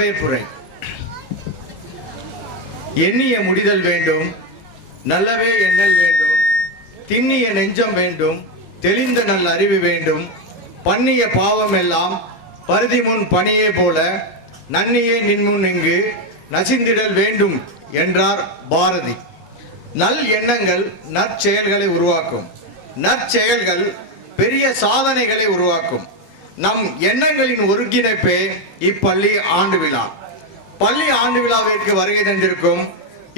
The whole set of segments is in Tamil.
வரவேற்புரை. எண்ணிய முடிதல் வேண்டும், நல்லவே எண்ணல் வேண்டும், திண்ணிய நெஞ்சம் வேண்டும், தெளிந்த நல் அறிவு வேண்டும், பண்ணிய பாவம் எல்லாம் பருதி முன் பணியே போல நன்னியே நின்முன் இங்கு நசிந்திடல் வேண்டும் என்றார் பாரதி. நல் எண்ணங்கள் நற்செயல்களை உருவாக்கும், நற்செயல்கள் பெரிய சாதனைகளை உருவாக்கும். நம் எண்ணங்களின் ஒருங்கிணைப்பே இப்பள்ளி ஆண்டு விழா. பள்ளி ஆண்டு விழாவிற்கு வருகை தந்திருக்கும்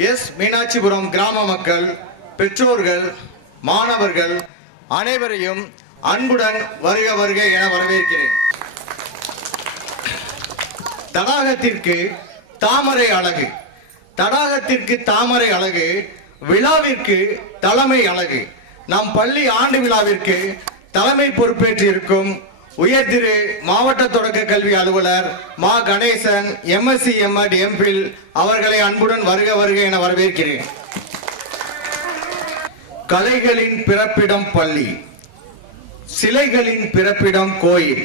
எஸ் மீனாட்சிபுரம் கிராம மக்கள், பெற்றோர்கள், மாணவர்கள் அனைவரையும் அன்புடன் வருக வருக என வரவேற்கிறேன். தடாகத்திற்கு தாமரை அழகு, தடாகத்திற்கு தாமரை அழகு, விழாவிற்கு தலைமை அழகு. நம் பள்ளி ஆண்டு விழாவிற்கு தலைமை பொறுப்பேற்று இருக்கும் உயர் திரு மாவட்ட தொடக்க கல்வி அலுவலர் மா கணேசன் எம்எஸ்சி எம்எட் எம்பில் அவர்களை அன்புடன் வருக வருக என வரவேற்கிறேன். கலைகளின் பிறப்பிடம் பள்ளி, சிலைகளின் பிறப்பிடம் கோயில்.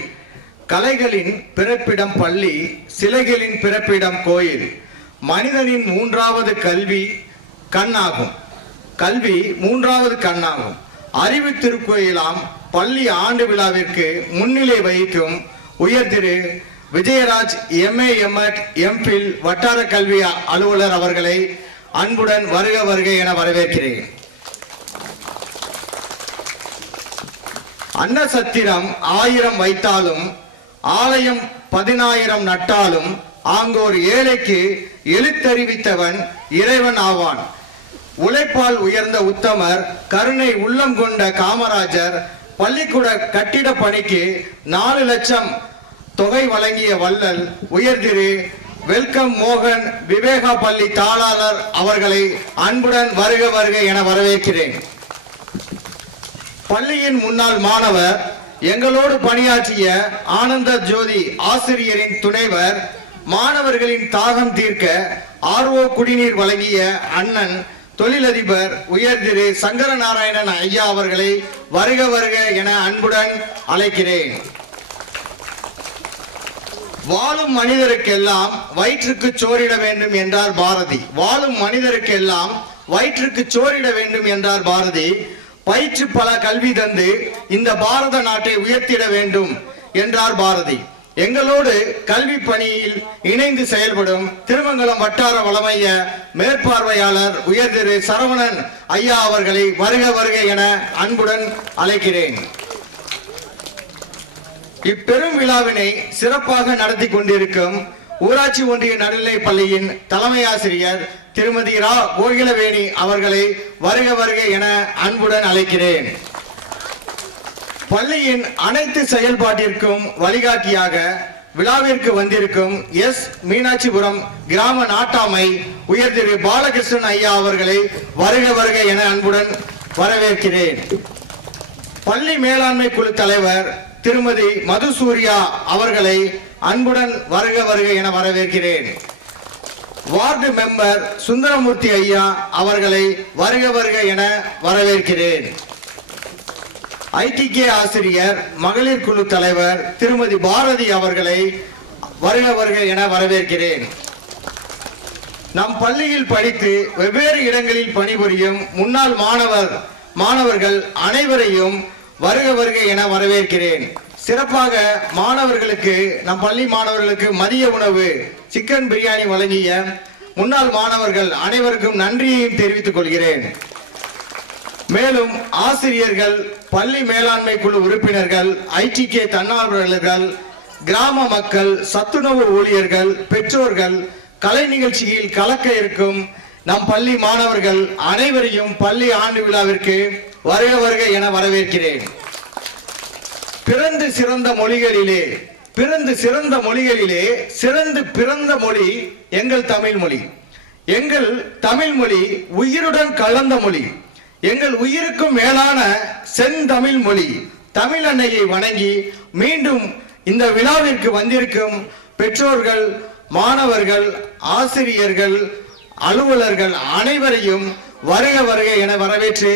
கலைகளின் பிறப்பிடம் பள்ளி, சிலைகளின் பிறப்பிடம் கோயில். மனிதனின் மூன்றாவது கல்வி கண்ணாகும், கல்வி மூன்றாவது கண்ணாகும். அறிவு திருக்கோயிலாம் பள்ளி ஆண்டு விழாவிற்கு முன்னிலை வகிக்கும் உயர் திரு விஜயராஜ் எம்ஏ எம்எட் எம்பில் வட்டார கல்வி அலுவலர் அவர்களை அன்புடன் வருக வருக என வரவேற்கிறேன். அன்னசத்திரம் 1000 வைத்தாலும் ஆலயம் 10,000 நட்டாலும் ஆங்கோர் ஏழைக்கு எழுத்தறிவித்தவன் இறைவன் ஆவான். உழைப்பால் உயர்ந்த உத்தமர், கருணை உள்ளம் கொண்ட காமராஜர் பள்ளிக்கூட கட்டிட பணிக்கு 4 லட்சம் தொகை வழங்கிய வள்ளல் உயர் திரு வெல்கம் மோகன் விவேகா பள்ளி தாளாளர் அவர்களை அன்புடன் வருக வருக என வரவேற்கிறேன். பள்ளியின் முன்னாள் மாணவர், எங்களோடு பணியாற்றிய ஆனந்த ஜோதி ஆசிரியரின் துணைவர், மாணவர்களின் தாகம் தீர்க்க ஆர்ஓ குடிநீர் வழங்கிய அண்ணன் தொழிலதிபர் உயர் திரு சங்கர நாராயணன் ஐயா அவர்களை வருக வருக என அன்புடன் அழைக்கிறேன். வாழும் மனிதருக்கெல்லாம் வயிற்றுக்கு சோறிட வேண்டும் என்றார் பாரதி. வாழும் மனிதருக்கெல்லாம் வயிற்றுக்கு சோறிட வேண்டும் என்றார் பாரதி. பயிற்று பல கல்வி தந்து இந்த பாரத நாட்டை உயர்த்திட வேண்டும் என்றார் பாரதி. எங்களோடு கல்வி பணியில் இணைந்து செயல்படும் திருமங்கலம் வட்டார வளமைய மேற்பார்வையாளர் உயர் திரு சரவணன் ஐயா அவர்களை வருக வருக என அன்புடன் அழைக்கிறேன். இப்பெரும் விழாவினை சிறப்பாக நடத்தி கொண்டிருக்கும் ஊராட்சி ஒன்றிய நடுநிலை பள்ளியின் தலைமை ஆசிரியர் திருமதி ரா கோகிலவேணி அவர்களை வருக வருக என அன்புடன் அழைக்கிறேன். பள்ளியின் அனைத்து செயல்பாட்டிற்கும் வழிகாட்டியாக விழாவிற்கு வந்திருக்கும் எஸ் மீனாட்சிபுரம் கிராம நாட்டாமை உயர் திரு பாலகிருஷ்ணன் ஐயா அவர்களை வருக வருக என அன்புடன் வரவேற்கிறேன். பள்ளி மேலாண்மை குழு தலைவர் திருமதி மதுசூரியா அவர்களை அன்புடன் வருக வருக என வரவேற்கிறேன். வார்டு மெம்பர் சுந்தரமூர்த்தி ஐயா அவர்களை வருக வருக என வரவேற்கிறேன். ஐடிகே ஆசிரியர் மகளிர் குழு தலைவர் திருமதி பாரதி அவர்களை வருக வருக என வரவேற்கிறேன். நம் பள்ளியில் படித்து வெவ்வேறு இடங்களில் பணிபுரியும் முன்னாள் மாணவர்கள் அனைவரையும் வருக வருக என வரவேற்கிறேன். சிறப்பாக மாணவர்களுக்கு, நம் பள்ளி மாணவர்களுக்கு மதிய உணவு சிக்கன் பிரியாணி வழங்கிய முன்னாள் மாணவர்கள் அனைவருக்கும் நன்றியையும் தெரிவித்துக் கொள்கிறேன். மேலும் ஆசிரியர்கள், பள்ளி மேலாண்மை குழு உறுப்பினர்கள், ஐடிகே தன்னார்வலர்கள், கிராம மக்கள், சத்துணவு ஊழியர்கள், பெற்றோர்கள், கலை நிகழ்ச்சியில் கலக்க இருக்கும் நம் பள்ளி மாணவர்கள் அனைவரையும் பள்ளி ஆண்டு விழாவிற்கு வருக வருக என வரவேற்கிறேன். பிறந்து சிறந்த மொழிகளிலே சிறந்து பிறந்த மொழி எங்கள் தமிழ் மொழி. எங்கள் தமிழ் மொழி உயிருடன் கலந்த மொழி. எங்கள் உயிருக்கும் மேலான செந்தமிழ் மொழி. தமிழ் அன்னையை வணங்கி மீண்டும் இந்த விழாவிற்கு வந்திருக்கும் பெற்றோர்கள், மாணவர்கள், ஆசிரியர்கள், அலுவலர்கள் அனைவரையும் வருக வருக என வரவேற்று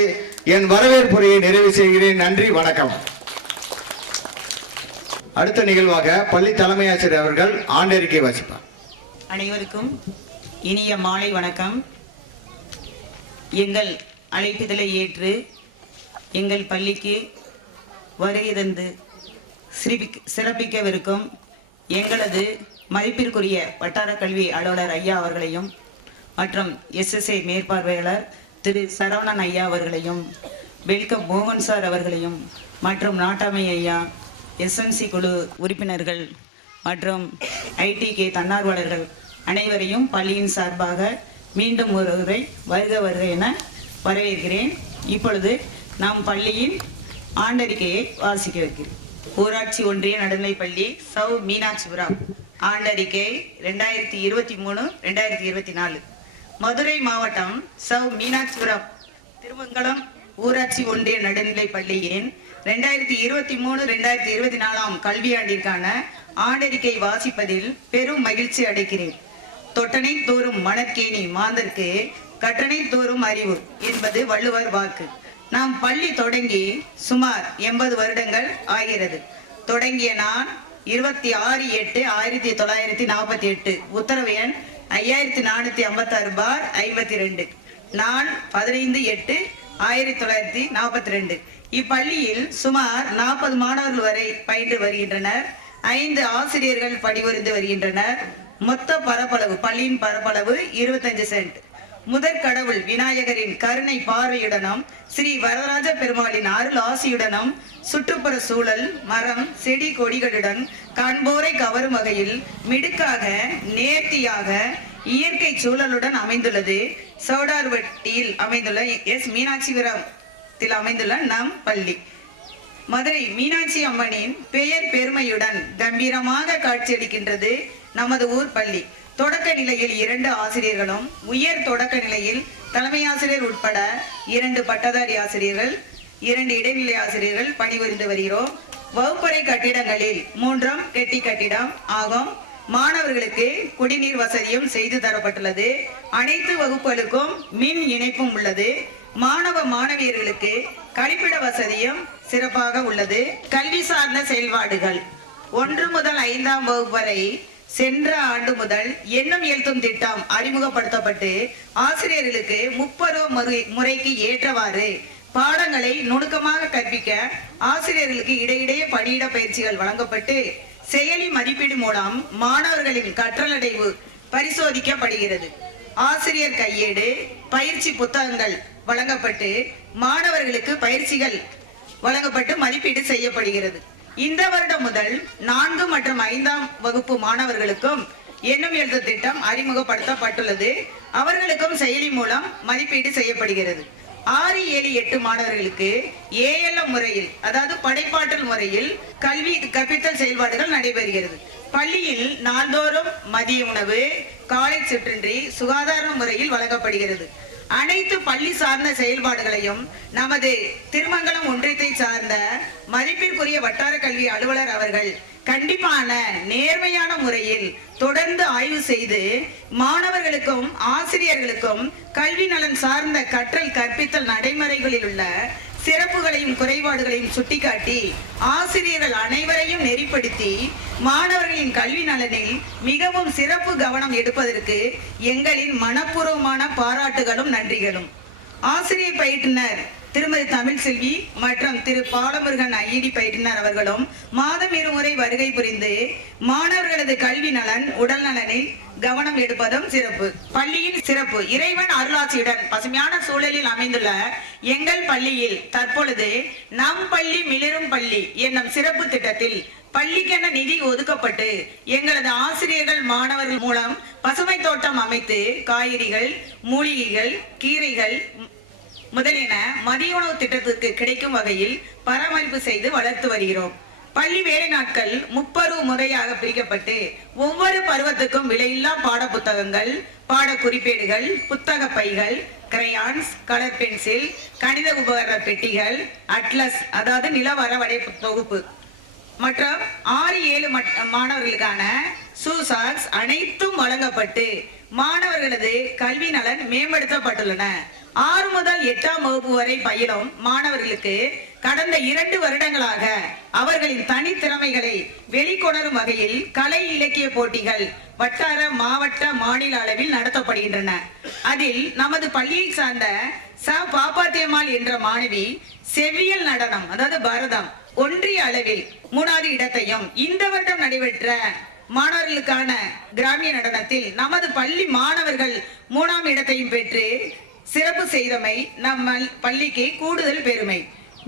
என் வரவேற்புரையை நிறைவு செய்கிறேன். நன்றி, வணக்கம். அடுத்த நிகழ்வாக பள்ளி தலைமை ஆசிரியர் அவர்கள் ஆண்டறிக்கை வாசிப்பார். அனைவருக்கும் இனிய மாலை வணக்கம். எங்கள் அழைப்பிதழை ஏற்று எங்கள் பள்ளிக்கு வருகை தந்து சிறப்பிக்கவிருக்கும் எங்களது மதிப்பிற்குரிய வட்டார கல்வி அலுவலர் ஐயா அவர்களையும் மற்றும் SSA மேற்பார்வையாளர் திரு சரவணன் ஐயா அவர்களையும், வெல்கம் மோகன் சார் அவர்களையும் மற்றும் நாட்டாமை ஐயா, SNC குழு உறுப்பினர்கள் மற்றும் ITK தன்னார்வலர்கள் அனைவரையும் பள்ளியின் சார்பாக மீண்டும் ஒரு முறை வருக வருக என வரவேற்கிறேன். இப்பொழுது நாம் பள்ளியின் ஆண்டறிக்கையை வாசிக்க வைக்கிறேன். ஊராட்சி ஒன்றிய நடுநிலைப்பள்ளி சௌ மீனாட்சிபுரம் ஆண்டறிக்கை 2023-2024. மதுரை மாவட்டம் சௌ மீனாட்சிபுரம் திருமங்கலம் ஊராட்சி ஒன்றிய நடுநிலைப்பள்ளியின் 2023-2024 கல்வியாண்டிற்கான ஆண்டறிக்கை வாசிப்பதில் பெரும் மகிழ்ச்சி அடைகிறேன். தொட்டனை தோறும் மணற்கேணி மாந்தர்க்கு கட்டணை தோறும் அறிவு என்பது வள்ளுவர் வாக்கு. நாம் பள்ளி தொடங்கி சுமார் 80 வருடங்கள் ஆகிறது. தொடங்கிய நான் 26/8/1948 உத்தரவு எண் 5456/52. நான் 15/8/1942. இப்பள்ளியில் சுமார் 40 மாணவர்கள் வரை பயின்று வருகின்றனர். 5 ஆசிரியர்கள் பணிபுரிந்து வருகின்றனர். மொத்த பரப்பளவு பள்ளியின் பரப்பளவு 25 சென்ட். முதற் கடவுள் விநாயகரின் கருணை பார்வையுடனும் ஸ்ரீ வரதராஜ பெருமாளின் அருள் ஆசியுடனும் சுற்றுப்புற சூழல் மரம் செடி கொடிகளுடன் காண்போரை கவரும் வகையில் மிடுக்காக நேர்த்தியாக இயற்கை சூழலுடன் அமைந்துள்ளது சோடார்வட்டியில் அமைந்துள்ள மீனாட்சிபுரத்தில் அமைந்துள்ள நம் பள்ளி. மதுரை மீனாட்சி அம்மனின் பெயர் பெருமையுடன் கம்பீரமாக காட்சியளிக்கின்றது நமது ஊர் பள்ளி. தொடக்க நிலையில் 2 ஆசிரியர்களும், உயர் தொடக்க நிலையில் தலைமை ஆசிரியர் உட்பட 2 பட்டதாரி ஆசிரியர்கள், 2 இடைநிலை ஆசிரியர்கள் பணிபுரிந்து வருகிறோம். வகுப்பறை கட்டிடங்களில் 3 கெட்டி கட்டிடம் ஆகும். மாணவர்களுக்கு குடிநீர் வசதியும் செய்து தரப்பட்டுள்ளது. அனைத்து வகுப்புகளுக்கும் மின் இணைப்பும் உள்ளது. மாணவ மாணவியர்களுக்கு கழிப்பிட வசதியும் சிறப்பாக உள்ளது. கல்வி சார்ந்த செயல்பாடுகள் 1 முதல் 5ஆம் வகுப்பு வரை சென்ற ஆண்டு முதல் எண்ணும் எழுத்தும் திட்டம் அறிமுகப்படுத்தப்பட்டு ஆசிரியர்களுக்கு முப்பருவ முறைக்கு ஏற்றவாறு பாடங்களை நுணுக்கமாக கற்பிக்க ஆசிரியர்களுக்கு இடையிடையே பணியிட பயிற்சிகள் வழங்கப்பட்டு செயலி மதிப்பீடு மூலம் மாணவர்களின் கற்றலடைவு பரிசோதிக்கப்படுகிறது. ஆசிரியர் கையேடு பயிற்சி புத்தகங்கள் வழங்கப்பட்டு மாணவர்களுக்கு பயிற்சிகள் வழங்கப்பட்டு மதிப்பீடு செய்யப்படுகிறது. இந்த வருடம் முதல் 4 மற்றும் 5ஆம் வகுப்பு மாணவர்களுக்கும் எண்ணும் எழுத்து திட்டம் அறிமுகப்படுத்தப்பட்டுள்ளது. அவர்களுக்கும் செயலி மூலம் மதிப்பீடு செய்யப்படுகிறது. 6, 7, 8 மாணவர்களுக்கு ALM முறையில், அதாவது படைப்பாற்றல் முறையில் கல்வி கற்பித்தல் செயல்பாடுகள் நடைபெறுகிறது. பள்ளியில் நாள்தோறும் மதிய உணவு, காலை சிற்றுண்டி சுகாதார முறையில் வழங்கப்படுகிறது. அனைத்து பள்ளி சார்ந்த செயல்பாடுகளையும் நமது திருமங்கலம் ஒன்றியத்தை சார்ந்த மதிப்பிற்குரிய வட்டார கல்வி அலுவலர் அவர்கள் கண்டிப்பான நேர்மையான முறையில் தொடர்ந்து ஆய்வு செய்து மாணவர்களுக்கும் ஆசிரியர்களுக்கும் கல்வி நலன் சார்ந்த கற்றல் கற்பித்தல் நடைமுறைகளில் உள்ள சிறப்புகளையும் குறைபாடுகளையும் சுட்டிக்காட்டி ஆசிரியர்கள் அனைவரையும் நெறிப்படுத்தி மாணவர்களின் கல்வி நலனில் மிகவும் சிறப்பு கவனம் எடுப்பதற்கு எங்களின் மனப்பூர்வமான பாராட்டுகளும் நன்றிகளும். ஆசிரியர் பயிற்றுனர் திருமதி தமிழ்செல்வி மற்றும் திரு பாலமுருகன் IED பயிற்றுனர் அவர்களும் மாதம் 2 முறை வருகை புரிந்து மாணவர்களது கல்வி நலன் உடல் நலனில் கவனம் எடுப்பதும் சிறப்பு. பள்ளியின் சிறப்பு இறைவன் அருளாட்சியுடன் பசுமையான சூழலில் அமைந்துள்ள எங்கள் பள்ளியில் தற்பொழுது நம் பள்ளி மிளிரும் பள்ளி என்னும் சிறப்பு திட்டத்தில் பள்ளிக்கென நிதி ஒதுக்கப்பட்டு எங்களது ஆசிரியர்கள் மாணவர்கள் மூலம் பசுமை தோட்டம் அமைத்து காய்கறிகள், மூலிகைகள், கீரைகள் முதலியன மதிய உணவு திட்டத்திற்கு கிடைக்கும் வகையில் பராமரிப்பு செய்து வளர்த்து வருகிறோம். பள்ளி வேலை நாட்கள் முப்பருவ முறையாக பிரிக்கப்பட்டு ஒவ்வொரு பருவத்துக்கும் விலையில்லா பாட புத்தகங்கள், பாட குறிப்பேடுகள், புத்தக பைகள், கிரையான்ஸ், கலர் பென்சில், கணித உபகரண பெட்டிகள், அட்லஸ் அதாவது நிலவர வரை தொகுப்பு மற்றும் 6-7 மாணவர்களுக்கான ஷூ சாக்ஸ் அனைத்தும் வழங்கப்பட்டு மாணவர்களது கல்வி நலன் மேம்படுத்தப்பட்டுள்ளன. 6 முதல் 8ஆம் வகுப்பு வரை பயிலும் மாணவர்களுக்கு கடந்த 2 வருடங்களாக அவர்களின் தனித்திறமைகளை வெளிக்கொணரும் வகையில் கலை இலக்கிய போட்டிகள் வட்டார, மாவட்ட, மாநில அளவில் நடத்தப்படுகின்றன. அதில் நமது பள்ளியை சார்ந்த பாப்பாத்தியம்மாள் என்ற மாணவி செவ்வியல் நடனம், அதாவது பரதம், ஒன்றிய அளவில் 3வது இடத்தையும், இந்த வருடம் நடைபெற்ற மாணவர்களுக்கான கிராமிய நடனத்தில் நமது பள்ளி மாணவர்கள் 3ஆம் இடத்தையும் பெற்று சிறப்பு செய்தமை நம்ம பள்ளிக்கு கூடுதல் பெருமை.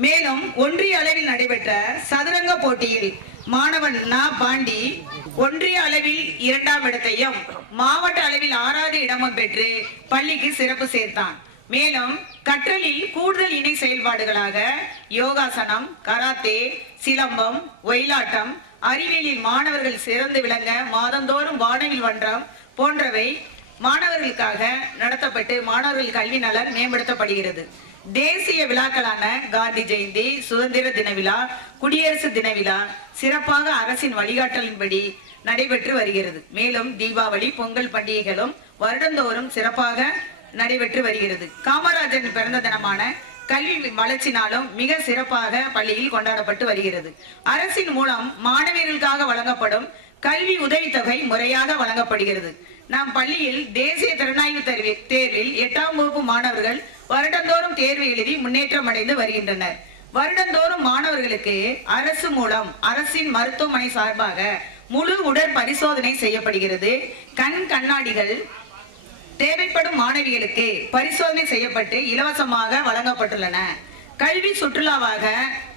மேலும் ஒன்றிய அளவில் நடைபெற்ற சதுரங்க போட்டியில் மாணவன் பாண்டி ஒன்றிய அளவில் 2ஆம் இடத்தையும், மாவட்ட அளவில் 6வது இடமும் பெற்று பள்ளிக்கு சிறப்பு சேர்த்தான். மேலும் கற்றலில் கூடுதல் இணை செயல்பாடுகளாக யோகாசனம், கராத்தே, சிலம்பம், ஒயிலாட்டம், அறிவியலில் மாணவர்கள் சிறந்து விளங்க மாதந்தோறும் வானவில் மன்றம் போன்றவை மாணவர்களுக்காக நடத்தப்பட்டு மாணவர்கள் கல்வி நலன் மேம்படுத்தப்படுகிறது. தேசிய விழாக்களான காந்தி ஜெயந்தி, சுதந்திர தின விழா, குடியரசு தின விழா சிறப்பாக அரசின் வழிகாட்டலின்படி நடைபெற்று வருகிறது. மேலும் தீபாவளி, பொங்கல் பண்டிகைகளும் வருடந்தோறும் சிறப்பாக நடைபெற்று வருகிறது. காமராஜன் பிறந்த தினமான கல்வி வளர்ச்சி நாளும் மிக சிறப்பாக பள்ளியில் கொண்டாடப்பட்டு வருகிறது. அரசின் மூலம் மாணவர்களுக்காக வழங்கப்படும் கல்வி உதவித்தொகை முறையாக வழங்கப்படுகிறது. நம் பள்ளியில் தேசிய திறனாய்வு தேர்வில் 8ஆம் வகுப்பு மாணவர்கள் வருடந்தோறும் தேர்வு எழுதி முன்னேற்றம் அடைந்து வருகின்றனர். வருடந்தோறும் மாணவர்களுக்கு அரசு மூலம் அரசின் மருத்துவமனை சார்பாக முழு உடற் பரிசோதனை செய்யப்படுகிறது. கண் கண்ணாடிகள் தேவைப்படும் மாணவிகளுக்கு பரிசோதனை செய்யப்பட்டு இலவசமாக வழங்கப்பட்டுள்ளன. கல்வி சுற்றுலாவாக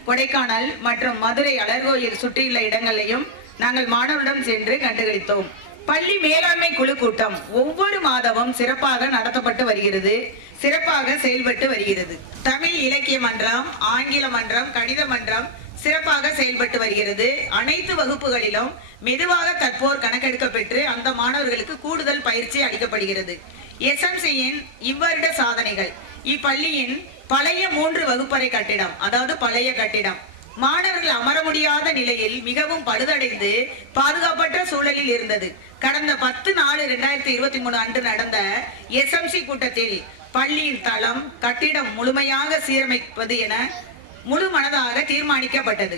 கொடைக்கானல் மற்றும் மதுரை அலர்கோயில் சுற்றியுள்ள இடங்களையும் நாங்கள் மாணவரிடம் சென்று கண்டுகளித்தோம். பள்ளி மேலாண்மை குழு கூட்டம் ஒவ்வொரு மாதமும் சிறப்பாக நடத்தப்பட்டு வருகிறது, சிறப்பாக செயல்பட்டு வருகிறது. தமிழ் இலக்கிய மன்றம், ஆங்கில மன்றம், கணித மன்றம் சிறப்பாக செயல்பட்டு வருகிறது. அனைத்து வகுப்புகளிலும் மெதுவாக கற்போர் கணக்கெடுக்க பெற்று அந்த மாணவர்களுக்கு கூடுதல் பயிற்சி அளிக்கப்படுகிறது. SMCயின் இவ்வருட சாதனைகள்: இப்பள்ளியின் பழைய 3 வகுப்பறை கட்டிடம், அதாவது பழைய கட்டிடம், மாணவர்கள் அமர முடியாத நிலையில் மிகவும் பழுதடைந்து பாதுகாப்பற்ற சூழலில் இருந்தது. கடந்த 10/4/2023 அன்று நடந்த SMC கூட்டத்தில் பள்ளியின் தளம், கட்டிடம் முழுமையாக சீரமைப்பது என முழு மனதாக தீர்மானிக்கப்பட்டது.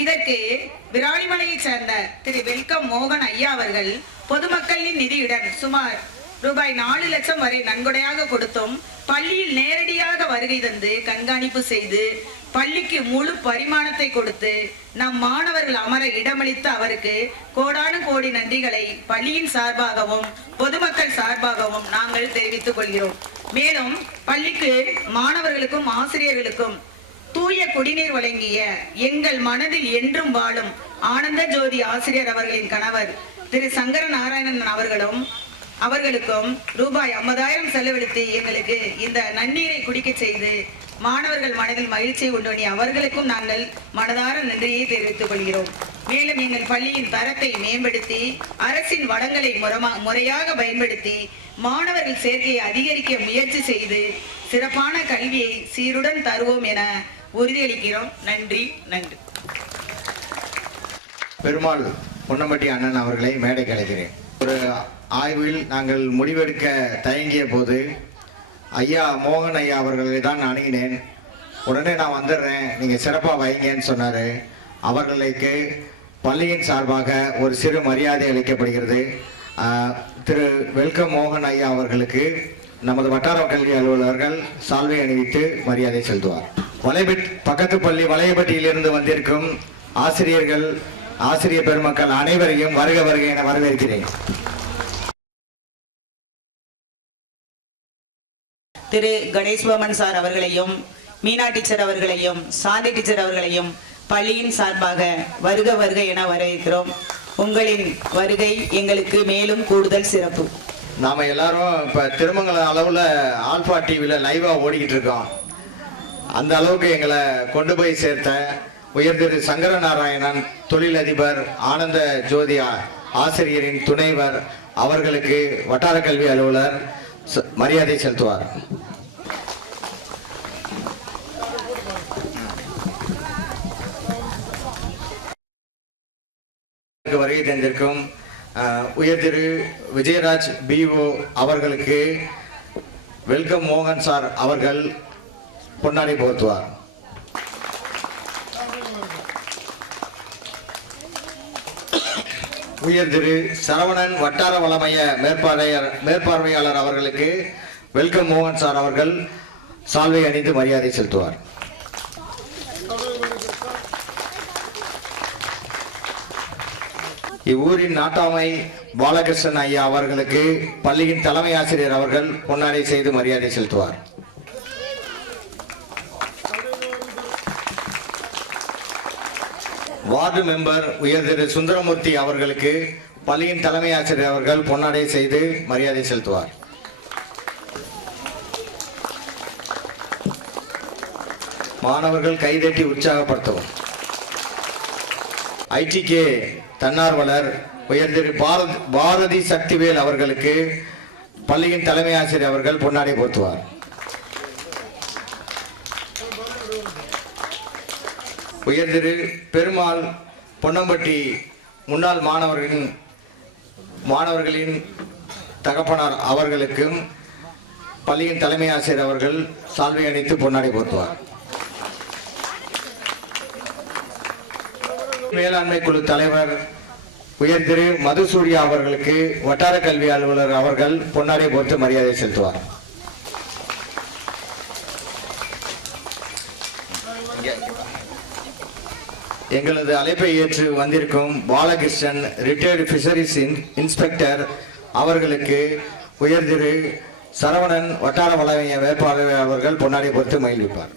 இதற்கு விராலிமலையை சேர்ந்த திரு வெல்கம் மோகன் ஐயா அவர்கள் பொதுமக்களின் நிதியுடன் சுமார் ரூபாய் 4 லட்சம் வரை நன்கொடையாக கொடுத்தும் பள்ளியில் நேரடியாக வருகை தந்து கண்காணிப்பு செய்து பள்ளிக்கு முழு பரிமாணத்தை கொடுத்து நம் மாணவர்கள் அமர இடமளித்த அவருக்கு கோடானு கோடி நன்றிகளை பள்ளியின் சார்பாகவும் பொதுமக்கள் சார்பாகவும் நாங்கள் தெரிவித்துக் கொள்கிறோம். மேலும் பள்ளிக்கு மாணவர்களுக்கும் ஆசிரியர்களுக்கும் தூய குடிநீர் வழங்கிய எங்கள் மனதில் என்றும் வாழும் ஆனந்த ஜோதி ஆசிரியர் அவர்களின் கணவர் திரு சங்கர நாராயணன் அவர்களுக்கும் ரூபாய் 50,000 செலவழித்து எங்களுக்கு இந்த நன்னீரை குடிக்க செய்து மாணவர்கள் மனதில் மகிழ்ச்சியை உண்டோனி அவர்களுக்கும் நாங்கள் மனதார நன்றியை தெரிவித்துக் கொள்கிறோம். மேலும் எங்கள் பள்ளியின் தரத்தை மேம்படுத்தி அரசின் வளங்களை முறையாக பயன்படுத்தி மாணவர்கள் சேர்க்கையை அதிகரிக்க முயற்சி செய்து சிறப்பான கல்வியை சீருடன் தருவோம் என உறுதியளிக்கிறோம். நன்றி. நன்றி. பெருமாள் பொன்னம்பட்டி அண்ணன் அவர்களை மேடைக்கு அழைக்கிறேன். ஒரு ஆய்வில் நாங்கள் முடிவெடுக்க தயங்கிய போது ஐயா மோகன் ஐயா அவர்களை தான் அணுகினேன். உடனே நான் வந்துடுறேன், நீங்கள் சிறப்பாக வைங்கன்னு சொன்னார். அவர்களுக்கு பள்ளியின் சார்பாக ஒரு சிறு மரியாதை அளிக்கப்படுகிறது. திரு வெல்கம் மோகன் ஐயா அவர்களுக்கு நமது வட்டார கல்வி அலுவலர்கள் சால்வை அணிவித்து மரியாதை செலுத்துவார். பக்கத்து பள்ளி வளையப்பட்டியிலிருந்து வந்திருக்கும் ஆசிரியர்கள், ஆசிரியர் பெருமக்கள் அனைவரையும் வருக வருக என வரவேற்கிறேன். திரு கணேஷ்வமன் சார் அவர்களையும், மீனா டீச்சர் அவர்களையும், சாந்தி டீச்சர் அவர்களையும் பள்ளியின் சார்பாக வருக வருக என வரவேற்கிறோம். உங்களின் வருகை எங்களுக்கு மேலும் கூடுதல் சிறப்பு. நாம எல்லாரும் இப்ப திருமங்கலம் அளவுல ஆல்பா டிவில லைவா ஓடிக்கிட்டு இருக்கோம். அந்த அளவுக்கு எங்களை கொண்டு போய் சேர்த்த உயர்திரு சங்கர நாராயணன் தொழிலதிபர், ஆனந்த ஜோதி ஆசிரியரின் துணைவர் அவர்களுக்கு வட்டார கல்வி அலுவலர் மரியாதை செலுத்துவார். வருகை தந்திருக்கும் உயர்திரு விஜயராஜ் BO அவர்களுக்கு வெல்கம் மோகன் சார் அவர்கள் பொன்னாடை போர்த்துவார். உயர் திரு சரவணன் வட்டார வளமைய மேற்பார்வையாளர் அவர்களுக்கு வெல்கம் மோகன் சார் அவர்கள் சால்வை அணிந்து மரியாதை செலுத்துவார். இவ்வூரின் நாட்டாமை பாலகிருஷ்ணன் ஐயா அவர்களுக்கு பள்ளியின் தலைமை ஆசிரியர் அவர்கள் பொன்னாடை செய்து மரியாதை செலுத்துவார். வார்டு மெம்பர் உயர் திரு சுந்தரமூர்த்தி அவர்களுக்கு பள்ளியின் தலைமை ஆசிரியர் அவர்கள் பொன்னாடை செய்து மரியாதை செலுத்துவார். மாணவர்கள் கைதட்டி உற்சாகப்படுத்தவும். ஐடிகே தன்னார்வலர் உயர் திரு பாரதி சக்திவேல் அவர்களுக்கு பள்ளியின் தலைமை ஆசிரியர் அவர்கள் பொன்னாடை போர்த்துவார். உயர் திரு பெருமாள் பொன்னம்பட்டி முன்னாள் மாணவர்களின் தகப்பனார் அவர்களுக்கும் பள்ளியின் தலைமை ஆசிரியர் அவர்கள் சால்வை அணித்து பொன்னாடை போர்த்துவார். மேலாண்மை குழு தலைவர் உயர் திரு மதுசூரியா அவர்களுக்கு வட்டார கல்வி அலுவலர் அவர்கள் பொன்னாடை போர்த்து மரியாதை செலுத்துவார். எங்களது அழைப்பை ஏற்று வந்திருக்கும் பாலகிருஷ்ணன் ரிட்டையர்டு பிஷரிஸ் இன்ஸ்பெக்டர் அவர்களுக்கு உயர் திரு சரவணன் வட்டார வளமைய மேற்பார்வையாளர் அவர்கள் பொன்னாடை போர்த்து மகிழ்விப்பார்.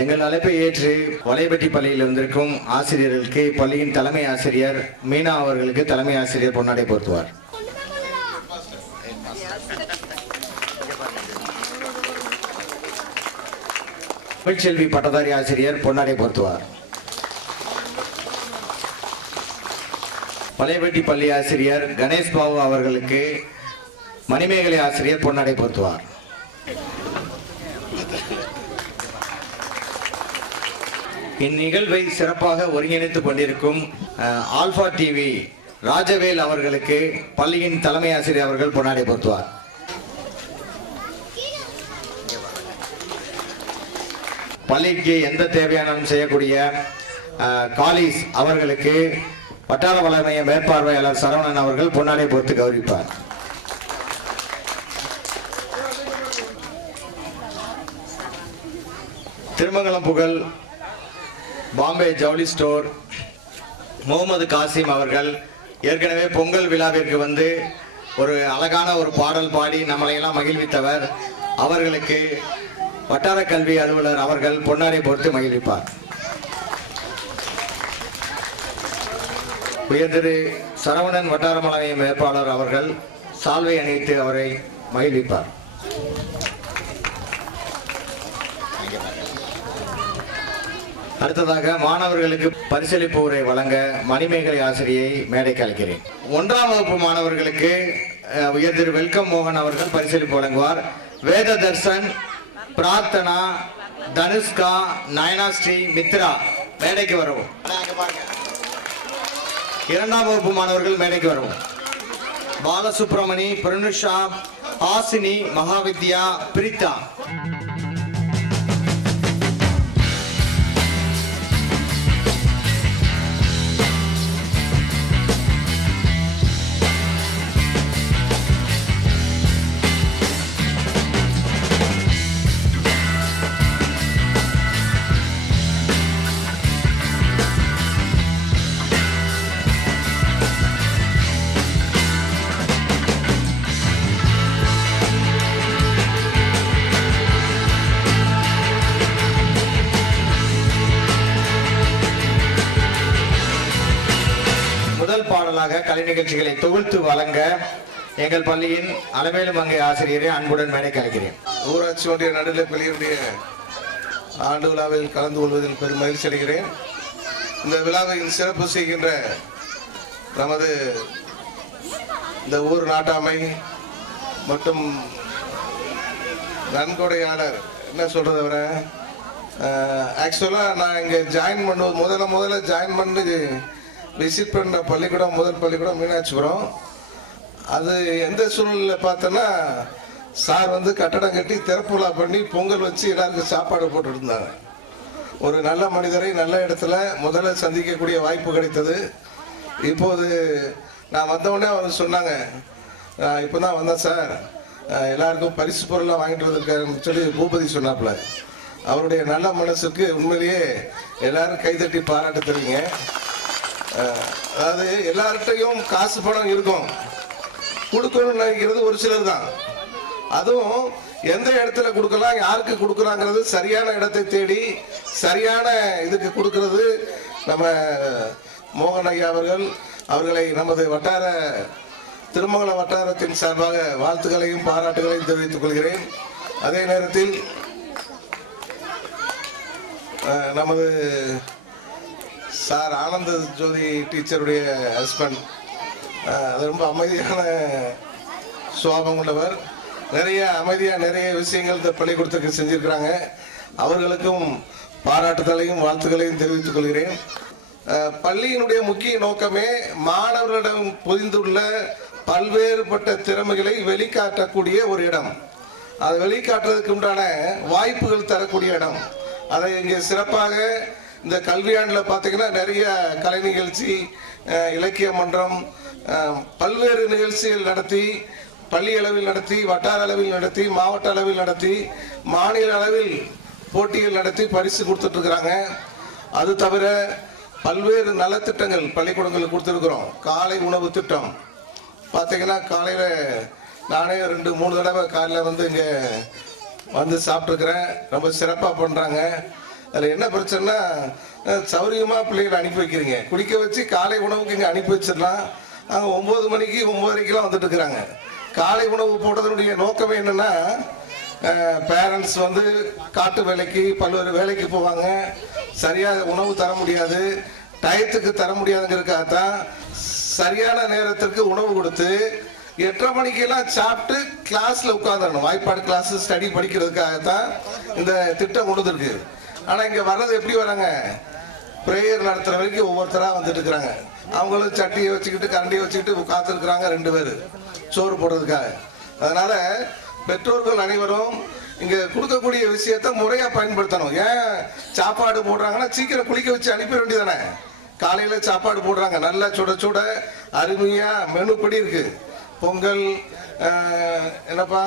எங்கள் அழைப்பை ஏற்று வலைபட்டி பள்ளியில் வந்திருக்கும் ஆசிரியர்களுக்கு பள்ளியின் தலைமை ஆசிரியர் மீனா அவர்களுக்கு தலைமை ஆசிரியர் பொன்னாடை போர்த்துவார். தமிழ்ச்செல்வி பட்டதாரி ஆசிரியர் பொன்னாடை போர்த்துவார். வலைபட்டி பள்ளி ஆசிரியர் கணேஷ் பாபு அவர்களுக்கு மணிமேகலை ஆசிரியர் பொன்னாடை போர்த்துவார். இந்நிகழ்வை சிறப்பாக ஒருங்கிணைத்துக் கொண்டிருக்கும் ஆல்பா டிவி ராஜவேல் அவர்களுக்கு பள்ளியின் தலைமை ஆசிரியர் அவர்கள் பொன்னாடை போர்த்துவார். பள்ளிக்கு எந்த தேவையானாலும் செய்யக்கூடிய காலிஸ் அவர்களுக்கு வட்டார வளமைய மேற்பார்வையாளர் சரவணன் அவர்கள் பொன்னாடை போர்த்து கௌரவிப்பார். திருமங்கலம் புகழ் பாம்பே ஜவுளி ஸ்டோர் முகமது காசிம் அவர்கள் ஏற்கனவே பொங்கல் விழாவிற்கு வந்து ஒரு அழகான ஒரு பாடல் பாடி நம்மளையெல்லாம் மகிழ்வித்தவர். அவர்களுக்கு வட்டார கல்வி அலுவலர் அவர்கள் பொன்னாடை போர்த்து மகிழ்விப்பார். உயர் திரு சரவணன் வட்டார வளமைய மேற்பாளர் அவர்கள் சால்வை அணிவித்து அவரை மகிழ்விப்பார். அடுத்ததாக மாணவர்களுக்கு பரிசளிப்பு உரை வழங்க மணிமேகலை ஆசிரியை மேடைக்கு அழைக்கிறேன். 1ஆம் வகுப்பு மாணவர்களுக்கு உயர் திரு வெல்கம் மோகன் அவர்கள் பரிசளிப்பு வழங்குவார். வேத தர்சன், பிரார்த்தனா, தனுஷ்கா, நயனாஸ்ரீ, மித்ரா மேடைக்கு வரவும். 2ஆம் வகுப்பு மாணவர்கள் மேடைக்கு வரவும். பாலசுப்ரமணி, பிரனுஷா, ஹாசினி, மகாவித்யா, பிரித்தா. பாடலாக கலை நிகழ்ச்சிகளை தொகுத்து வழங்க எங்கள் பள்ளியின் அலமேலு மங்கை ஆசிரியரை அன்புடன் மேடைக்கு அழைக்கிறேன். ஊராட்சி ஒன்றிய நடுநிலைப் பள்ளியினுடைய ஆண்டு விழாவில் கலந்து கொள்வதில் பெரும் மகிழ்ச்சி அடைகிறேன். இந்த விழாவில் சிறப்பு செய்கின்ற நமது இந்த ஊர் நாட்டாமை மற்றும் நன்கொடையாளர் என்ன சொல்றது அவரை ஆக்சுவலாக நான் இங்கே ஜாயின் பண்ணுவது முதல்ல ஜாயின் பண்ணி விசிட் பண்ணுற பள்ளிக்கூடம் முதல் பள்ளிக்கூடம் மீனாட்சிபுரம். அது எந்த சூழ்நிலையில் பார்த்தோன்னா சார் வந்து கட்டடம் கட்டி திறப்புலா பண்ணி பொங்கல் வச்சு எல்லாருக்கும் சாப்பாடு போட்டுட்டு இருந்தாங்க. ஒரு நல்ல மனிதரை நல்ல இடத்துல முதல்ல சந்திக்கக்கூடிய வாய்ப்பு கிடைத்தது. இப்போது நான் வந்தவுடனே அவர் சொன்னாங்க, இப்போ தான் வந்தேன் சார், எல்லாருக்கும் பரிசு பொருளாக வாங்கிட்டு வந்திருக்காருன்னு சொல்லி பூபதி சொன்னாப்புல. அவருடைய நல்ல மனசுக்கு உண்மையிலேயே எல்லாரும் கைதட்டி பாராட்ட தெரியுங்க. அதாவது எல்லார்கிட்டையும் காசு பணம் இருக்கும், கொடுக்கணும்னு நினைக்கிறது ஒரு சிலர் தான். அதுவும் எந்த இடத்துல கொடுக்கலாம், யாருக்கு கொடுக்குறாங்கிறது சரியான இடத்தை தேடி சரியான இதுக்கு கொடுக்கறது நம்ம மோகன் ஐயா அவர்களை நமது வட்டார திருமங்கலம் வட்டாரத்தின் சார்பாக வாழ்த்துக்களையும் பாராட்டுகளையும் தெரிவித்துக் கொள்கிறேன். அதே நேரத்தில் நமது சார் ஆனந்த ஜோதி டீச்சருடைய ஹஸ்பண்ட், அது ரொம்ப அமைதியான சுபாவம் கொண்டவர். நிறைய அமைதியாக நிறைய விஷயங்கள் இந்த பள்ளிக்கூடத்துக்கு செஞ்சிருக்கிறாங்க. அவர்களுக்கும் பாராட்டுதலையும் வாழ்த்துக்களையும் தெரிவித்துக் கொள்கிறேன். பள்ளியினுடைய முக்கிய நோக்கமே மாணவர்களிடம் பொதிந்துள்ள பல்வேறுபட்ட திறமைகளை வெளிக்காட்டக்கூடிய ஒரு இடம். அதை வெளிக்காட்டுறதுக்கு உண்டான வாய்ப்புகள் தரக்கூடிய இடம். அதை இங்கே சிறப்பாக இந்த கல்வியாண்டில் பார்த்தீங்கன்னா நிறைய கலை நிகழ்ச்சி, இலக்கிய மன்றம், பல்வேறு நிகழ்ச்சிகள் நடத்தி பள்ளி அளவில் நடத்தி, வட்டார அளவில் நடத்தி, மாவட்ட அளவில் நடத்தி, மாநில அளவில் போட்டிகள் நடத்தி பரிசு கொடுத்துட்டு இருக்கிறாங்க. அது தவிர பல்வேறு நலத்திட்டங்கள் பள்ளிக்கூடங்களுக்கு கொடுத்துருக்குறோம். காலை உணவு திட்டம் பார்த்தீங்கன்னா காலையில் நானே 2-3 தடவை காலையில் வந்து இங்கே வந்து சாப்பிட்ருக்குறேன். ரொம்ப சிறப்பாக பண்ணுறாங்க. அதில் என்ன பிரச்சனைனா, சௌரியமாக பிள்ளைகளை அனுப்பி வைக்கிறீங்க, குடிக்க வச்சு காலை உணவுக்கு இங்கே அனுப்பி வச்சிடலாம். அங்கே 9 மணிக்கு 9:30க்கெலாம் வந்துட்டு இருக்கிறாங்க. காலை உணவு போடுறதுனுடைய நோக்கமே என்னென்னா, பேரண்ட்ஸ் வந்து காட்டு வேலைக்கு பல்வேறு வேலைக்கு போவாங்க, சரியாக உணவு தர முடியாது, டயத்துக்கு தர முடியாதுங்கிறதுக்காகத்தான் சரியான நேரத்திற்கு உணவு கொடுத்து 8:30 மணிக்கெல்லாம் சாப்பிட்டு கிளாஸில் உட்காந்துடணும். வாய்ப்பாடு கிளாஸ் ஸ்டடி படிக்கிறதுக்காகத்தான் இந்த திட்டம் கொண்டு இருக்கு. ஆனால் இங்கே வர்றது எப்படி வராங்க, ப்ரேயர் நடத்துகிற வரைக்கும் ஒவ்வொருத்தராக வந்துட்டு இருக்கிறாங்க. அவங்களும் சட்டியை வச்சுக்கிட்டு கரண்டியை வச்சுக்கிட்டு காத்திருக்கிறாங்க 2 பேர் சோறு போடுறதுக்காக. அதனால பெற்றோர்கள் அனைவரும் இங்கே கொடுக்கக்கூடிய விஷயத்த முறையாக பயன்படுத்தணும். ஏன் சாப்பாடு போடுறாங்கன்னா சீக்கிரம் குளிக்க வச்சு அனுப்ப வேண்டியதானே. காலையில் சாப்பாடு போடுறாங்க, நல்லா சுட சுட அருமையாக மெனுப்படி இருக்கு. பொங்கல், என்னப்பா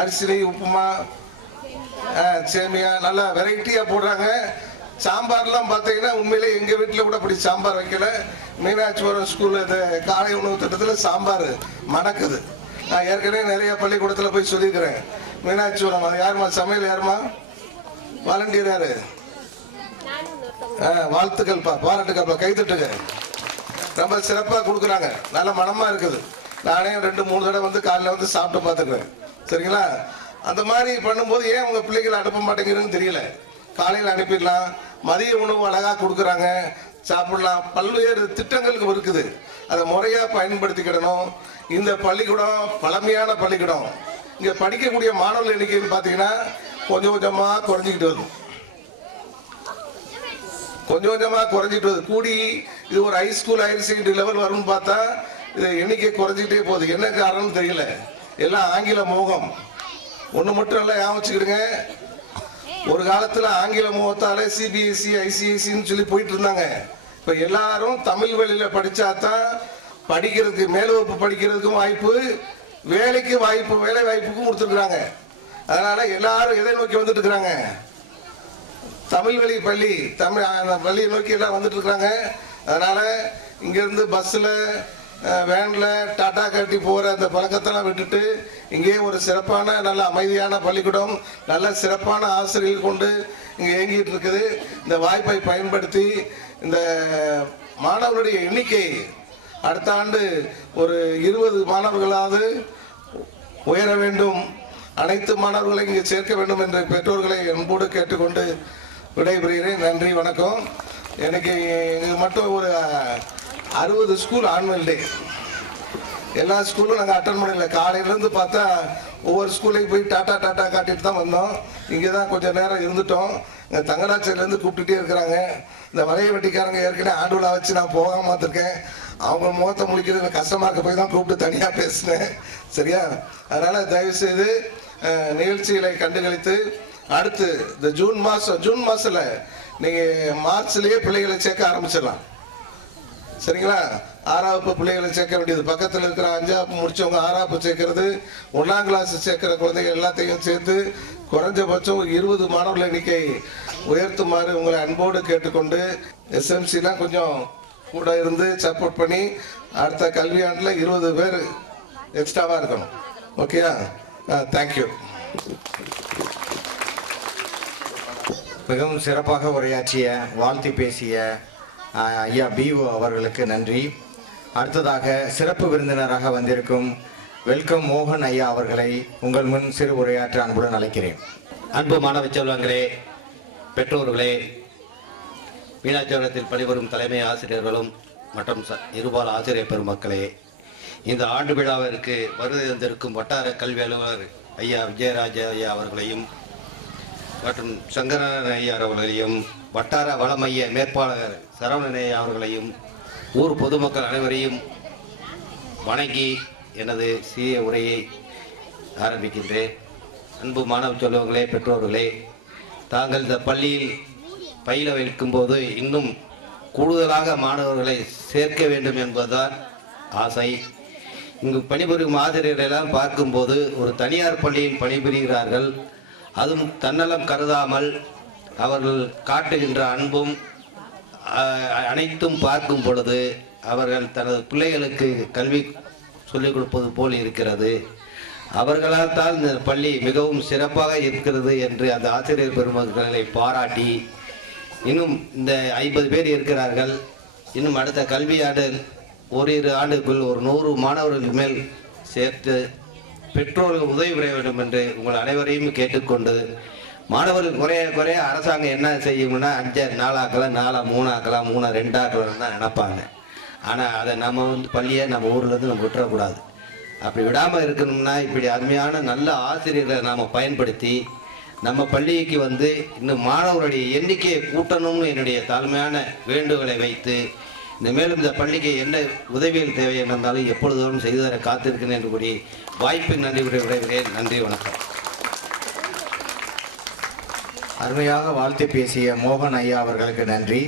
அரிசி, உப்புமா, சேமியா, நல்லா வெரைட்டியாக போடுறாங்க. சாம்பார்லாம் பார்த்தீங்கன்னா உண்மையிலே எங்கள் வீட்டில் கூட அப்படி சாம்பார் வைக்கல. மீனாட்சிபுரம் ஸ்கூல் இது காலை உணவு திட்டத்தில் சாம்பார் மணக்குது. நான் ஏற்கனவே நிறைய பள்ளிக்கூடத்தில் போய் சொல்லியிருக்கிறேன். மீனாட்சிபுரம் அது யாருமா சமையல், யாருமா வாலண்டியர், யாரு? வாழ்த்துக்கள்ப்பா, பாராட்டுக்கள்ப்பா, கைத்தட்டுங்க. ரொம்ப சிறப்பாக கொடுக்குறாங்க, நல்ல மனமாக இருக்குது. நானே 2-3 தடவை வந்து காலையில் வந்து சாப்பிட்டு பார்த்துக்கிறேன். சரிங்களா? அந்த மாதிரி பண்ணும்போது ஏன் உங்கள் பிள்ளைகளை அனுப்ப மாட்டேங்கிறதுன்னு தெரியல. காலையில் அனுப்பிடலாம், மதிய உணவு அழகாக கொடுக்குறாங்க, சாப்பிடலாம். பல்வேறு திட்டங்களுக்கு இருக்குது, அதை முறையாக பயன்படுத்திக்கிடணும். இந்த பள்ளிக்கூடம் பழமையான பள்ளிக்கூடம். இங்கே படிக்கக்கூடிய மாணவர்கள் எண்ணிக்கைன்னு பார்த்தீங்கன்னா கொஞ்சம் கொஞ்சமாக குறைஞ்சிக்கிட்டு வருது. கொஞ்சம் கொஞ்சமாக குறைஞ்சிட்டு வருது. கூடி இது ஒரு ஹைஸ்கூல் ஹையர் செகண்டரி லெவல் வரும்னு பார்த்தா இது எண்ணிக்கை குறைஞ்சிக்கிட்டே போகுது. என்ன காரணம்னு தெரியல. எல்லாம் ஆங்கில மோகம். ஒன்று மட்டும் எல்லாம் ஞாபகம் வச்சுக்கிடுங்க, ஒரு காலத்தில் ஆங்கில மோகத்தாலே சிபிஎஸ்சி ஐசிஐசின்னு சொல்லி போயிட்டு இருந்தாங்க. இப்போ எல்லாரும் தமிழ் வழியில் படித்தாதான் படிக்கிறதுக்கு, மேல் வகுப்பு படிக்கிறதுக்கும் வாய்ப்பு, வேலைக்கு வாய்ப்பு, வேலை வாய்ப்புக்கும் கொடுத்துருக்குறாங்க. அதனால எல்லாரும் எதை நோக்கி வந்துட்டு இருக்கிறாங்க, தமிழ் வழி பள்ளி, தமிழ் பள்ளியை நோக்கி எல்லாம் வந்துட்டு இருக்கிறாங்க. அதனால இங்கேருந்து பஸ்ஸில் வேனில் டாட்டா கட்டி போகிற அந்த பழக்கத்தெல்லாம் விட்டுட்டு இங்கேயே ஒரு சிறப்பான நல்ல அமைதியான பள்ளிக்கூடம், நல்ல சிறப்பான ஆசிரியர்கள் கொண்டு இங்கே இயங்கிட்டு இருக்குது. இந்த வாய்ப்பை பயன்படுத்தி இந்த மாணவர்களுடைய எண்ணிக்கை அடுத்த ஆண்டு ஒரு 20 மாணவர்களாவது உயர வேண்டும், அனைத்து மாணவர்களை இங்கே சேர்க்க வேண்டும் என்ற பெற்றோர்களை அன்போடு கேட்டுக்கொண்டு விடைபெறுகிறேன். நன்றி, வணக்கம். எனக்கு இது மட்டும் ஒரு 60 ஸ்கூல் ஆனுவல் டே எல்லா ஸ்கூலும் நாங்கள் அட்டன் பண்ணல. காலையிலேருந்து பார்த்தா ஒவ்வொரு ஸ்கூலையும் போய் டாட்டா டாட்டா காட்டிட்டு தான் வந்தோம். இங்கே தான் கொஞ்சம் நேரம் இருந்துட்டோம். தங்கராட்சியிலேருந்து கூப்பிட்டுட்டே இருக்கிறாங்க. இந்த வளைய வெட்டிக்காரங்க ஏற்கனவே ஆண்டு விழா வச்சு நான் போகாம இருக்கேன். அவங்க முகத்தை முடிக்கிறது கஷ்டமாக இருக்க போய் தான் கூப்பிட்டு தனியாக பேசினேன். சரியா? அதனால் தயவுசெய்து நிகழ்ச்சிகளை கண்டுகளித்து அடுத்து இந்த ஜூன் மாதத்தில் நீங்கள் மார்ச்லேயே பிள்ளைகளை சேர்க்க ஆரம்பிச்சிடலாம். சரிங்களா? 6ஆம் வகுப்பு பிள்ளைகளை சேர்க்க வேண்டியது. பக்கத்தில் இருக்கிற 5ஆம் வகுப்பு முடிச்சவங்க 6ஆம் வகுப்பு சேர்க்கறது, 1ஆம் கிளாஸ் சேர்க்கிற குழந்தைகள் எல்லாத்தையும் சேர்த்து குறைஞ்சபட்சம் 20 மாணவர்கள் எண்ணிக்கை உயர்த்துமாறு உங்களை அன்போடு கேட்டுக்கொண்டு, எஸ்எம்சிலாம் கொஞ்சம் கூட இருந்து சப்போர்ட் பண்ணி அடுத்த கல்வியாண்டில் 20 பேர் எக்ஸ்ட்ராவாக இருக்கணும். ஓகேயா? தேங்க்யூ. மிகவும் சிறப்பாக உரையாற்றிய, வாழ்த்தி பேசிய ஐயா பிஓ அவர்களுக்கு நன்றி. அடுத்ததாக சிறப்பு விருந்தினராக வந்திருக்கும் வெல்கம் மோகன் ஐயா அவர்களை உங்கள் முன் சிறு உரையாற்ற அன்புடன் அழைக்கிறேன். அன்பு மாணவ செல்வங்களே, பெற்றோர்களே, மீனாட்சிபுரத்தில் பணிபுரியும் தலைமை ஆசிரியர்களும் மற்றும் இருபால் ஆசிரியர் பெருமக்களே, இந்த ஆண்டு விழாவிற்கு வருகை தந்திருக்கும் வட்டார கல்வி அலுவலர் ஐயா விஜயராஜ ஐயா அவர்களையும் மற்றும் சங்கரன் ஐயா அவர்களையும், வட்டார வள மைய மேற்பாளர் சரவணன் ஐயா அவர்களையும், ஊர் பொதுமக்கள் அனைவரையும் வணங்கி எனது சிறிய உரையை ஆரம்பிக்கின்றேன். அன்பு மாணவ செல்வங்களே, பெற்றோர்களே, தாங்கள் இந்த பள்ளியில் பயில வைக்கும்போது இன்னும் கூடுதலாக மாணவர்களை சேர்க்க வேண்டும் என்பதுதான் ஆசை. இங்கு பணிபுரியும் ஆசிரியர்களெல்லாம் பார்க்கும்போது ஒரு தனியார் பள்ளியில் பணிபுரிகிறார்கள். அதுவும் தன்னலம் கருதாமல் அவர்கள் காட்டுகின்ற அன்பும் அனைத்தும் பார்க்கும் பொழுது அவர்கள் தனது பிள்ளைகளுக்கு கல்வி சொல்லிக் கொடுப்பது போல் இருக்கிறது. அவர்களால் தான் இந்த பள்ளி மிகவும் சிறப்பாக இருக்கிறது என்று அந்த ஆசிரியர் பெருமக்களை பாராட்டி, இன்னும் இந்த 50 பேர் இருக்கிறார்கள். இன்னும் அடுத்த கல்வியாண்டு ஓரிரு ஆண்டுக்குள் ஒரு 100 மாணவர்கள் மேல் சேர்த்து பெற்றோர்கள் உதவி பெற வேண்டும் என்று உங்கள் அனைவரையும் கேட்டுக்கொண்டு, மாணவர்கள் குறைய அரசாங்கம் என்ன செய்யும்னா 5 4 ஆக்கலாம், 4 3 ஆக்கலாம், 3 2 ஆக்கலாம்னு தான் நினைப்பாங்க. ஆனால் அதை நம்ம பள்ளியை நம்ம ஊர்லேருந்து நம்ம விட்டுறக்கூடாது. அப்படி விடாமல் இருக்கணும்னா இப்படி அருமையான நல்ல ஆசிரியர்களை நாம் பயன்படுத்தி நம்ம பள்ளிக்கு இன்னும் மாணவர்களுடைய எண்ணிக்கையை கூட்டணும்னு என்னுடைய தாழ்மையான வேண்டுகோளை வைத்து, இந்த மேலும் இந்த பள்ளிக்கு என்ன உதவிகள் தேவை இருந்தாலும் எப்பொழுதும் செய்து தர காத்திருக்கிறேன் என்று கூறி வாய்ப்பு நன்றி விடைபெறுகிறேன். நன்றி, வணக்கம். அருமையாக வாழ்த்து பேசிய மோகன் ஐயா அவர்களுக்கு நன்றி.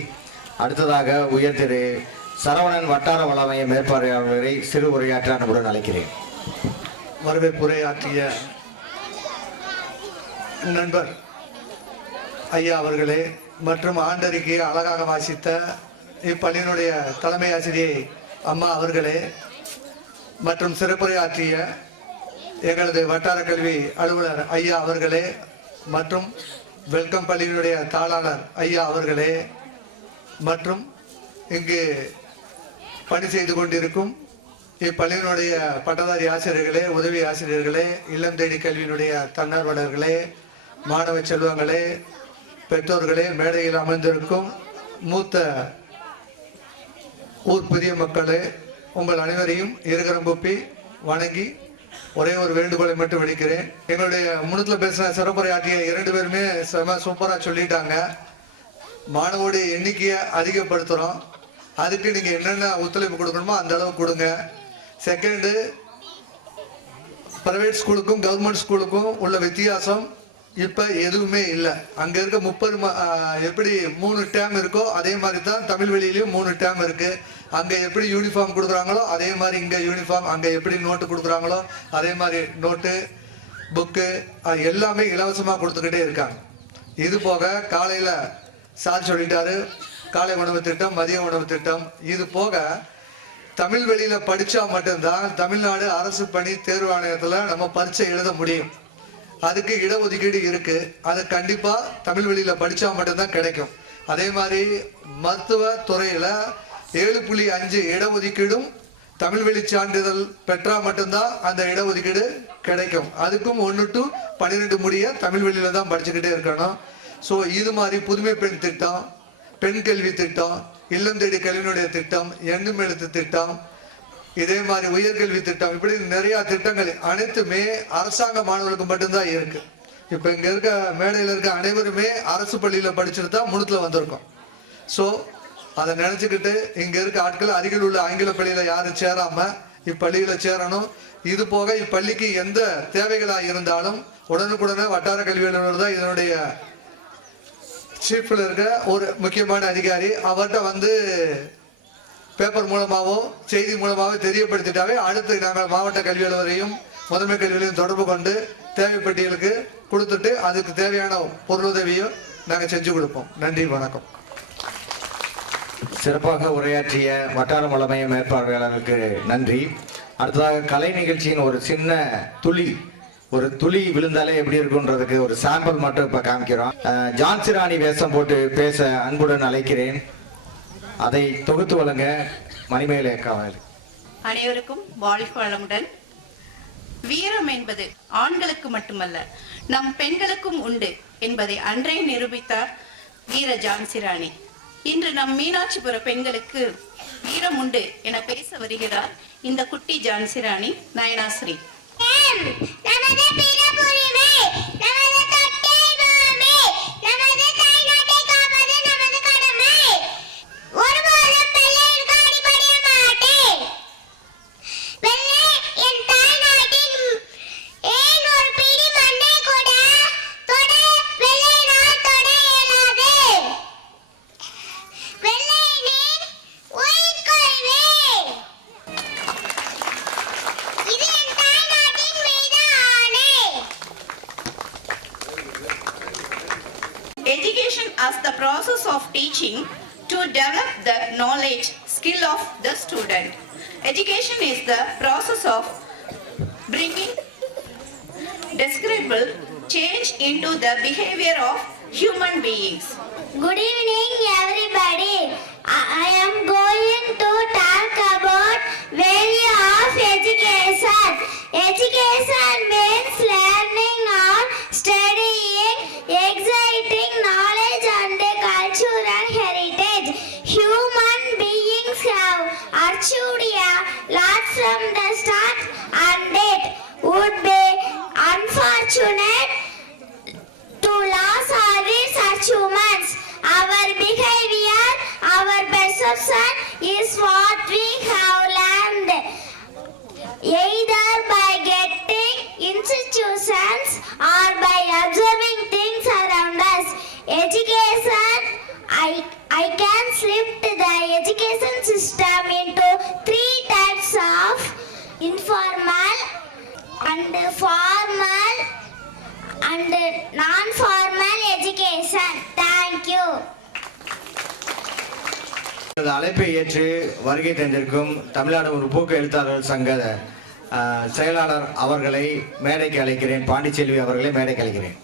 அடுத்ததாக உயர் திரு சரவணன் வட்டார வளமைய மேற்பார்வையாளரை சிறு உரையாற்ற அன்புடன் அழைக்கிறேன். வரவேற்புரையாற்றிய நண்பர் ஐயா அவர்களே மற்றும் ஆண்டறிக்கையை அழகாக வாசித்த இப்பள்ளியினுடைய தலைமை ஆசிரியை அம்மா அவர்களே மற்றும் சிறப்புரையாற்றிய எங்களது வட்டார கல்வி அலுவலர் ஐயா அவர்களே மற்றும் வெல்கம் பள்ளியினுடைய தாளாளர் ஐயா அவர்களே மற்றும் இங்கு பணி செய்து கொண்டிருக்கும் இப்பள்ளியினுடைய பட்டதாரி ஆசிரியர்களே, உதவி ஆசிரியர்களே, இல்லம் தேடி கல்வியினுடைய தன்னார்வலர்களே, மாணவ செல்வங்களே, பெற்றோர்களே, மேடையில் அமர்ந்திருக்கும் மூத்த ஊர் புதிய மக்களே, உங்கள் அனைவரையும் இருகரம் கூப்பி வணங்கி ஒரே ஒரு வேண்டுகோளை மட்டும் விடுக்கிறேன். எங்களுடைய முன்னத்தில் பேசின சிறப்புரையாற்றிய 2 பேருமே செம சூப்பராக சொல்லிட்டாங்க. மாணவருடைய எண்ணிக்கையை அதிகப்படுத்துகிறோம். அதுக்கு நீங்கள் என்னென்ன ஒத்துழைப்பு கொடுக்கணுமோ அந்த அளவு கொடுங்க. செகண்டு, ப்ரைவேட் ஸ்கூலுக்கும் கவர்மெண்ட் ஸ்கூலுக்கும் உள்ள வித்தியாசம் இப்போ எதுவுமே இல்லை. அங்கே இருக்க 30 எப்படி 3 டேம் இருக்கோ அதே மாதிரி தான் தமிழ் வழியிலையும் 3 டேம் இருக்குது. அங்கே எப்படி யூனிஃபார்ம் கொடுக்குறாங்களோ அதே மாதிரி இங்கே யூனிஃபார்ம், அங்கே எப்படி நோட்டு கொடுக்குறாங்களோ அதே மாதிரி நோட்டு, புக்கு அது எல்லாமே இலவசமாக கொடுத்துக்கிட்டே இருக்காங்க. இது போக காலையில் சார் சொல்லிட்டாரு, காலை உணவு திட்டம், மதிய உணவு திட்டம். இது போக தமிழ் வழியில் படித்தா மட்டும்தான் தமிழ்நாடு அரசு பணி தேர்வு ஆணையத்தில் நம்ம பரீட்சை எழுத முடியும். அதுக்கு இடஒதுக்கீடு இருக்கு. அது கண்டிப்பா தமிழ் வழியில படிச்சா மட்டும்தான் கிடைக்கும். அதே மாதிரி மருத்துவ துறையில 7.5 இடஒதுக்கீடும் தமிழ் வழி சான்றிதழ் பெற்றா மட்டும்தான் அந்த இடஒதுக்கீடு கிடைக்கும். அதுக்கும் 1 to 12 முடிய தமிழ் வழியில தான் படிச்சுக்கிட்டே இருக்கணும். ஸோ இது மாதிரி புதுமை பெண் திட்டம், பெண் கல்வி திட்டம், இல்லம் தேடி கல்வியினுடைய திட்டம், எண்ணும் எழுத்து திட்டம், இதே மாதிரி உயர்கல்வி திட்டம், இப்படி நிறைய திட்டங்கள் அனைத்துமே அரசாங்க மாணவர்களுக்கு மட்டும்தான் இருக்கு. இப்ப இங்க இருக்க மேடையில் இருக்க அனைவருமே அரசு பள்ளியில படிச்சுட்டு தான் முழுத்துல வந்திருக்கோம். ஸோ அதை நினைச்சுக்கிட்டு இங்க இருக்க ஆட்கள் அருகில் உள்ள ஆங்கில பள்ளியில யாரும் சேராம இப்பள்ளியில சேரணும். இது போக இப்பள்ளிக்கு எந்த தேவைகளா இருந்தாலும் உடனுக்குடனே வட்டார கல்வி அலுவலர் தான் இதனுடைய சீஃப்ல இருக்க ஒரு முக்கியமான அதிகாரி. அவர்கிட்ட வந்து பேப்பர் மூலமாவோ செய்தி மூலமாவோ தெரியப்படுத்திட்டாவே அடுத்து நாங்கள் மாவட்ட கல்வி அலுவலரையும் முதன்மை கல்வியிலையும் தொடர்பு கொண்டு தேவைப்பட்டியலுக்கு கொடுத்துட்டு அதுக்கு தேவையான பொருளுதவியும் நாங்கள் செஞ்சு கொடுப்போம். நன்றி, வணக்கம். சிறப்பாக உரையாற்றிய வட்டார வளமைய மேற்பார்வையாளருக்கு நன்றி. அடுத்ததாக கலை நிகழ்ச்சியின் ஒரு சின்ன துளி விழுந்தாலே எப்படி இருக்குன்றதுக்கு ஒரு சாம்பிள் மட்டும் இப்ப காமிக்கிறோம். ஜான்சி ராணி வேஷம் போட்டு பேச அன்புடன் அழைக்கிறேன். அதை தொகுத்து வழங்க மணிமேகலை அக்காவல். அனைவருக்கும் வாழ்க வளமுடன். வீரம் என்பது ஆண்களுக்கு மட்டுமல்ல, நம் பெண்களுக்கும் உண்டு என்பதை அன்றே நிரூபித்தார் வீர ஜான்சி ராணி. இன்று நம் மீனாட்சிபுர பெண்களுக்கு வீரம் உண்டு என பேச வருகிறார் இந்த குட்டி Jhansi Rani நயனாஸ்ரீ. Education as the process of teaching to develop the knowledge, skill of the student. Education is the process of bringing desirable change into the behavior of human beings. Good evening, everybody. I am going to talk about value of education. Education means learning or studying, exciting knowledge and cultural heritage. Human beings have achieved a lot from the start, and it would be unfortunate to lose all these achievements. Our behavior, our perception is what we have learned, either by getting institutions or by observing things around us. Education, I can split the education system into 3 types of informal and formal and non-formal education. Thank you. அழைப்பை ஏற்று வருகை தந்திருக்கும் தமிழ்நாடு முற்போக்கு எழுத்தாளர்கள் சங்க செயலாளர் அவர்களை மேடைக்கு அழைக்கிறேன். பாண்டிச்செல்வி அவர்களை மேடைக்கு அழைக்கிறேன்.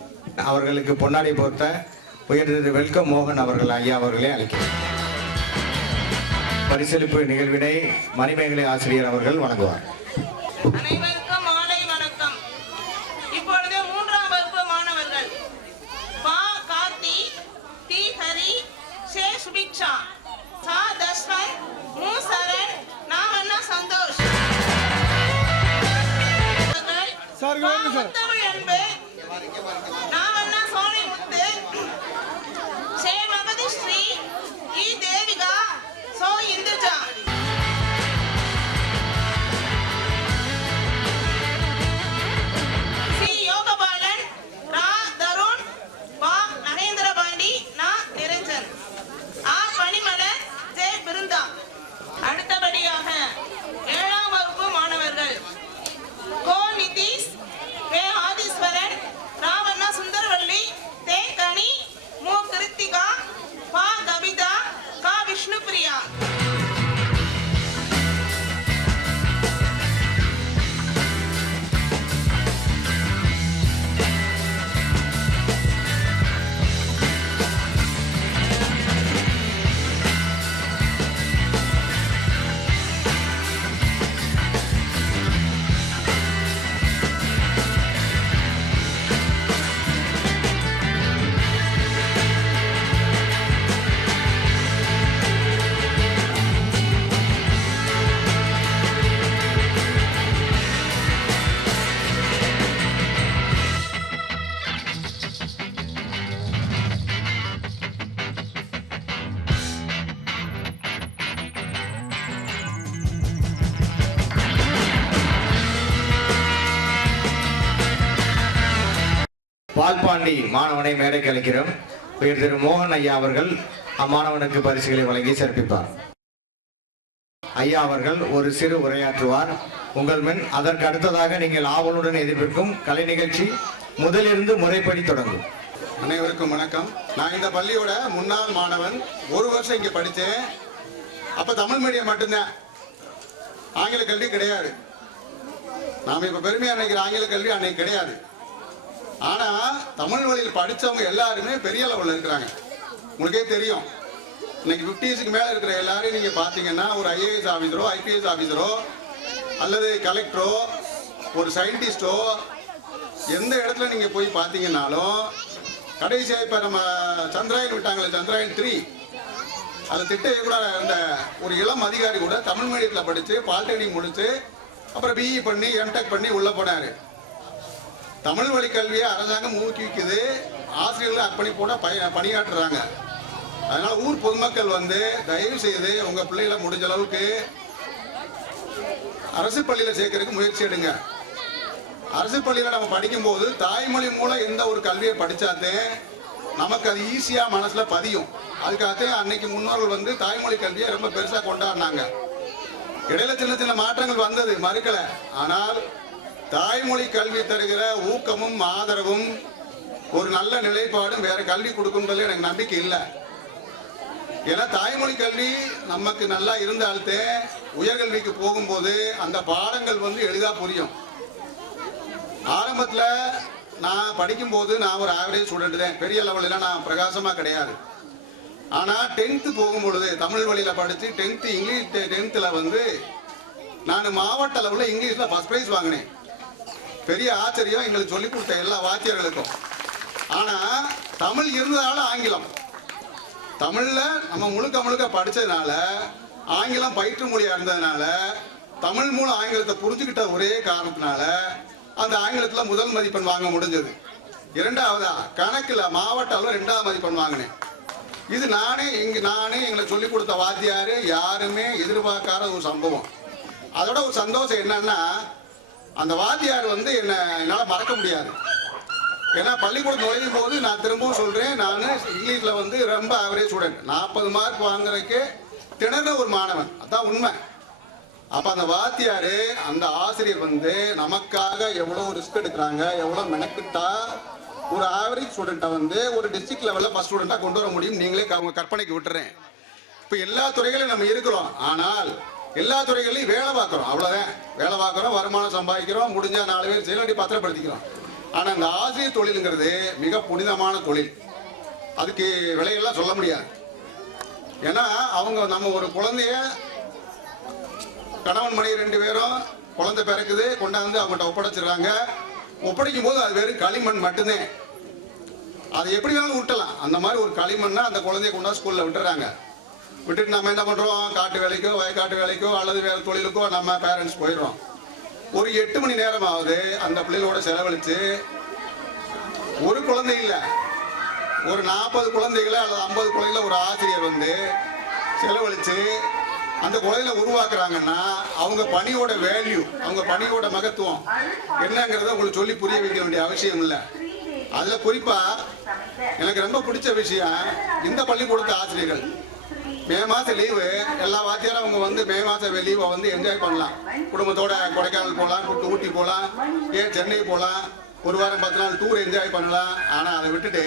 அவர்களுக்கு பொன்னாடை போர்த்த உயர்திரு வெல்கம் மோகன் அவர்கள் ஐயா அவர்களை அழைக்கிறேன். பரிசளிப்பு நிகழ்வினை மணிமேகலை ஆசிரியர் அவர்கள் வழங்குவார். அனைவருக்கும் மாலை வணக்கம். இப்பொழுது 3ஆம் வகுப்பு மாணவர்கள் பா கார்த்தி, தி ஹரி, சே சுபிக்ஷா, சா தஸ்வந்த், மு சரண், நாவண்ணா சந்தோஷ் முத்தமிழ் அன்பு, நாவண்ணா சோனிமுத்து, சே மகதி ஸ்ரீ, இ தேவிகா, சோ இந்துஜா. சி யோகபாலன், ரா தருண், பா நகேந்திர பாண்டி, நா நிரஞ்சன், ஆ பனிமலர், ஜே பிருந்தா. அடுத்தபடியாக 7ஆம் வகுப்பு மாணவர்கள் கோ நிதிஷ், கே ஆதீஸ்வரன், ராவண்ணா சுந்தரவள்ளி, தே கனி, மு கிருத்திகா, பா கவிதா, கா விஷ்ணுபிரியா. பால்பாண்டி மாணவனை மேடைக்கு அழைக்கிறோம். உயர் திரு மோகன் ஐயா அவர்கள் அம்மாணவனுக்கு பரிசுகளை வழங்கி சிறப்பிப்பார். ஐயா அவர்கள் ஒரு சிறு உரையாற்றுவார் உங்கள் முன். அதற்கு அடுத்ததாக நீங்கள் ஆவலுடன் எதிர்பார்க்கும் கலை நிகழ்ச்சி முதலிருந்து முறைப்படி தொடங்கும். அனைவருக்கும் வணக்கம். நான் இந்த பள்ளியோட முன்னாள் மாணவன். ஒரு வருஷம் இங்கே படித்தேன். அப்போ தமிழ் மீடியம் மட்டும்தான், ஆங்கில கல்வி கிடையாது. நாம் இப்போ பெருமையாக நினைக்கிற ஆங்கில கல்வி அன்னைக்கு கிடையாது. ஆனால் தமிழ் வழியில் படித்தவங்க எல்லாருமே பெரிய லெவலில் இருக்கிறாங்க. உங்களுக்கே தெரியும், இன்னைக்கு 50ஸ்க்கு மேலே இருக்கிற எல்லாரையும் நீங்கள் பார்த்தீங்கன்னா ஒரு ஐஏஎஸ் ஆஃபீஸரோ ஐபிஎஸ் ஆஃபீஸரோ அல்லது கலெக்டரோ ஒரு சயின்டிஸ்டோ எந்த இடத்துல நீங்கள் போய் பார்த்தீங்கன்னாலும் கடைசியாக இப்போ நம்ம சந்திராயன் விட்டாங்களே, சந்திராயன் 3, அந்த திட்டம் கூட இருந்த ஒரு இளம் அதிகாரி கூட தமிழ் மீடியத்தில் படித்து பாலிடெக்னிக் முடித்து அப்புறம் பிஇ பண்ணி எம்டெக் பண்ணி உள்ளே போனார். தமிழ் வழி கல்வியை அரசாங்கம் ஊக்குவிக்குது, ஆசிரியர்கள் அர்ப்பணிப்போட பணியாற்றுறாங்க. அதனால ஊர் பொதுமக்கள் வந்து தயவு செய்து உங்க பிள்ளைகளை முடிஞ்ச அளவுக்கு அரசு பள்ளியில சேர்க்கறதுக்கு முயற்சி எடுங்க. அரசு பள்ளியில நம்ம படிக்கும் போது தாய்மொழி மூலம் எந்த ஒரு கல்வியை படிச்சாத்தே நமக்கு அது ஈஸியா மனசுல பதியும். அதுக்காகத்தே அன்னைக்கு முன்னோர்கள் வந்து தாய்மொழி கல்வியை ரொம்ப பெருசா கொண்டாடினாங்க. இடையில சின்ன சின்ன மாற்றங்கள் வந்தது, மறுக்கல. ஆனால் தாய்மொழி கல்வி தருகிற ஊக்கமும் ஆதரவும் ஒரு நல்ல நிலைப்பாடும் வேற கல்வி கொடுக்கும்ன்றதுல எனக்கு நம்பிக்கை இல்லை. ஏன்னா தாய்மொழி கல்வி நமக்கு நல்லா இருந்தால்தே உயர்கல்விக்கு போகும்போது அந்த பாடங்கள் வந்து எளிதாக புரியும். ஆரம்பத்தில் நான் படிக்கும்போது நான் ஒரு ஆவரேஜ் ஸ்டூடெண்ட் தான், பெரிய லெவலில் நான் பிரகாசமாக கிடையாது. ஆனால் 10th போகும்பொழுது தமிழ் வழியில் படித்து 10th இங்கிலீஷ் 10th வந்து நான் மாவட்ட அளவில் இங்கிலீஷில் ஃபர்ஸ்ட் ப்ரைஸ் வாங்கினேன். பெரிய ஆச்சரியம் எங்களுக்கு சொல்லிக் கொடுத்த எல்லா வாத்தியர்களுக்கும். ஆனால் தமிழ் இருந்ததால ஆங்கிலம், தமிழ்ல நம்ம முழுக்க படிச்சதுனால, ஆங்கிலம் பயிற்று மொழியா இருந்ததுனால, தமிழ் மூலம் ஆங்கிலத்தை புரிஞ்சுக்கிட்ட ஒரே காரணத்தினால அந்த ஆங்கிலத்துல முதல் மதிப்பெண் வாங்க முடிஞ்சது. இரண்டாவதா கணக்குல மாவட்ட அளவில் 2ஆவது மதிப்பெண் வாங்கினேன். இது நானே எங்களை சொல்லிக் கொடுத்த வாத்தியாரு யாருமே எதிர்பார்க்காத ஒரு சம்பவம். அதோட ஒரு சந்தோஷம் என்னன்னா, அந்த வாத்தியார் வந்து என்னால் மறக்க முடியாது. ஏன்னா பள்ளிக்கூடம் நுழையும் போது நான் திரும்பவும் சொல்றேன், நான் இங்கிலீஷில் வந்து ரொம்ப ஆவரேஜ் ஸ்டூடெண்ட். 40 மார்க் வாங்குறதுக்கு திணற ஒரு மாணவன், அதான் உண்மை. அப்போ அந்த வாத்தியார் அந்த ஆசிரியர் வந்து நமக்காக எவ்வளோ ரிஸ்க் எடுக்கிறாங்க, எவ்வளோ மெனக்கிட்டா ஒரு ஆவரேஜ் ஸ்டூடெண்ட்டை வந்து ஒரு டிஸ்ட்ரிக்ட் லெவலில் ஃபர்ஸ்ட் ஸ்டூடெண்ட்டாக கொண்டு வர முடியும். நீங்களே அவங்க கற்பனைக்கு விட்டுறேன். இப்போ எல்லா துறைகளையும் நம்ம இருக்கிறோம், ஆனால் எல்லா துறைகளையும் வேலை பார்க்குறோம், அவ்வளோதான். வேலை பார்க்குறோம், வருமானம் சம்பாதிக்கிறோம், முடிஞ்சால் 4 பேர் செயலாடி பத்திரப்படுத்திக்கிறோம். ஆனால் இந்த ஆசிரியர் தொழிலுங்கிறது மிக புனிதமான தொழில். அதுக்கு விலையெல்லாம் சொல்ல முடியாது. ஏன்னா அவங்க நம்ம ஒரு குழந்தைய கணவன் மனைவி 2 பேரும் குழந்தை பிறக்குது, கொண்டாந்து அவங்கள்ட்ட ஒப்படைச்சிடுறாங்க. ஒப்படைக்கும் போது அது வெறும் களிமண் மட்டும்தான். அதை எப்படி வேணாலும் விட்டலாம். அந்த மாதிரி ஒரு களிமண்ணா அந்த குழந்தைய கொண்டாந்து ஸ்கூலில் விட்டுறாங்க. விட்டுட்டு நம்ம என்ன பண்ணுறோம், காட்டு வேலைக்கோ வயக்காட்டு வேலைக்கோ அல்லது வேறு தொழிலுக்கோ நம்ம பேரண்ட்ஸ் போயிடுறோம். ஒரு 8 மணி நேரமாவது அந்த பிள்ளைகளோட செலவழித்து, ஒரு குழந்தை இல்லை, ஒரு 40 குழந்தைகளை அல்லது 50 குழந்தைகளை ஒரு ஆசிரியர் வந்து செலவழித்து அந்த குழந்தைகளை உருவாக்குறாங்கன்னா அவங்க பணியோட வேல்யூ, அவங்க பணியோட மகத்துவம் என்னங்கிறத உங்களுக்கு சொல்லி புரிய வைக்க வேண்டிய அவசியம் இல்லை. அதில் குறிப்பாக எனக்கு ரொம்ப பிடிச்ச விஷயம், இந்த பள்ளிக்கூடத்து ஆசிரியர்கள் மே மாதம் லீவு எல்லா வாத்தியாரும் அவங்க வந்து மே மாதம் லீவை வந்து என்ஜாய் பண்ணலாம். குடும்பத்தோட கொடைக்கானல் போகலாம், ஊட்டி போகலாம், சென்னை போகலாம், ஒரு வாரம் 10 நாள் டூர் என்ஜாய் பண்ணலாம். ஆனால் அதை விட்டுட்டு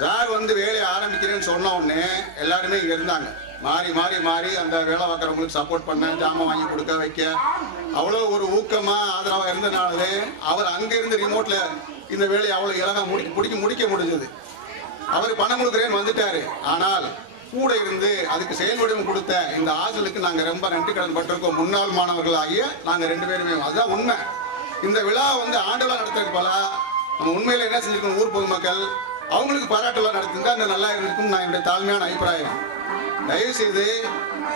சார் வந்து வேலையை ஆரம்பிக்கிறேன்னு சொன்ன உடனே எல்லாருமே இங்கே இருந்தாங்க. மாறி மாறி மாறி அந்த வேலை பார்க்குறவங்களுக்கு சப்போர்ட் பண்ண, ஜாமான் வாங்கி கொடுக்க வைக்க அவ்வளோ ஒரு ஊக்கமாக ஆதரவாக இருந்தனாலே அவர் அங்கேருந்து ரிமோட்டில் இந்த வேலையை அவ்வளோ இலகாக முடிக்க முடிஞ்சது. அவர் பணம் கொடுக்குறேன்னு வந்துட்டாரு. ஆனால் கூட இருந்து அதுக்கு செயல்வடிவம் கொடுத்த இந்த ஆசிரியருக்கு நாங்கள் ரொம்ப நன்றி கடன் பட்டிருக்கோம். முன்னாள் மாணவர்கள் ஆகிய நாங்கள் 2 பேருமே. அதுதான் உண்மை. இந்த விழா வந்து ஆண்டு விழா நடத்துறதுக்கு போல நம்ம உண்மையில என்ன செஞ்சிருக்கோம், ஊர் பொதுமக்கள் அவங்களுக்கு பாராட்டு விழா நடத்துங்க, அந்த நல்லா இருந்திருக்கும் நான் என்னுடைய தாழ்மையான அபிப்பிராயம். தயவு செய்து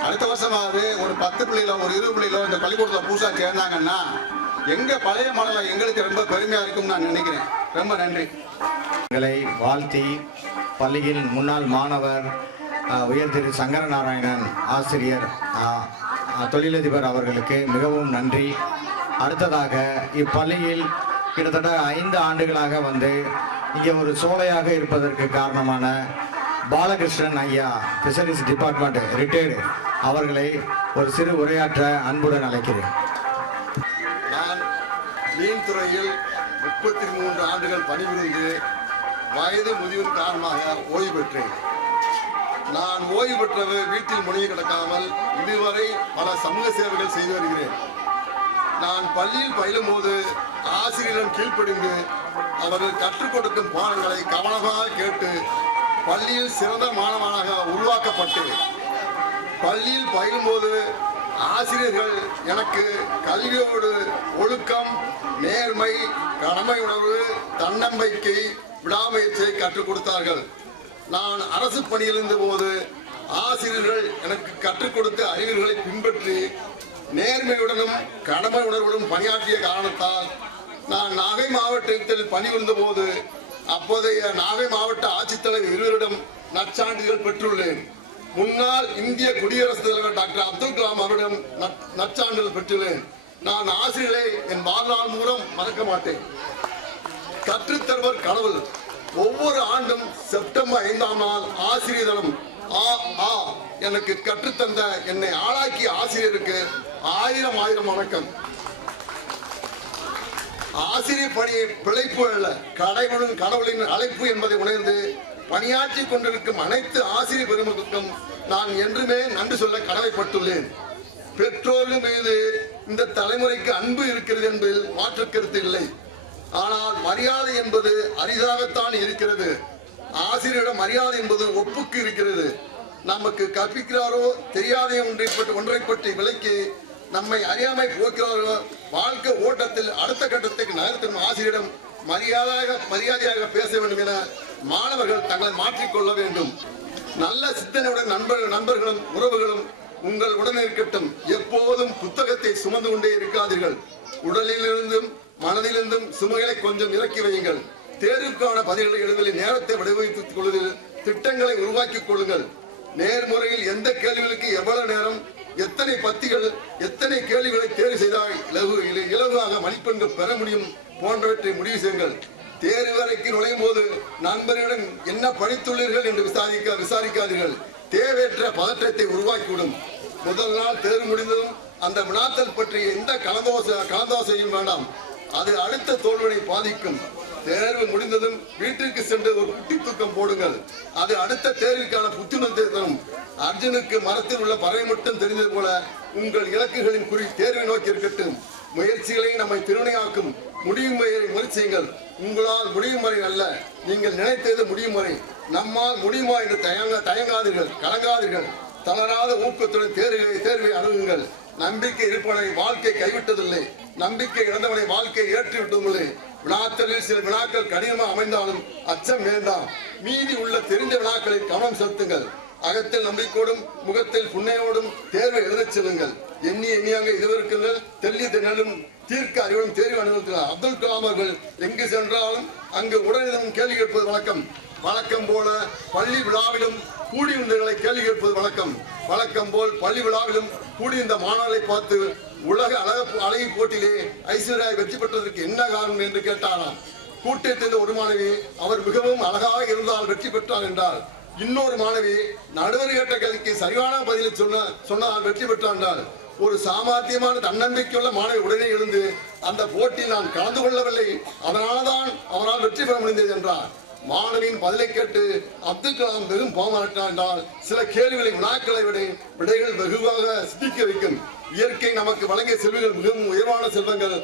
அடுத்த வருஷமாவது ஒரு 10 பிள்ளைகளோ ஒரு 20 பிள்ளைகளோ இந்த பள்ளிக்கூடத்தில் புதுசாக சேர்ந்தாங்கன்னா எங்க பழைய மாணவர்கள் எங்களுக்கு ரொம்ப பெருமையா இருக்கும்னு நான் நினைக்கிறேன். ரொம்ப நன்றி. எங்களை வாழ்த்தி பள்ளியில் முன்னாள் மாணவர் உயர் திரு சங்கரநாராயணன் ஆசிரியர் தொழிலதிபர் அவர்களுக்கு மிகவும் நன்றி. அடுத்ததாக இப்பள்ளியில் கிட்டத்தட்ட 5 ஆண்டுகளாக வந்து இங்கே ஒரு சோலையாக இருப்பதற்கு காரணமான பாலகிருஷ்ணன் ஐயா ஃபிஷரிஸ் டிபார்ட்மெண்ட் ரிட்டையர்டு அவர்களை ஒரு சிறு உரையாற்ற அன்புடன் அழைக்கிறேன். நான் மீன்துறையில் 33 ஆண்டுகள் பணிபுரிந்து வயது முதிர்வின் காரணமாக ஓய்வு பெற்றேன். நான் ஓய்வு பெற்றது வீட்டில் முடங்கி கிடக்காமல் இதுவரை பல சமூக சேவைகள் செய்து வருகிறேன். நான் பள்ளியில் பயிலும் போது ஆசிரியரிடம் கீழ்ப்படிந்து அவர்கள் கற்றுக் கொடுக்கும் பாடங்களை கவனமாக கேட்டு பள்ளியில் சிறந்த மாணவனாக உருவாக்கப்பட்டு பள்ளியில் பயிலும் போது ஆசிரியர்கள் எனக்கு கல்வியோடு ஒழுக்கம், நேர்மை, கடமை உணர்வு, தன்னம்பிக்கை, விடாமுயற்சியை கற்றுக் கொடுத்தார்கள். நான் அரசு பணியில் இருந்த போது ஆசிரியர்கள் எனக்கு கற்றுக் கொடுத்த அறிவுரைகளை பின்பற்றி நேர்மையுடனும் கடமை உணர்வுடன் பணியாற்றிய காரணத்தால் நான் நாகை மாவட்டத்தில் பணிபுரிந்த போது அப்போதைய நாகை மாவட்ட ஆட்சித்தலைவர் இருவரிடம் நற்சான்றிதழ் பெற்றுள்ளேன். முன்னாள் இந்திய குடியரசுத் தலைவர் டாக்டர் அப்துல் கலாம் அவரிடம் நற்சான்றிதழ் பெற்றுள்ளேன். நான் ஆசிரியரை என் வாழ்நாள் மூலம் மறக்க மாட்டேன். கற்றுத்தருவர் கடவுள். ஒவ்வொரு ஆண்டும் செப்டம்பர் 5ஆம் நாள் ஆசிரியர் தினம். எனக்கு கற்றுத்தந்த என்னை ஆளாக்கிய ஆசிரியருக்கு 1000 வணக்கம். ஆசிரியர் பணி பிழைப்பு அல்ல, கடவுளின் அழைப்பு என்பதை உணர்ந்து பணியாற்றி கொண்டிருக்கும் அனைத்து ஆசிரியர் பெருமக்களுக்கும் நான் என்றுமே நன்றி சொல்ல கடமைப்பட்டுள்ளேன். பெற்றோர்கள் மீது இந்த தலைமுறைக்கு அன்பு இருக்கிறது என்பதில் மாற்று கருத்து இல்லை. ஆனால் மரியாதை என்பது அரிதாகத்தான் இருக்கிறது. ஆசிரியரிடம் மரியாதை என்பது ஒப்புக்கு இருக்கிறது. நமக்கு கற்பிக்கிறாரோ தெரியாத ஒன்றை பற்றி விளக்கி நம்மை அறியாமை போக்கிறாரோ வாழ்க்கை ஓட்டத்தில் அடுத்த கட்டத்துக்கு நகர்த்தும் ஆசிரியரிடம் மரியாதையாக பேச வேண்டும் என மாணவர்கள் தங்களை மாற்றிக்கொள்ள வேண்டும். நல்ல சிந்தனையுடன் நண்பர்களும் உறவுகளும் உங்கள் உடன் இருக்கட்டும். எப்போதும் புத்தகத்தை சுமந்து கொண்டே இருக்காதீர்கள். உடலிலிருந்தும் மனதிலிருந்தும் சுமைகளை கொஞ்சம் இறக்கி வையுங்கள். தேர்வுக்கான பதில்களை எழுதலில் நேரத்தை வடிவமைத்துக் கொள்வதில் திட்டங்களை உருவாக்கிக் கொள்ளுங்கள். நேர்முறையில் எந்த கேள்விகளுக்கு எவ்வளவு நேரம், எத்தனை பத்திகள், எத்தனை கேள்விகளை தேர்வு செய்தால் இலகுவாக மதிப்பெண்கள் பெற முடியும் போன்றவற்றை முடிவு செய்யுங்கள். தேர்வு அறைக்கு நுழையும் போது நண்பர்களிடம் என்ன படித்துள்ளீர்கள் என்று விசாரிக்காதீர்கள். தேவையற்ற பதற்றத்தை உருவாக்கிவிடும். முதல் நாள் தேர்வு முடிந்ததும் அந்த வினாத்தல் பற்றிய எந்த கலந்தோசையும் வேண்டாம். அது அடுத்த தோல்வியை பாதிக்கும். தேர்வு முடிந்ததும் வீட்டிற்கு சென்று ஒரு குட்டி தூக்கம் போடுங்கள். அது அடுத்த தேர்விற்கான புத்துணர்ச்சி தரும். அர்ஜுனுக்கு மரத்தில் உள்ள பறவை மட்டும் தெரிந்தது போல உங்கள் இலக்குகளின் குறி தேர்வை நோக்கி இருக்கட்டும். முயற்சிகளை நம்மை திருவினையாக்கும். முடியும் வரை முயற்சியுங்கள். உங்களால் முடியும் வரை அல்ல, நீங்கள் நினைத்தது முடியும் வரை. நம்மால் முடியுமா என்று தயங்காதீர்கள், கலங்காதீர்கள். தளராத ஊக்கத்துடன் தேர்வை அணுகுங்கள். நம்பிக்கை இருப்பவனை வாழ்க்கை கைவிட்டதில்லை. நம்பிக்கை இழந்தவனை வாழ்க்கை ஏற்றிவிட்டதில்லை. வினாத்தலில் சில வினாக்கள் கடினமாக அமைந்தாலும் அச்சம் வேண்டாம். மீதி உள்ள தெரிந்த வினாக்களில் கவனம் செலுத்துங்கள். அகத்தில் நம்பிக்கையோடும் முகத்தில் புன்னையோடும் தேர்வை எழுதச் செல்லுங்கள். எண்ணியாக இதுவருக்குங்கள். தெல்லி தினலும் தீர்க்க அறிவுடன் தேர்வு அனுபவித்தார். அப்துல் கலாம் அவர்கள் எங்கு சென்றாலும் அங்கு உடனிடம் கேள்வி கேட்பது வழக்கம். வழக்கம் போல பள்ளி விழாவிலும் கூடியிருந்தவர்களை கேள்வி கேட்பது வழக்கம். வழக்கம் போல் பள்ளி விழாவிலும் கூடியிருந்த மாணவர்களை பார்த்து உலக அழகி போட்டியிலே ஐஸ்வர்யா வெற்றி பெற்றதற்கு என்ன காரணம் என்று கேட்டாராம். கூட்டத்தில் ஒரு மாணவி அவர் மிகவும் அழகாக இருந்தால் வெற்றி பெற்றார் என்றார். இன்னொரு மாணவி நடுவர் கேட்ட கேள்விக்கு சரியான பதிலை சொன்னதால் வெற்றி பெற்றார் என்றார். ஒரு சாமர்த்தியமான தன்னம்பிக்கையுள்ள மாணவி உடனே எழுந்து அந்த போட்டியில் நான் கலந்து கொள்ளவில்லை, அதனால்தான் அவரால் வெற்றி பெற முடிந்தது என்றார். மாணவியின் பதிலை கேட்டு அப்துல் கலாம் வெறும் பாமாட்டார் என்றால் சில கேள்விகளை வினாக்களை விடைகள் வெகுவாக சிந்திக்க வைக்கும். இயற்கை நமக்கு வழங்கிய செல்வங்கள் மிகவும் உயர்வான செல்வங்கள்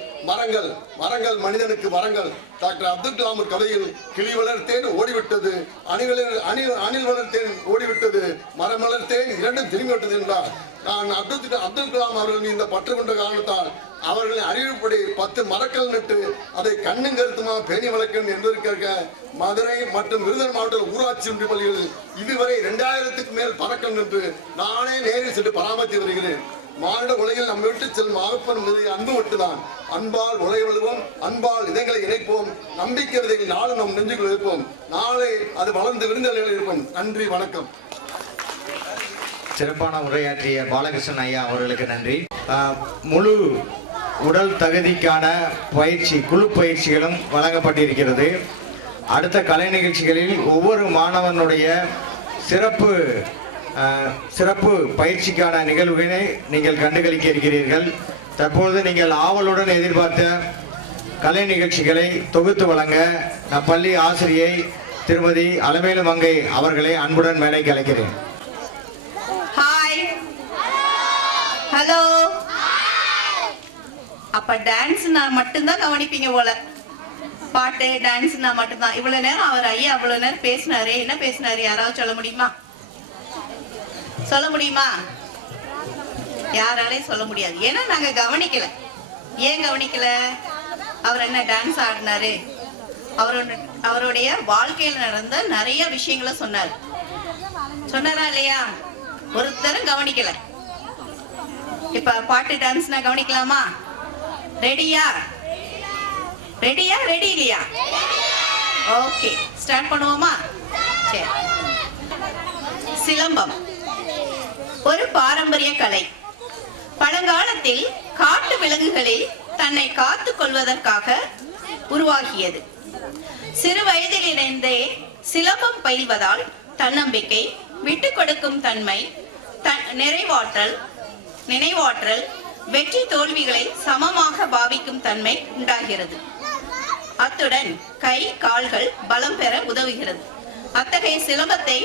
மரங்கள் மனிதனுக்கு வரங்கள். டாக்டர் அப்துல் கலாம் கதையில் கிளி வளர்த்தேன் ஓடிவிட்டது, அணில் வளர்த்தேன் ஓடிவிட்டது, மரம் வளர்த்தேன் இரண்டும் திரும்பிவிட்டது என்றார். நான் அப்துல் கலாம் அவர்கள் இந்த பற்று கொண்ட காரணத்தால் அவர்களின் அறிவுப்படி 10 மரக்கல் நட்டு அதை கண்ணும் கருத்துமாக பேணி வளர்க்கணும் என்பதற்காக மதுரை மற்றும் விருதுநகர் மாவட்ட ஊராட்சி ஒன்றிய பள்ளிகளில் இதுவரை 2000க்கு மேல் பறக்கல் நின்று நானே நேரில் சென்று பராமரித்து வருகிறேன். மானிட உலகில் நம்ம விட்டு செல்லும் ஆகப்பன் அன்பு மட்டும்தான். அன்பால் உலக வலுவோம், அன்பால் இதயங்களை இணைப்போம், நம்பிக்கை விதைகள் நாளும் நம் நெஞ்சுகள் இருப்போம். நாளை அது வளர்ந்து விருந்தினர்கள் இருப்போம். நன்றி, வணக்கம். சிறப்பான உரையாற்றிய பாலகிருஷ்ணன் ஐயா அவர்களுக்கு நன்றி. முழு உடல் தகுதிக்கான பயிற்சி, குழு பயிற்சிகளும் வழங்கப்பட்டிருக்கிறது. அடுத்த கலை நிகழ்ச்சிகளில் ஒவ்வொரு மாணவனுடைய சிறப்பு பயிற்சிக்கான நிகழ்வுகளை நீங்கள் கண்டுகளிக்க இருக்கிறீர்கள். தற்பொழுது நீங்கள் ஆவலுடன் எதிர்பார்த்த கலை நிகழ்ச்சிகளை தொகுத்து வழங்க நம் பள்ளி ஆசிரியை திருமதி அலமேலு மங்கை அவர்களை அன்புடன் மேடைக்கு அழைக்கிறேன். Hi, hello. அப்ப டான்ஸ் நான் மட்டும்தான் கவனிப்பீங்க போல. பாட்டு டான்ஸ் நான் மட்டும்தான். இவ்வளவு நேரம் அவர் ஐயா அவ்வளவு நேரம் பேசினாரு. என்ன பேசினாரு? யாராவது சொல்ல முடியுமா? சொல்ல முடியுமா? யாராலையும் சொல்ல முடியாது. ஏன்னா நாங்க கவனிக்கல. ஏன் கவனிக்கல? அவர் என்ன டான்ஸ் ஆடினாரு? அவருடைய வாழ்க்கையில் நடந்த நிறைய விஷயங்களை சொன்னாரா இல்லையா? ஒருத்தரும் கவனிக்கல. இப்ப பாட்டு டான்ஸ் நான் கவனிக்கலாமா? ரெடியா? ரெடி இல்லையா? ஓகே, ஸ்டார்ட் பண்ணுவோமா? சரி. சிலம்பம் ஒரு பாரம்பரிய கலை. பழங்காலத்தில் காட்டு விலங்குகளில் தன்னை காத்துக் கொள்வதற்காக உருவாகியது. சிறு வயதிலிருந்தே சிலம்பம் பயில்வதால் தன்னம்பிக்கை, விட்டு கொடுக்கும் தன்மை, நினைவாற்றல், வெற்றி தோல்விகளை சமமாக பாவிக்கும் தன்மை உண்டாகிறது. அத்துடன் கை கால்கள் பலம் பெற உதவுகிறது. அத்தகைய சிலம்பத்தை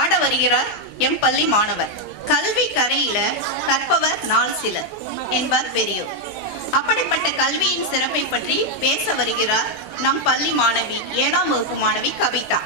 ஆட வருகிறார் எம் பள்ளி மாணவர். கல்வி கரையில கற்பவர் நாள் சிலர் என்பார் பெரியோர். அப்படிப்பட்ட கல்வியின் சிறப்பை பற்றி பேச வருகிறார் நம் பள்ளி மாணவி 7ஆம் வகுப்பு மாணவி கவிதா.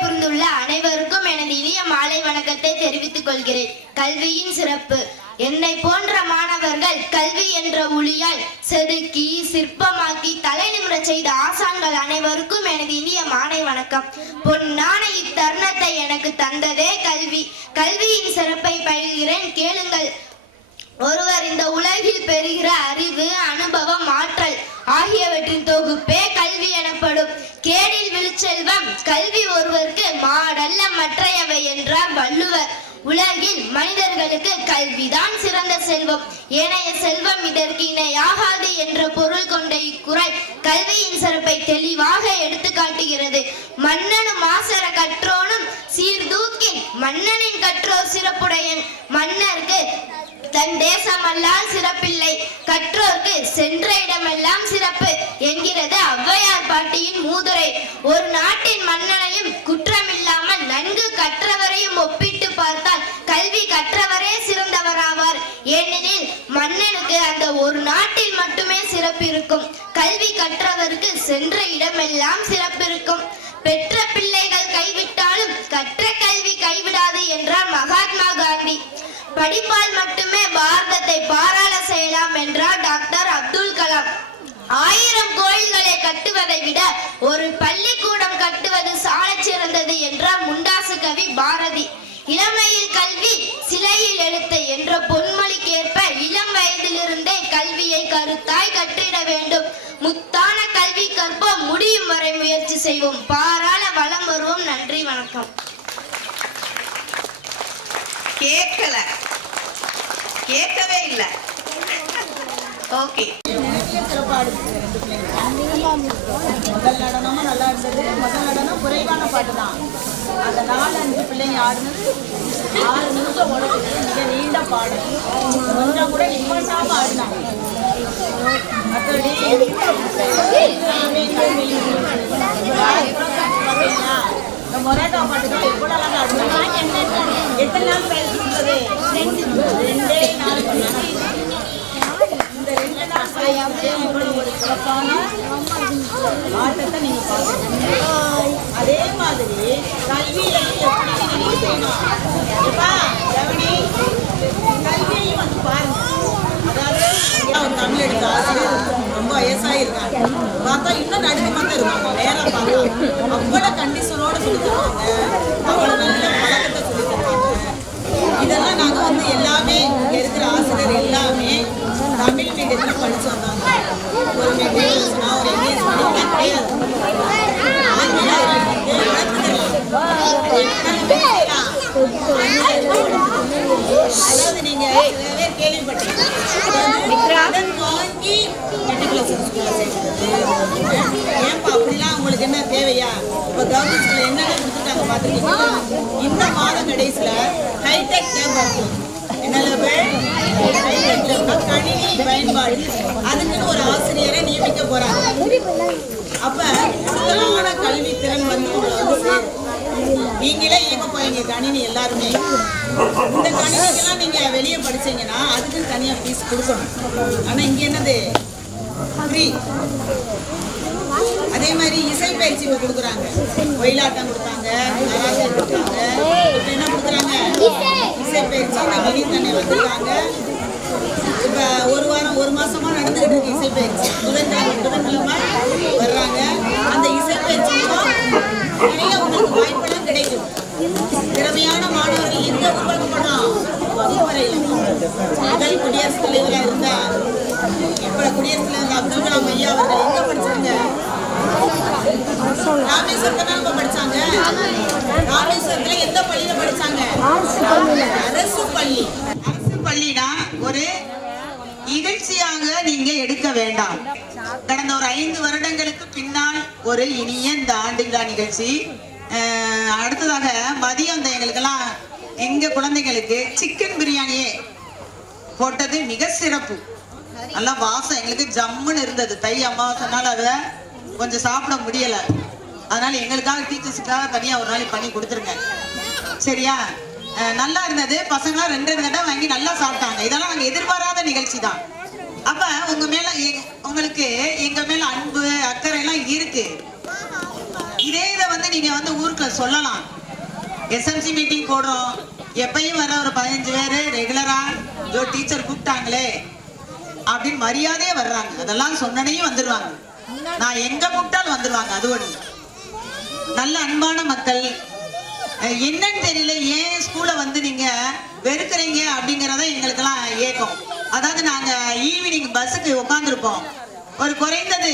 புரிந்துள்ள அனைவருக்கும் எனது இனிய மாலை வணக்கத்தை தெரிவித்துக் கொள்கிறேன். கல்வியின் சிறப்பு. என்னை போன்ற மாணவர்கள் கல்வி என்ற ஒளியால் செதுக்கி சிற்பமாக்கி தலை நிமிரச் செய்த ஆசான்கள் அனைவருக்கும் எனது இனிய மாலை வணக்கம். பொன்னான இத்தருணத்தை எனக்கு தந்ததே கல்வி. கல்வியின் சிறப்பை பயில்கிறேன், கேளுங்கள். ஒருவர் இந்த உலகில் பெறுகிற அறிவு, அனுபவம், ஆற்றல் ஆகியவற்றின் தொகுப்பே கல்வி எனப்படும். கேடில் விழுச்செல்வம் கல்வி ஒருவருக்கு மாடல்ல மற்றையவை என்றார் வள்ளுவர். உலகில் மனிதர்களுக்கு கல்விதான் சிறந்த செல்வம், ஏனைய செல்வம் இதற்கு இணையாகாது என்ற பொருள் கொண்ட இக்குறள் கல்வியின் சிறப்பை தெளிவாக எடுத்து காட்டுகிறது. மன்னனும் மாசர கற்றோனும் சீர்தூக்கின் மன்னனின் கற்றோர் சிறப்புடையன். மன்னருக்கு தன் தேசமல்லால் சிறப்பில்லை, கற்றோர்க்கு சென்ற இடமெல்லாம் சிறப்பு என்கிறது ஔவையார் பாட்டியின் மூதுரை. ஒரு நாட்டின் மன்னனையும் குற்றமில்லாமல் நன்கு கற்றவரையும் ஒப்பிட்டு பார்த்தால் கல்வி கற்றவரே சிறந்தவராவார். ஏனெனில் மன்னனுக்கு அந்த ஒரு நாட்டில் மட்டுமே சிறப்பு இருக்கும், கல்வி கற்றவருக்கு சென்ற இடமெல்லாம் சிறப்பு இருக்கும். பெற்ற பிள்ளைகள் கைவிட்டாலும் கற்ற கல்வி கைவிடாது என்றார் மகாத்மா காந்தி. படிப்பால் மட்டுமே பாரதத்தை பாராள செய்யலாம் என்றார் டாக்டர் அப்துல் கலாம். 1000 கோயில்களை கட்டுவதை விட ஒரு பள்ளிக்கூடம் கட்டுவது சாலச் சிறந்தது என்றார் முண்டாசு கவி பாரதி. இளமையில் கல்வி சிலையில் எழுத்து என்ற பொன்மொழிக்கேற்ப இளம் வயதிலிருந்தே கல்வியை கருத்தாய் கற்றிட வேண்டும். முத்தான கல்வி கற்போம், முடியும் வரை முயற்சி செய்வோம், பாராள வளம் வருவோம். நன்றி, வணக்கம். கேட்கவே இல்ல. ஓகே. முதல் நடனமும் நல்லா இருந்தது. முதல் நடனம் குறைவான பாட்டு தான். அந்த 4-5 பிள்ளைங்க ஆடுனது 6 நிமிஷம் ஓடுது. மிக நீண்ட பாடல். கொஞ்சம் கூட நிம்மட்டாம ஆடினாங்க. மற்றபடி இந்த மொராட்டா பாட்டு தான் எவ்வளோ அழகாக ஆடுனாங்க. எத்தனை நாள் பயிற்சி கொடுத்தது? 2 நாள் பண்ணாங்க. இந்த 2 நாள் பயிற்சி இவ்வளோ ஒரு சிறப்பான ஆட்டத்தை நீங்க பார்க்கணும். அதே மாதிரி கல்வியில எப்படி நீங்க செய்யணும். கல்வியையும் வந்து பாருங்க. அதாவது ஒரு தமிழ் எடுத்த ஆசிரியர் ரொம்ப வயசாயிருக்காங்க. பார்த்தா இன்னும் நடுக்கமாக தான் இருக்காங்க. நேராக பார்த்தா அவ்வளோ கண்டிஷனோட சொல்லி தருவாங்க, அவ்வளோ நல்ல பழக்கத்தை சொல்லி தருவாங்க. இதெல்லாம் நாங்கள் வந்து எல்லாமே இங்கே இருக்கிற ஆசிரியர் எல்லாமே தமிழ் மீடியத்தில் படித்து வந்தாங்க. ஒரு மெட்ரிகுலேஷனா ஒரு இங்கிலீஷ் மீடியம் கிடையாது. அதாவது நீங்க கேள்விப்பட்டீங்க, வாங்கி இல்லையா? இப்ப கவர்மெண்ட் ஸ்கூல்ல என்னென்ன கொடுத்துருக்காங்க பாத்துருக்கீங்களா? இந்த மாத கடைசியில ஹைடெக் லேப் இருக்கும். என்ன லேப்? ஹைடெக் லேப்னா கணினி பயன்பாடு. அதுக்குன்னு ஒரு ஆசிரியரை நியமிக்க போறாங்க. அப்ப கூடுதலான கல்வி திறன் வந்து உங்களை வந்து சேரும். நீங்களே இயக்க போறீங்க கணினி எல்லாருமே. இந்த கணினிக்கெல்லாம் நீங்க வெளியே படிச்சீங்கன்னா அதுக்கு தனியா ஃபீஸ் கொடுக்கணும். ஆனா இங்க என்னது? ஃப்ரீ. அதே மாதிரி இசை பயிற்சி இப்போ கொடுக்குறாங்க. ஒயிலாட்டம் கொடுத்தாங்க, கராத்தே கொடுத்தாங்க. இப்போ என்ன கொடுக்குறாங்க? இசை பயிற்சி. இந்த மினி தண்ணி வந்திருக்காங்க. இப்போ ஒரு மாசமா நடந்துகிட்டு இருக்கு இசை பயிற்சி. புதன்கிழமை வர்றாங்க. அந்த இசை பயிற்சி மூலம் நிறைய உங்களுக்கு வாய்ப்பெல்லாம் கிடைக்கும். திறமையான மாணவர்கள் எங்க உருவாக்கப்படும்? வகுப்பறையில். முதல் குடியரசுத் தலைவராக இருந்த இப்ப குடியரசுத் தலைவர் அப்துல் கலாம் ஐயா அவர்கள் எங்க படிச்சாங்க? ராமேஸ்வரத்துல நம்ம படிச்சாங்க. ராமேஸ்வரத்துல எந்த பள்ளியில படிச்சாங்க? அரசு பள்ளி. அரசு பள்ளினா ஒரு இகழ்ச்சியாக நீங்க எடுக்க வேண்டாம். கடந்த ஒரு 5 வருடங்களுக்கு பின்னால் ஒரு இனிய இந்த ஆண்டு விழா நிகழ்ச்சி. அடுத்ததாக மதியம் எங்களுக்கெல்லாம் எங்க குழந்தைங்களுக்கு சிக்கன் பிரியாணியே போட்டது மிக சிறப்பு. நல்லா வாசம் எங்களுக்கு ஜம்முன்னு இருந்தது. தை அமாவாசைனால அதை கொஞ்சம் சாப்பிட முடியல. அதனால எங்களுக்காக டீச்சர்ஸுக்காக தனியா ஒரு நாளைக்கு பண்ணி கொடுத்துருங்க, சரியா? நல்லா இருந்தது. பசங்களாம் 2 தடவை வாங்கி நல்லா சாப்பிட்டாங்க. இதெல்லாம் நாங்க எதிர்பாராத நிகழ்ச்சி தான். அப்ப உங்க மேல உங்களுக்கு எங்க மேல அன்பு அக்கறை எல்லாம் இருக்கு. இதே இதை வந்து நீங்க வந்து ஊருக்குள்ள சொல்லலாம். எஸ்எம்சி மீட்டிங் போடுறோம், எப்பயும் வர ஒரு 15 பேரு ரெகுலரா டீச்சர் கூப்பிட்டாங்களே அப்படின்னு மரியாதையே வர்றாங்க. அதெல்லாம் சொன்னனையும் வந்துடுவாங்க. நான் எங்க கூப்பிட்டாலும் வந்துடுவாங்க. அது ஒண்ணு. நல்ல அன்பான மக்கள். என்னன்னு தெரியல, ஏன் ஸ்கூலை வந்து நீங்க வெறுக்கிறீங்க அப்படிங்கறத எங்களுக்கெல்லாம் ஏக்கம். அதாவது நாங்க ஈவினிங் பஸ்ஸுக்கு உட்காந்துருப்போம். ஒரு குறைந்தது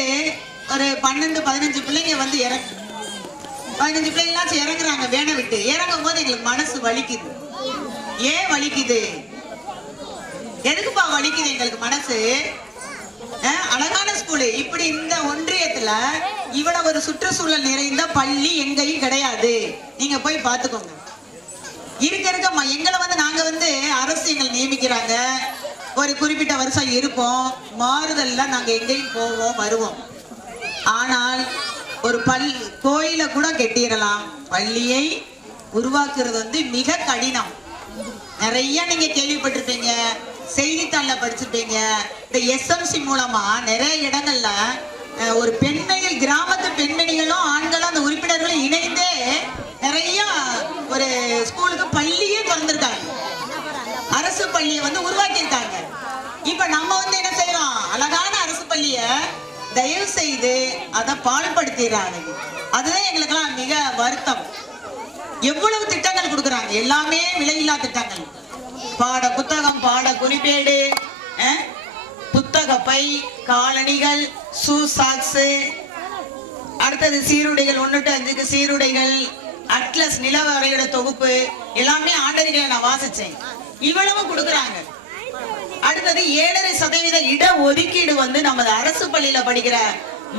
ஒரு 12-15 பிள்ளைங்க வந்து 15 பிள்ளைங்களாச்சும் இறங்குறாங்க. வேனை விட்டு இறங்கும் போது எங்களுக்கு மனசு வலிக்குது. ஏன் வலிக்குது? எதுக்குப்பா வலிக்குது எங்களுக்கு மனசு? அழகான ஸ்கூலு. இப்படி இந்த ஒன்றியத்துல இவ்வளவு ஒரு சுற்றுச்சூழல் நிறைந்த பள்ளி எங்கேயும் கிடையாது. நீங்க போய் பாத்துக்கோங்க. இருக்க எங்களை வந்து நாங்க வந்து அரசு எங்களை நியமிக்கிறாங்க. ஒரு குறிப்பிட்ட வருஷம் இருப்போம். மாறுதல்ல நாங்க எங்கேயும் போவோம் வருவோம். ஆனால் ஒரு கோயிலை கூட கட்டிடலாம். பள்ளியை உருவாக்குறது வந்து மிக கடினம். நிறைய நீங்க கேள்விப்பட்டிருப்பீங்க, செய்தித்தாள்ல படிச்சிருப்பீங்க. இந்த எஸ்எம்சி மூலமா நிறைய இடங்கள்ல ஒரு பெண்மணிகள், கிராமத்து பெண்மணிகளும் ஆண்களும் அந்த உறுப்பினர்களும் இணைந்தே நிறைய ஒரு ஸ்கூலுக்கு பள்ளியே திறந்திருக்காங்க. அரசு பள்ளியை வந்து உருவாக்கியிருக்காங்க. இப்ப நம்ம வந்து என்ன செய்யறோம்? அழகான அரசு பள்ளிய தயவு செய்து அதை பாழ்படுத்திடுறாங்க. அதுதான் எங்களுக்கெல்லாம் மிக வருத்தம். எவ்வளவு திட்டங்கள் கொடுக்குறாங்க, எல்லாமே விலையில்லா திட்டங்கள். பாட புத்தகம், பாட குறிப்பேடு, புத்தக பை, காலணிகள், ஷூ சாக்ஸ், அடுத்தது சீருடைகள் 1 to 5க்கு சீருடைகள், அட்லஸ் நிலவரையோட தொகுப்பு, எல்லாமே ஆண்டறிகளை நான் வாசிச்சேன். இவ்வளவு கொடுக்குறாங்க. அடுத்தது 7.5% இட ஒதுக்கீடு வந்து நமது அரசு பள்ளியில படிக்கிற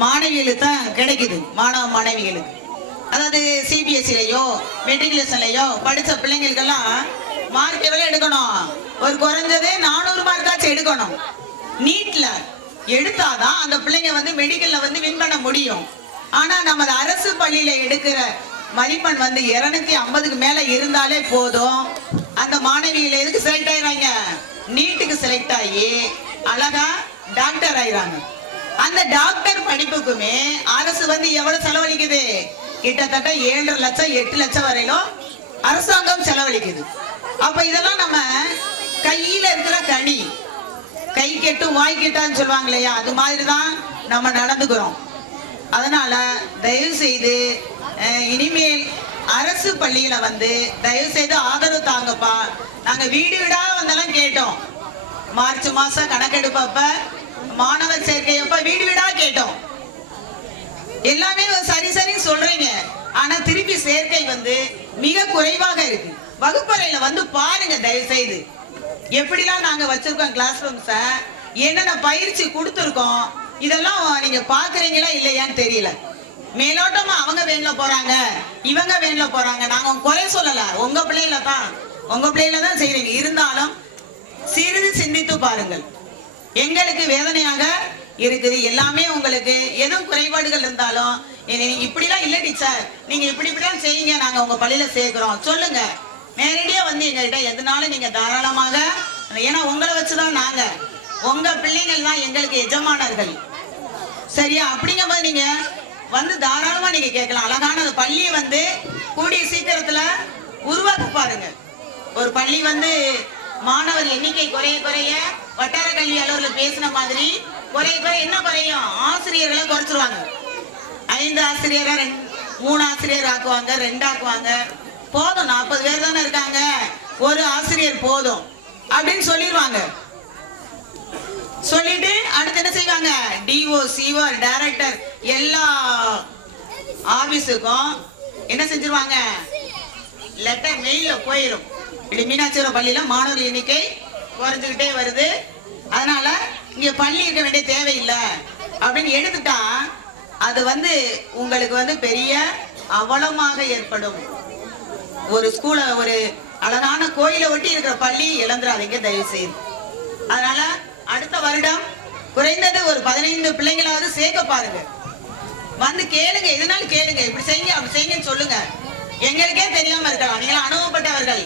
மாணவிகளுக்கு தான் கிடைக்குது. மாணவ மாணவிகளுக்கு, அதாவது சிபிஎஸ்சிலையோ மெட்ரிகுலேஷன்லயோ படிச்ச பிள்ளைங்களுக்கெல்லாம் மார்க் எவ்வளவு எடுக்கணும்? ஒரு குறைஞ்சதே 400 மார்க்காச்சும் எடுக்கணும். நீட்ல எடுத்தாதான் அந்த பிள்ளைங்க வந்து மெடிக்கல்ல வந்து வின் பண்ண முடியும். ஆனா நமது அரசு பள்ளியில எடுக்கிற மதிப்பெண் வந்து 250க்கு மேல இருந்தாலே போதும். அந்த மாணவிகள் எதுக்கு செலக்ட் ஆயிடுறாங்க? நீட்டுக்கு செலக்ட் ஆகி அழகா டாக்டர் ஆயிடுறாங்க. அந்த டாக்டர் படிப்புக்குமே அரசு வந்து எவ்வளவு செலவழிக்குது? கிட்டத்தட்ட 7.5 லட்சம் 8 லட்சம் வரையிலும் அரசாங்கம் செலவழிக்குது. அப்ப இதெல்லாம் நம்ம கையில இருக்கிற கனி, கை கெட்டும் வாய் கெட்டான்னு சொல்லுவாங்க இல்லையா, அது மாதிரிதான் நம்ம நடந்துக்கிறோம். அதனால தயவு செய்து இனிமேல் அரசு பள்ளியில வந்து தயவு செய்து ஆதரவு தாங்கப்பா. நாங்க வீடு வீடா வந்தெல்லாம் கேட்டோம். மார்ச் மாசம் கணக்கெடுப்பப்ப, மாணவர் சேர்க்கையப்ப வீடு வீடா கேட்டோம். எல்லாமே சரி சரி சொல்றீங்க, ஆனா திருப்பி சேர்க்கை வந்து மிக குறைவாக இருக்கு. வகுப்பறையில வந்து பாருங்க தயவு செய்து. எப்படிலாம் நாங்க வச்சிருக்கோம் கிளாஸ் ரூம்ஸ, என்னென்ன பயிற்சி கொடுத்துருக்கோம், இதெல்லாம் நீங்க பாக்குறீங்களா இல்லையான்னு தெரியல. மேலோட்டமா அவங்க வேன்ல போறாங்க, இவங்க வேன்ல போறாங்க. நாங்க குறை சொல்லல, உங்க பிள்ளைகள தான் செய்றீங்க. இருந்தாலும் சிறிது சிந்தித்து பாருங்கள். எங்களுக்கு வேதனையாக இருக்குது. எல்லாமே உங்களுக்கு எதுவும் குறைபாடுகள் இருந்தாலும் இப்படிலாம் இல்ல டீச்சர், நீங்க இப்படிலாம் செய்யுங்க, நாங்க உங்க பள்ளியில சேர்க்கிறோம் சொல்லுங்க. நேரடியா வந்து எங்ககிட்ட எதுனாலும் நீங்க தாராளமாக, ஏன்னா உங்களை வச்சுதான் நாங்க, உங்க பிள்ளைகள் தான் எங்களுக்கு எஜமானர்கள். சரியா? அப்படிங்கும் போது நீங்க வந்து தாராளமா நீங்க கேட்கலாம். அழகான பள்ளியை வந்து கூடிய சீக்கிரத்துல உருவாக்க பாருங்க. ஒரு பள்ளி வந்து மாணவர் எண்ணிக்கை குறைய குறைய வட்டார கல்வி அலுவலர்கள் பேசின மாதிரி குறைய குறைய என்ன குறையும்? ஆசிரியர்களை குறைச்சிருவாங்க. 5 ஆசிரியரை 3 ஆசிரியர் ஆக்குவாங்க, 2 ஆக்குவாங்க. போதும், 40 பேர் தானே இருக்காங்க, ஒரு ஆசிரியர் போதும் அப்படின்னு சொல்லிடுவாங்க. சொல்லிட்டு அடுத்து என்ன செய்வாங்க? டிஓ, சிஓ, டைரக்டர் எல்லா ஆபீஸுக்கும் என்ன செஞ்சிருவாங்க? லெட்டர் மெயில போயிடும். இப்படி மீனாட்சிபுரம் பள்ளியில மாணவர் எண்ணிக்கை குறைஞ்சுக்கிட்டே வருது, அதனால இங்க பள்ளி இருக்க வேண்டிய தேவையில்லை அப்படின்னு எடுத்துட்டா அது வந்து உங்களுக்கு வந்து பெரிய அவலமாக ஏற்படும். ஒரு ஸ்கூல, ஒரு அழகான கோயிலை ஒட்டி இருக்கிற பள்ளி இழந்துடாதீங்க தயவு செய்து. அதனால அடுத்த வருடம் குறைந்தது ஒரு 15 பிள்ளைங்களாவது சேர்க்க பாருங்க. வந்து கேளுங்க, எதுனாலும் கேளுங்க, இப்படி செய்யுங்க அப்படி செய்யுங்கன்னு சொல்லுங்க. எங்களுக்கே தெரியாம இருக்கலாம், நீங்க அனுபவப்பட்டவர்கள்,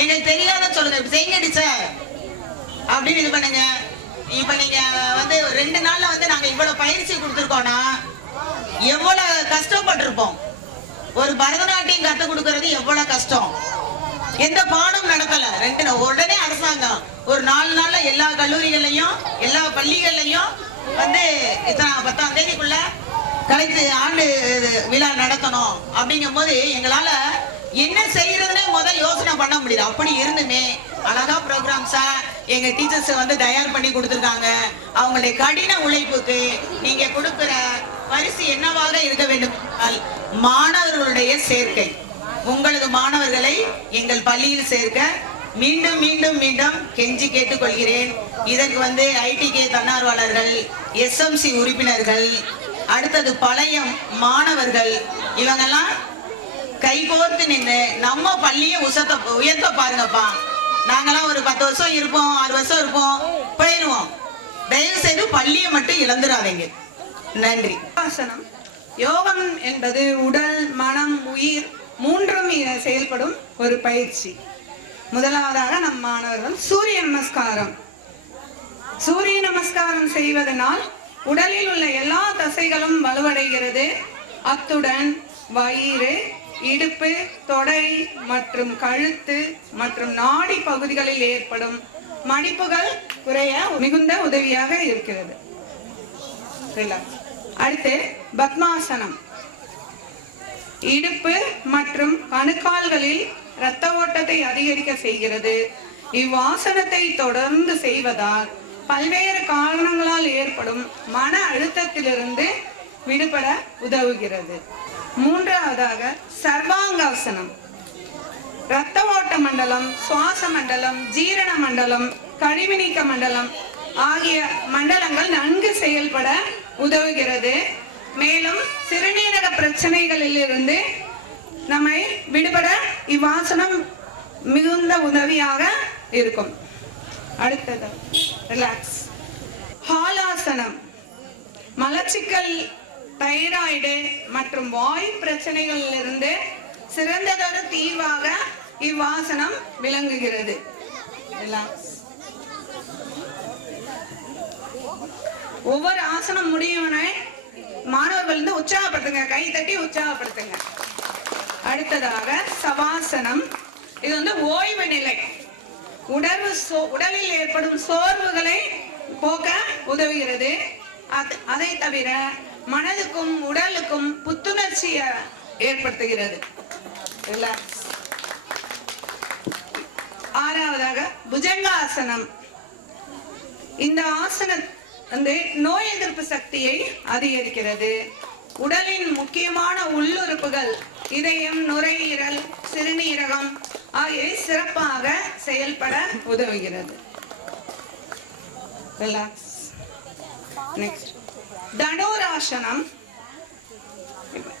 எங்களுக்கு தெரியாத சொல்லுங்க, இப்படி செய்யுங்க டீச்சர் அப்படின்னு இது பண்ணுங்க. இப்ப நீங்க வந்து 2 நாள்ல வந்து நாங்க இவ்வளவு பயிற்சி கொடுத்துருக்கோம்னா எவ்வளவு கஷ்டப்பட்டிருப்போம். ஒரு பரதநாட்டியம் கத்து கொடுக்கறது எவ்வளவு கஷ்டம். எந்த பாடம் நடக்கல, 2 உடனே அரசாங்கம் ஒரு 4 நாள்ல எல்லா கல்லூரிகள்லயும் எல்லா பள்ளிகள்லயும் வந்து 10ஆம் தேதிக்குள்ள கலைத்து ஆண்டு விழா நடத்தணும். அப்படிங்கும் போது எங்களால என்ன செய்யறதுன்னே முதல் யோசனை பண்ண முடியுது. அப்படி இருந்துமே அழகா ப்ரோக்ராம்ஸா எங்க டீச்சர்ஸ் வந்து தயார் பண்ணி கொடுத்துருக்காங்க. அவங்களுடைய கடின உழைப்புக்கு நீங்க கொடுக்கிற பரிசு என்னவாக இருக்க வேண்டும்? மாணவர்களுடைய சேர்க்கை. உங்களது மாணவர்களை எங்கள் பள்ளியில் சேர்க்க மீண்டும் மீண்டும் மீண்டும் கெஞ்சி கேட்டுக்கொள்கிறேன். இதற்கு வந்து ITK தன்னார்வலர்கள், SMC உறுப்பினர்கள், அடுத்தது பழைய மாணவர்கள், இவங்கெல்லாம் கைகோர்த்து நின்று நம்ம பள்ளியை உயர்த்த பாருங்கப்பா. நாங்கெல்லாம் ஒரு 10 வருஷம் இருப்போம், 6 வருஷம் இருப்போம், போயிடுவோம். தயவு செய்து பள்ளியை மட்டும் இழந்துடாதீங்க. நன்றி. யோகம் என்பது உடல், மனம், உயிர் 3ம் செயல்படும் ஒரு பயிற்சி. முதலாவதாக நம் மாணவர்கள் சூரிய நமஸ்காரம். சூரிய நமஸ்காரம் செய்வதனால் உடலில் உள்ள எல்லா தசைகளும் வலுவடைகிறது. அத்துடன் வயிறு, இடுப்பு, தொடை மற்றும் கழுத்து மற்றும் நாடி பகுதிகளில் ஏற்படும் மடிப்புகள் குறைய மிகுந்த உதவியாக இருக்கிறது. அடுத்து பத்மாசனம். இடுப்பு மற்றும் கணுக்கால்களில் இரத்த ஓட்டத்தை அதிகரிக்க செய்கிறது. இவ்வாசனத்தை தொடர்ந்து செய்வதால் பல்வேறு காரணங்களால் ஏற்படும் மன அழுத்தத்திலிருந்து விடுபட உதவுகிறது. 3ஆவதாக சர்வாங்காசனம். இரத்த ஓட்ட மண்டலம், சுவாச மண்டலம், ஜீரண மண்டலம், கழிவு நீக்க மண்டலம் ஆகிய மண்டலங்கள் நன்கு செயல்பட உதவுகிறது. மேலும் சிறுநீரக பிரச்சனைகளில் இருந்து நம்மை விடுபட இவ்வாசனம் மிகுந்த உதவியாக இருக்கும். அடுத்தது ரிலாக்ஸ். ஹாலாசனம். மலச்சிக்கல், தைராய்டு மற்றும் வாயு பிரச்சனைகளில் இருந்து சிறந்ததொரு தீர்வாக இவ்வாசனம் விளங்குகிறது. ரிலாக்ஸ். ஒவ்வொரு ஆசனம் முடியும்னே மாணவர்கள் வந்து உற்சாகப்படுத்துங்க, கை தட்டி உற்சாகப்படுத்துங்க. அடுத்ததாக சவாசனம். இது வந்து ஓய்வு நிலை. உடலில் ஏற்படும் சோர்வுகளை போக்க உதவுகிறது. அதை தவிர மனதுக்கும் உடலுக்கும் புத்துணர்ச்சியை ஏற்படுத்துகிறது. ரிலாக்ஸ். 6ஆவதாக புஜங்காசனம். இந்த ஆசனம் வந்து நோய் எதிர்ப்பு சக்தியை அதிகரிக்கிறது. உடலின் முக்கியமான உள்ளுறுப்புகள் இதயம், நுரையீரல், சிறுநீரகம் ஆகிய சிறப்பாக செயல்பட உதவுகிறது. ரிலாக்ஸ். நெக்ஸ்ட் தனுராசனம்.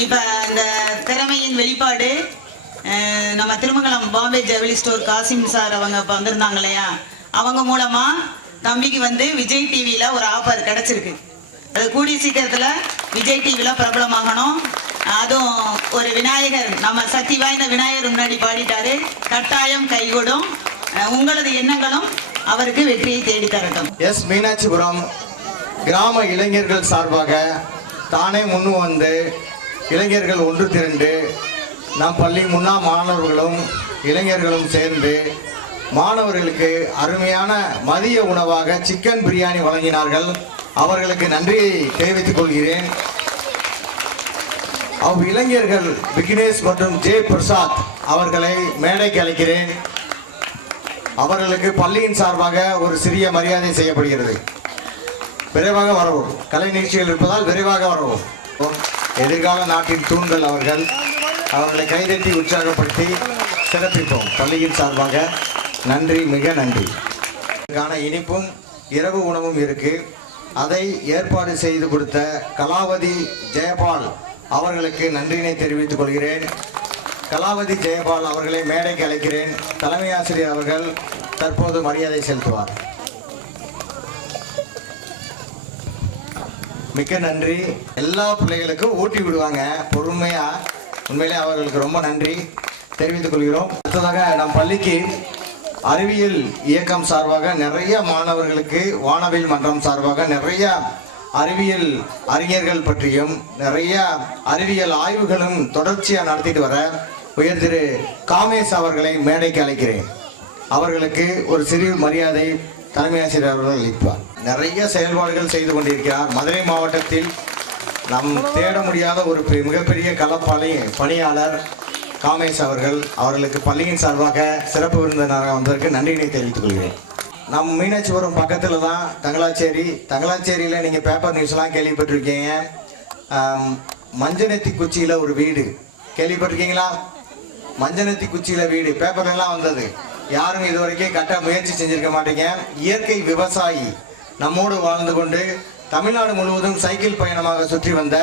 இப்ப அந்த திறமையின் வெளிப்பாடு நம்ம திருமங்கலம் பாம்பே ஜவுளி ஸ்டோர் காசிம் சார் அவங்க இப்ப வந்திருந்தாங்க இல்லையா, அவங்க மூலமா தம்பிக்கு வந்து விஜய் டிவியில ஒரு ஆஃபர் கிடைச்சிருக்கு. அது கூடிய சீக்கிரத்துல விஜய் டிவில பிரபலமாகணும். அதுவும் ஒரு விநாயகர், நம்ம சக்தி வாய்ந்த விநாயகர் முன்னாடி பாடிட்டாரு, கட்டாயம் கைகூடும். உங்களது எண்ணங்களும் அவருக்கு வெற்றியை தேடி தரட்டும். எஸ் மீனாட்சிபுரம் கிராம இளைஞர்கள் சார்பாக தானே முன் வந்து இளைஞர்கள் ஒன்று திரண்டு நம் பள்ளி முன்னாள் மாணவர்களும் இளைஞர்களும் சேர்ந்து மாணவர்களுக்கு அருமையான மதிய உணவாக சிக்கன் பிரியாணி வழங்கினார்கள். அவர்களுக்கு நன்றியை தெரிவித்துக் கொள்கிறேன். இளைஞர்கள் விக்னேஷ் மற்றும் ஜே பிரசாத் அவர்களை மேடைக்கு அழைக்கிறேன். அவர்களுக்கு பள்ளியின் சார்பாக ஒரு சிறிய மரியாதை செய்யப்படுகிறது. விரைவாக வரவும், கலை நிகழ்ச்சிகள் இருப்பதால் விரைவாக வரவும். எதிர்கால நாட்டின் தூண்கள் அவர்கள், அவர்களை கைதட்டி உற்சாகப்படுத்தி சிறப்பிப்போம் பள்ளியின் சார்பாக. நன்றி, மிக நன்றி. இதற்கான இனிப்பும் இரவு உணவும் இருக்கு. அதை ஏற்பாடு செய்து கொடுத்த கலாவதி ஜெயபால் அவர்களுக்கு நன்றியினை தெரிவித்துக் கொள்கிறேன். கலாவதி ஜெயபால் அவர்களை மேடைக்கு அழைக்கிறேன். தலைமை ஆசிரியர் அவர்கள் தற்போது மரியாதை செலுத்துவார். மிக்க நன்றி. எல்லா பிள்ளைகளுக்கும் ஊட்டி விடுவாங்க பொறுமையா. உண்மையிலே அவர்களுக்கு ரொம்ப நன்றி தெரிவித்துக் கொள்கிறோம். அடுத்ததாக நம் பள்ளிக்கு அறிவியல் இயக்கம் சார்பாக நிறைய மாணவர்களுக்கு, வானவில் மன்றம் சார்பாக நிறைய அறிவியல் அறிஞர்கள் பற்றியும் நிறைய அறிவியல் ஆய்வுகளும் தொடர்ச்சியாக நடத்திட்டு வர உயர் திரு காமேஷ் அவர்களை மேடைக்கு அழைக்கிறேன். அவர்களுக்கு ஒரு சிறிய மரியாதை தலைமை ஆசிரியர் அவர்கள் அளிப்பார். நிறைய செயல்பாடுகள் செய்து கொண்டிருக்கிறார். மதுரை மாவட்டத்தில் நம் தேட முடியாத ஒரு மிகப்பெரிய பணியாளர் காமேஷ் அவர்கள். அவர்களுக்கு பள்ளியின் சார்பாக சிறப்பு விருந்தினராக வந்ததற்கு நன்றியினை தெரிவித்துக் கொள்கிறேன். நம் மீனாட்சிபுரம் பக்கத்தில் தான் தங்களாச்சேரி. தங்களாச்சேரியில் நீங்கள் பேப்பர் நியூஸ்லாம் கேள்விப்பட்டிருக்கீங்க. மஞ்சனத்தி குச்சியில் ஒரு வீடு கேள்விப்பட்டிருக்கீங்களா? மஞ்சனத்தி குச்சியில் வீடு பேப்பர்லாம் வந்தது. யாரும் இது வரைக்கும் கட்ட முயற்சி செஞ்சிருக்க மாட்டீங்க. இயற்கை விவசாயி நம்மோடு வாழ்ந்து கொண்டு தமிழ்நாடு முழுவதும் சைக்கிள் பயணமாக சுற்றி வந்த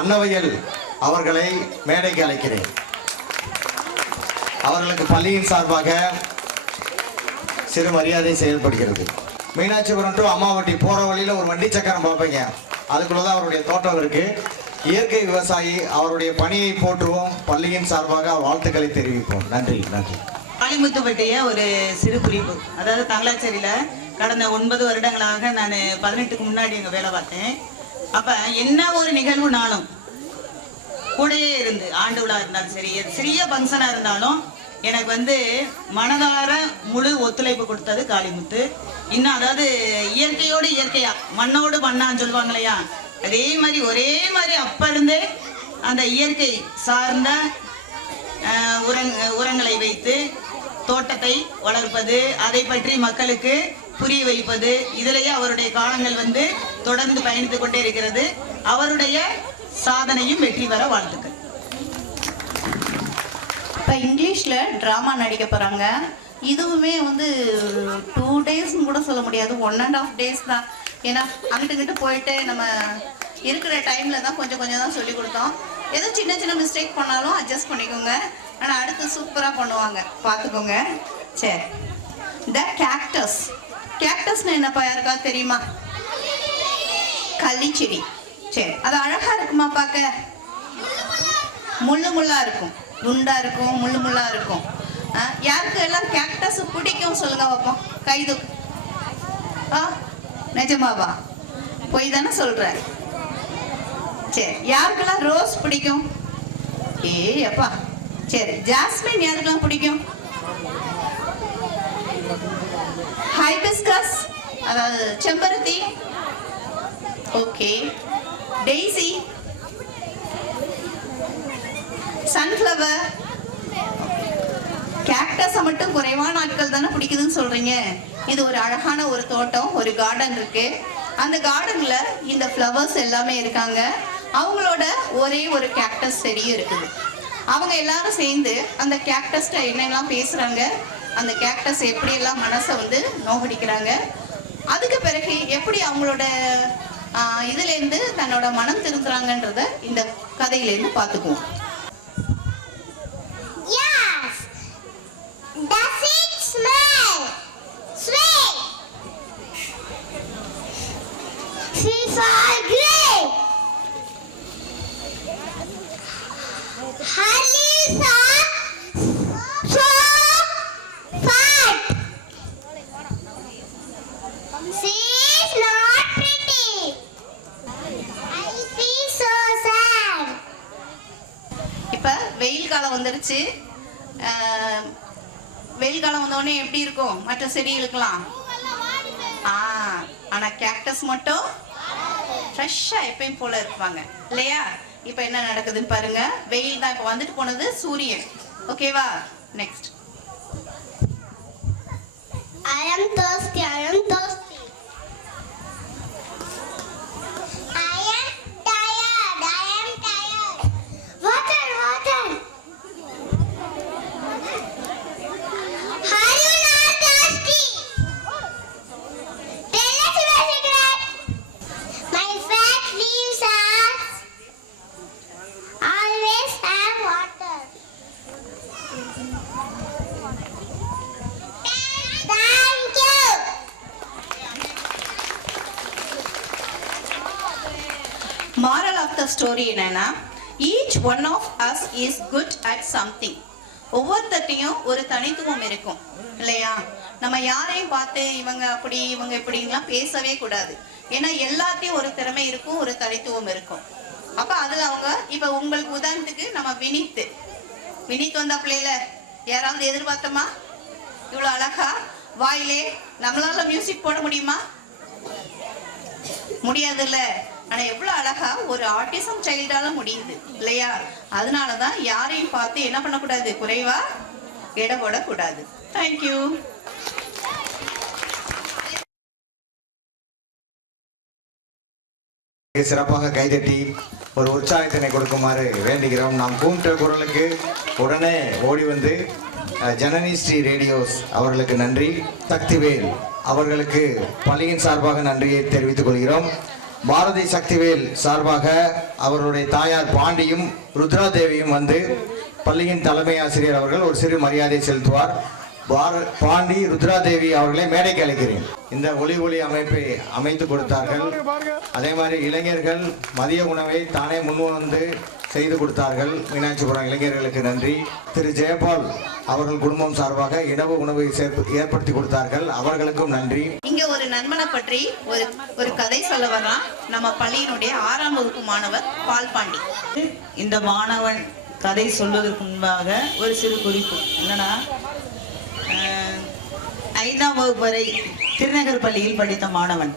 அன்னவையல் அவர்களை மேடைக்கு அழைக்கிறேன். அவர்களுக்கு பள்ளியின் சார்பாக சிறு மரியாதை செயல்படுகிறது. மீனாட்சிபுரம் டு அம்மாவட்டி போற வழியில ஒரு வண்டி சக்கரம் பார்ப்பீங்க, அதுக்குள்ளதான் அவருடைய தோட்டம் இருக்கு. இயற்கை விவசாயி, அவருடைய பணியை போற்றுவோம். பள்ளியின் சார்பாக வாழ்த்துக்களை தெரிவிப்போம். நன்றி, நன்றி. காளிமுத்து பற்றிய ஒரு சிறு குறிப்பு. அதாவது தங்களாச்சேரியில கடந்த 9 வருடங்களாக நான் 18க்கு முன்னாடி எங்க வேலை பார்த்தேன். அப்ப என்ன ஒரு நிகழ்வுனாலும் கூடயே இருந்து, ஆண்டு விழா இருந்தாலும் சரி, சிறிய பங்கனா இருந்தாலும் எனக்கு வந்து மனதார முழு ஒத்துழைப்பு கொடுத்தது காளிமுத்து. இன்னும் அதாவது இயற்கையோடு இயற்கையா, மண்ணோடு மண்ணான்னு சொல்லுவாங்க இல்லையா, அதே மாதிரி ஒரே மாதிரி அப்ப இருந்தே அந்த இயற்கை சார்ந்த உரங்களை வைத்து தோட்டத்தை வளர்ப்பது, அதை பற்றி மக்களுக்கு புரிய வைப்பது, இதிலேயே அவருடைய காலங்கள் வந்து தொடர்ந்து பயணித்துக் கொண்டே இருக்கிறது. அவருடைய சாதனையும் வெற்றி பெற வாழ்த்துக்கள். இப்போ இங்கிலீஷில் ட்ராமா நடிக்க போகிறாங்க. இதுவுமே வந்து 2 டேஸ்ன்னு கூட சொல்ல முடியாது, 1.5 days தான். ஏன்னா அங்கிட்டு போயிட்டு நம்ம இருக்கிற டைமில் தான் கொஞ்சம் தான் சொல்லி கொடுத்தோம். ஏதோ சின்ன மிஸ்டேக் பண்ணாலும் அட்ஜஸ்ட் பண்ணிக்கோங்க. ஆனால் அடுத்து சூப்பராக பண்ணுவாங்க, பார்த்துக்கோங்க. சரி, த கேக்டஸ். கேக்டஸ்னு என்னப்பா யாருக்கா தெரியுமா? கள்ளிச்செடி. சரி, அது அழகா இருக்குமா பார்க்க? முள்ளா இருக்கும், குண்டா இருக்கும், முள்ளா இருக்கும். யாருக்கு எல்லாம் கேக்டஸ் பிடிக்கும் சொல்லுங்க பார்ப்போம், கைதுக்கு. நிஜமாவா? போய் தானே சொல்ற? சரி, யாருக்கெல்லாம் ரோஸ் பிடிக்கும்? அப்பா. சரி, ஜாஸ்மின் யாருக்கெல்லாம் பிடிக்கும்? ஹைபிஸ்கஸ், அதாவது செம்பருத்தி. ஓகே. Daisy, sunflower. கேக்டஸை மட்டும் குறைவான ஆட்கள் தானே பிடிக்குதுன்னு சொல்றீங்க. இது ஒரு அழகான ஒரு தோட்டம், ஒரு கார்டன் இருக்கு. அந்த கார்டன்ல இந்த ஃப்ளவர்ஸ் எல்லாமே இருக்காங்க. அவங்களோட ஒரே ஒரு கேக்டஸ் செடியும் இருக்குது. அவங்க எல்லாரும் சேர்ந்து அந்த கேக்டஸ்ட என்னெல்லாம் பேசுறாங்க, அந்த கேக்டஸ் எப்படியெல்லாம் மனசை வந்து நோகடிக்கிறாங்க, அதுக்கு பிறகு எப்படி அவங்களோட இதுலேருந்து தன்னோட மனம் திருந்துறாங்கன்றத இந்த கதையிலேருந்து பார்த்துக்குவோம். Does it smell sweet? She's all great. Her leaves are so fat. She's not pretty. I feel so sad. இப்போ வெயில் காலம் வந்துருச்சு. வெயில் காலம் வந்தோடனே எப்படி இருக்கும் மற்ற செடிகளுக்கெல்லாம்? ஆனா கேக்டஸ் மட்டும் ஃப்ரெஷ்ஷா எப்பயும் போல இருப்பாங்க இல்லையா? இப்போ என்ன நடக்குதுன்னு பாருங்க. வெயில் தான் இப்போ வந்துட்டு போனது, சூரியன். ஓகேவா? Next. I am thirsty. I am thirsty. I am tired. I am tired. Water, water. Are you not thirsty? Tell us your secret. My fat leaves are always have water. Thank you. Moral of the story என்னன்னா, each one of us is good at something. ஒவ்வொருத்தையும் ஒரு தனித்துவம் இருக்கும் இல்லையா? நம்ம யாரையும் பார்த்து இவங்க அப்படி இவங்க இப்படிங்கலாம் பேசவே கூடாது. ஏன்னா எல்லாத்தையும் ஒரு திறமை இருக்கும், ஒரு தனித்துவம் இருக்கும். அப்ப அதுல அவங்க இப்ப உங்களுக்கு உதாரணத்துக்கு நம்ம வினித் வந்த பிள்ளைல யாராவது எதிர்பார்த்தோமா? இவ்வளவு அழகா வாயிலே நம்மளால மியூசிக் போட முடியுமா? முடியாது இல்ல. ஆனா எவ்வளவு அழகா ஒரு ஆட்டிசம் சைல்டால முடியுது இல்லையா? அதனாலதான் யாரையும் பார்த்து என்ன பண்ணக்கூடாது, குறைவா எடை போடக்கூடாது. தேங்க்யூ. சிறப்பாக கைதட்டி ஒரு உற்சாகத்தினை கொடுக்குமாறு வேண்டுகிறோம். நாம் கூப்பிட்ட குரலுக்கு உடனே ஓடி வந்து ஜனனி ஸ்ரீ ரேடியோஸ் அவர்களுக்கு நன்றி, சக்திவேல் அவர்களுக்கு பள்ளியின் சார்பாக நன்றியை தெரிவித்துக் கொள்கிறோம். பாரதி சக்திவேல் சார்பாக அவருடைய தாயார் பாண்டியும் ருத்ரா தேவியும் வந்து பள்ளியின் தலைமை ஆசிரியர் அவர்கள் ஒரு சிறு மரியாதை செலுத்துவார். பாண்டி ருத்ரா தேவி அவர்களை மேடைக்கு அழைக்கிறேன். இந்த ஒளி அமைப்பை அமைத்து கொடுத்தார்கள். அதே மாதிரி இளைஞர்கள் மதிய உணவை தானே முன்வந்து செய்து கொடுத்தார்கள். மீனாட்சிபுரம் இளைஞர்களுக்கு நன்றி. திரு ஜெயபால் அவர்கள் குடும்பம் சார்பாக உணவை ஏற்படுத்தி கொடுத்தார்கள், அவர்களுக்கும் நன்றி. இங்க ஒரு நண்பனை பற்றி ஒரு கதை சொல்ல வரலாம். நம்ம பள்ளியினுடைய 6ஆம் வகுப்பு மாணவர் பால் பாண்டி. இந்த மாணவன் கதை சொல்வதற்கு முன்பாக ஒரு சிறு குறிப்பு என்னன்னா, 5ஆம் வகுப்பு வரை திருநகர் பள்ளியில் படித்த மாணவன்.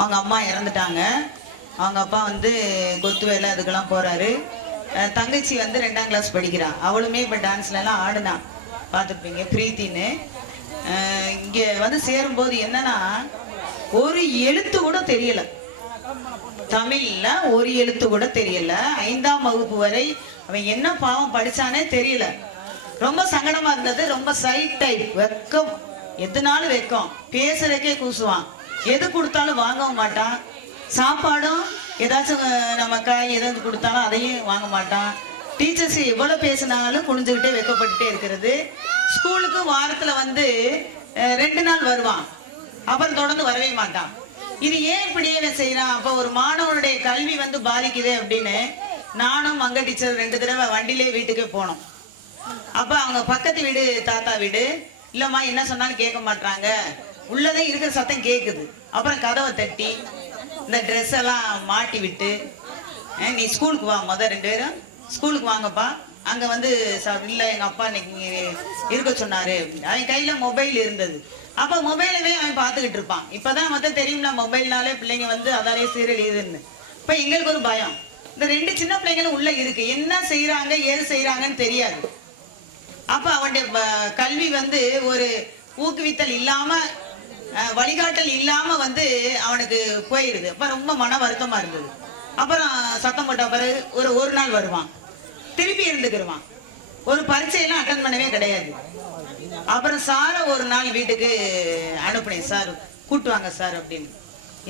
அவங்க அம்மா இறந்துட்டாங்க. அவங்க அப்பா வந்து கொத்து வேலை அதுக்கெல்லாம் போறாரு. தங்கச்சி வந்து 2ஆம் கிளாஸ் படிக்கிறான். அவளுமே இப்போ டான்ஸ்லலாம் ஆடுனா பார்த்துருப்பீங்க, பிரீத்தின்னு. இங்கே வந்து சேரும்போது என்னன்னா ஒரு எழுத்து கூட தெரியல, தமிழ்ல ஒரு எழுத்து கூட தெரியல. 5ஆம் வகுப்பு வரை அவன் என்ன பாவம் படிச்சானே தெரியல. ரொம்ப சங்கடமா இருந்தது. ரொம்ப சைட் டைப், வெக்கம், எதுனாலும் வெக்கம், பேசுறதுக்கே கூசுவான், எது கொடுத்தாலும் வாங்கவும் மாட்டான். சாப்பாடும் ஏதாச்சும் நம்ம காய் எதாவது கொடுத்தாலும் அதையும் வாங்க மாட்டான். டீச்சர்ஸ் எவ்வளவு பேசினாலும் குனிஞ்சுக்கிட்டே வெக்கப்பட்டுட்டே இருக்கிறது. ஸ்கூலுக்கு வாரத்துல வந்து 2 நாள் வருவான், அப்புறம் தொடர்ந்து வரவே மாட்டான். இது ஏன் இப்படியே செய்யறான்? அப்ப ஒரு மாணவனுடைய கல்வி வந்து பாதிக்குது அப்படின்னு நானும் மங்க டீச்சர் 2 தடவை வண்டியிலே வீட்டுக்கே போனோம். அப்ப அவங்க பக்கத்து வீடு தாத்தா வீடு, இல்லம்மா என்ன சொன்னாலும் கேட்க மாட்டாங்க, உள்ளதே இருக்கிற சத்தம் கேக்குது. அப்புறம் கதவை தட்டி இந்த ட்ரெஸ் எல்லாம் மாட்டி விட்டு, நீ ஸ்கூலுக்கு வா, 2 பேரும் ஸ்கூலுக்கு வாங்கப்பா. அங்க வந்து இல்லை எங்க அப்பா இன்னைக்கு இருக்க சொன்னாரு. அவன் கையில மொபைல் இருந்தது. அப்ப மொபைலவே அவன் பார்த்துக்கிட்டு இருப்பான். இப்பதான் மொத்தம் தெரியும்ல, மொபைல்னாலே பிள்ளைங்க வந்து அதாலே சீரியல் இதுன்னு. இப்ப எங்களுக்கு ஒரு பயம், இந்த 2 சின்ன பிள்ளைங்களும் உள்ள இருக்கு, என்ன செய்யறாங்க ஏது செய்யறாங்கன்னு தெரியாது. அப்ப அவனுடைய கல்வி வந்து ஒரு ஊக்குவித்தல் இல்லாம, வழிகாட்டல் இல்லாம வந்து அவனுக்கு போயிருது. அப்ப ரொம்ப மன வருத்தமா இருந்தது. அப்புறம் சத்தம் போட்ட பிறகு ஒரு நாள் வருவான், திருப்பி இருந்துக்கிடுவான். ஒரு பரீட்சையெல்லாம் அட்டன் பண்ணவே கிடையாது. அப்புறம் சாரை ஒரு நாள் வீட்டுக்கு அனுப்புனேன், சார் கூட்டுவாங்க சார் அப்படின்னு.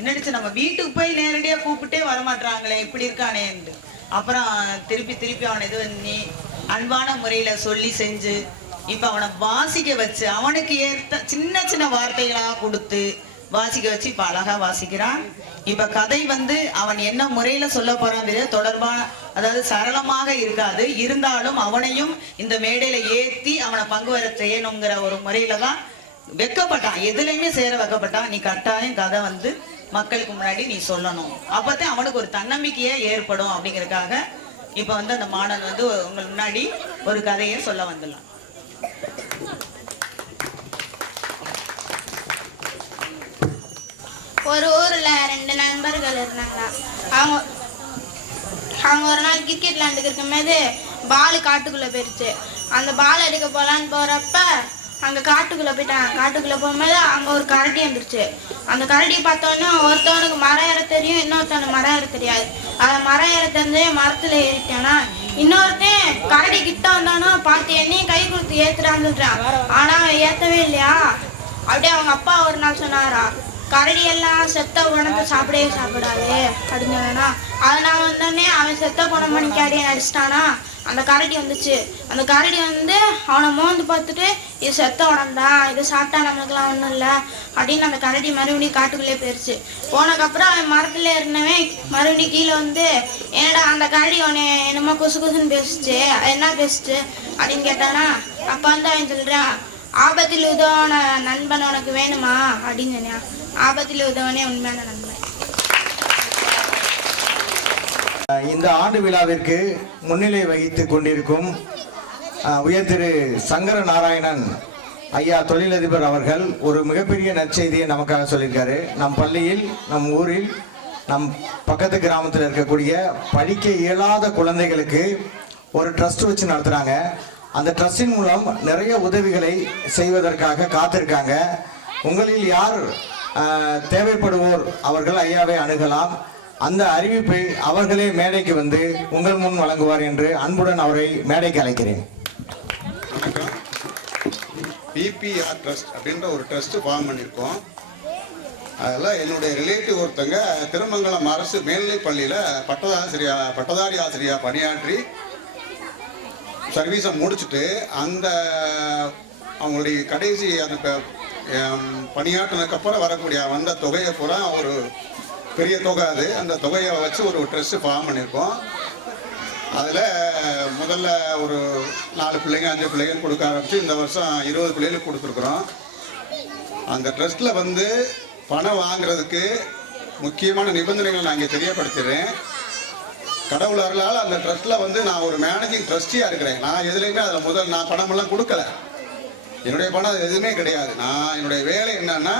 என்னடிச்சு நம்ம வீட்டுக்கு போய் நேரடியா கூப்பிட்டே வரமாட்டாங்களே, இப்படி இருக்கானேன்னு. அப்புறம் திருப்பி அவனை இது பண்ணி அன்பான முறையில சொல்லி செஞ்சு இப்ப அவனை வாசிக்க வச்சு, அவனுக்கு ஏற்ற சின்ன சின்ன வார்த்தைகளா கொடுத்து வாசிக்க வச்சு இப்ப அழகா வாசிக்கிறான். இப்ப கதை வந்து அவன் என்ன முறையில சொல்ல போறான் தெரியாது, தொடர்பான, அதாவது சரளமாக இருக்காது, இருந்தாலும் அவனையும் இந்த மேடையில ஏத்தி அவனை பங்கு வர செய்யணுங்கிற ஒரு முறையில தான் வெக்கப்பட்டான், எதுலையுமே சேர வைக்கப்பட்டான். நீ கட்டாயம் கதை வந்து மக்களுக்கு முன்னாடி நீ சொல்லணும், அப்பதான் அவனுக்கு ஒரு தன்னம்பிக்கையே ஏற்படும் அப்படிங்கறதுக்காக இப்ப வந்து அந்த மாணவன் வந்து உங்கள் முன்னாடி ஒரு கதையை சொல்ல வந்துடலாம். ஒரு ஊர்ல 2 நண்பர்கள் இருந்தாங்களா. அவங்க ஒரு நாள் கிரிக்கெட் விளையாண்டுக்கு இருக்கும்போது பால் காட்டுக்குள்ள போயிருச்சு. அந்த பால் எடுக்க போலான்னு போறப்ப அங்க காட்டுக்குள்ள போயிட்டான். காட்டுக்குள்ள போகும்போது அங்க ஒரு கரடி வந்துருச்சு. அந்த கரடி பார்த்தோன்னே ஒருத்தவனுக்கு மரம் ஏற தெரியும், இன்னொருத்தவனுக்கு மரம் ஏற தெரியாது. மரம் ஏற தெரிஞ்சு மரத்துல ஏறிட்டானா, இன்னொருத்தன் கரடி கிட்ட வந்தானோ பார்த்து என்னையும் கை கொடுத்து ஏத்துறான்னு சொல்றான். ஆனா அவன் ஏத்தவே இல்லையா. அப்படியே அவங்க அப்பா ஒரு நாள் சொன்னாரா, கரடி எல்லாம் செத்த குணத்தை சாப்பிடவே சாப்பிடாது அப்படின்னு சொன்னா. அதை நான் வந்தோடனே அவன் செத்த குணம் பண்ணிக்கு அடியே அடிச்சிட்டானா. அந்த கரடி வந்துச்சு. அந்த கரடி வந்து அவனை மோந்து பார்த்துட்டு, இது செத்த உடம்பா, இது சாப்பிட்டா நம்மளுக்குலாம் ஒன்றும் இல்லை அப்படின்னு அந்த கரடி மறுபடியும் காட்டுக்குள்ளே போயிடுச்சு. போனதுக்கப்புறம் அவன் மரத்துல இருந்தவன் மறுபடியும் கீழே வந்து, ஏடா அந்த கரடி அவனை என்னமோ கொசு கொசுன்னு பேசிச்சு, என்ன பேசிச்சு அப்படின்னு கேட்டானா. அப்போ வந்து அவன் சொல்றான், ஆபத்தில் உதவான நண்பன் உனக்கு வேணுமா அப்படின்னு சொன்னான். ஆபத்தில் உதவனே உண்மையான நண்பன். இந்த ஆண்டு விழாவிற்கு முன்னிலை வகித்துக் கொண்டிருக்கும் உயர் திரு சங்கர நாராயணன் ஐயா தொழிலதிபர் அவர்கள் ஒரு மிகப்பெரிய நற்செய்தியை நமக்காக சொல்லியிருக்காரு. நம் பள்ளியில், நம் ஊரில், நம் பக்கத்து கிராமத்தில் இருக்கக்கூடிய படிக்க இயலாத குழந்தைகளுக்கு ஒரு ட்ரஸ்ட் வச்சு நடத்துகிறாங்க. அந்த ட்ரஸ்டின் மூலம் நிறைய உதவிகளை செய்வதற்காக காத்திருக்காங்க. உங்களில் யார் தேவைப்படுவோர் அவர்கள் ஐயாவை அணுகலாம். அந்த அறிவிப்பை அவர்களே மேடைக்கு வந்து உங்கள் முன் வழங்குவார் என்று அன்புடன் அவரை மேடைக்கு அழைக்கிறேன். வணக்கம். பிபிஆர் ட்ரஸ்ட் அப்படின்ற ஒரு ட்ரஸ்ட் ஃபார்ம் பண்ணியிருக்கோம். அதெல்லாம் என்னுடைய ரிலேட்டிவ் ஒருத்தங்க திருமங்கலம் அரசு மேல்நிலைப் பள்ளியில் பட்டதாரி ஆசிரியா பணியாற்றி சர்வீஸை முடிச்சுட்டு அந்த அவங்களுடைய கடைசி அந்த பணியாற்றினதுக்கப்புறம் வரக்கூடிய வந்த தொகையை பூரா ஒரு பெரிய தொகை, அது அந்த தொகையை வச்சு ஒரு ட்ரஸ்ட்டு ஃபார்ம் பண்ணியிருக்கோம். அதில் முதல்ல ஒரு 4 பிள்ளைங்க 5 பிள்ளைகள் கொடுக்க ஆரம்பித்து இந்த வருஷம் 20 பிள்ளைகளுக்கு கொடுத்துருக்குறோம். அந்த ட்ரஸ்ட்டில் வந்து பணம் வாங்குறதுக்கு முக்கியமான நிபந்தனைகள் நான் இங்கே தெரியப்படுத்துகிறேன். கடவுள் அருளால் அந்த ட்ரஸ்ட்டில் வந்து நான் ஒரு மேனேஜிங் ட்ரஸ்டியாக இருக்கிறேன். நான் எதுலேயுமே அதில் நான் பணமெல்லாம் கொடுக்கல, என்னுடைய பணம் எதுவுமே கிடையாது. நான் என்னுடைய வேலை என்னன்னா,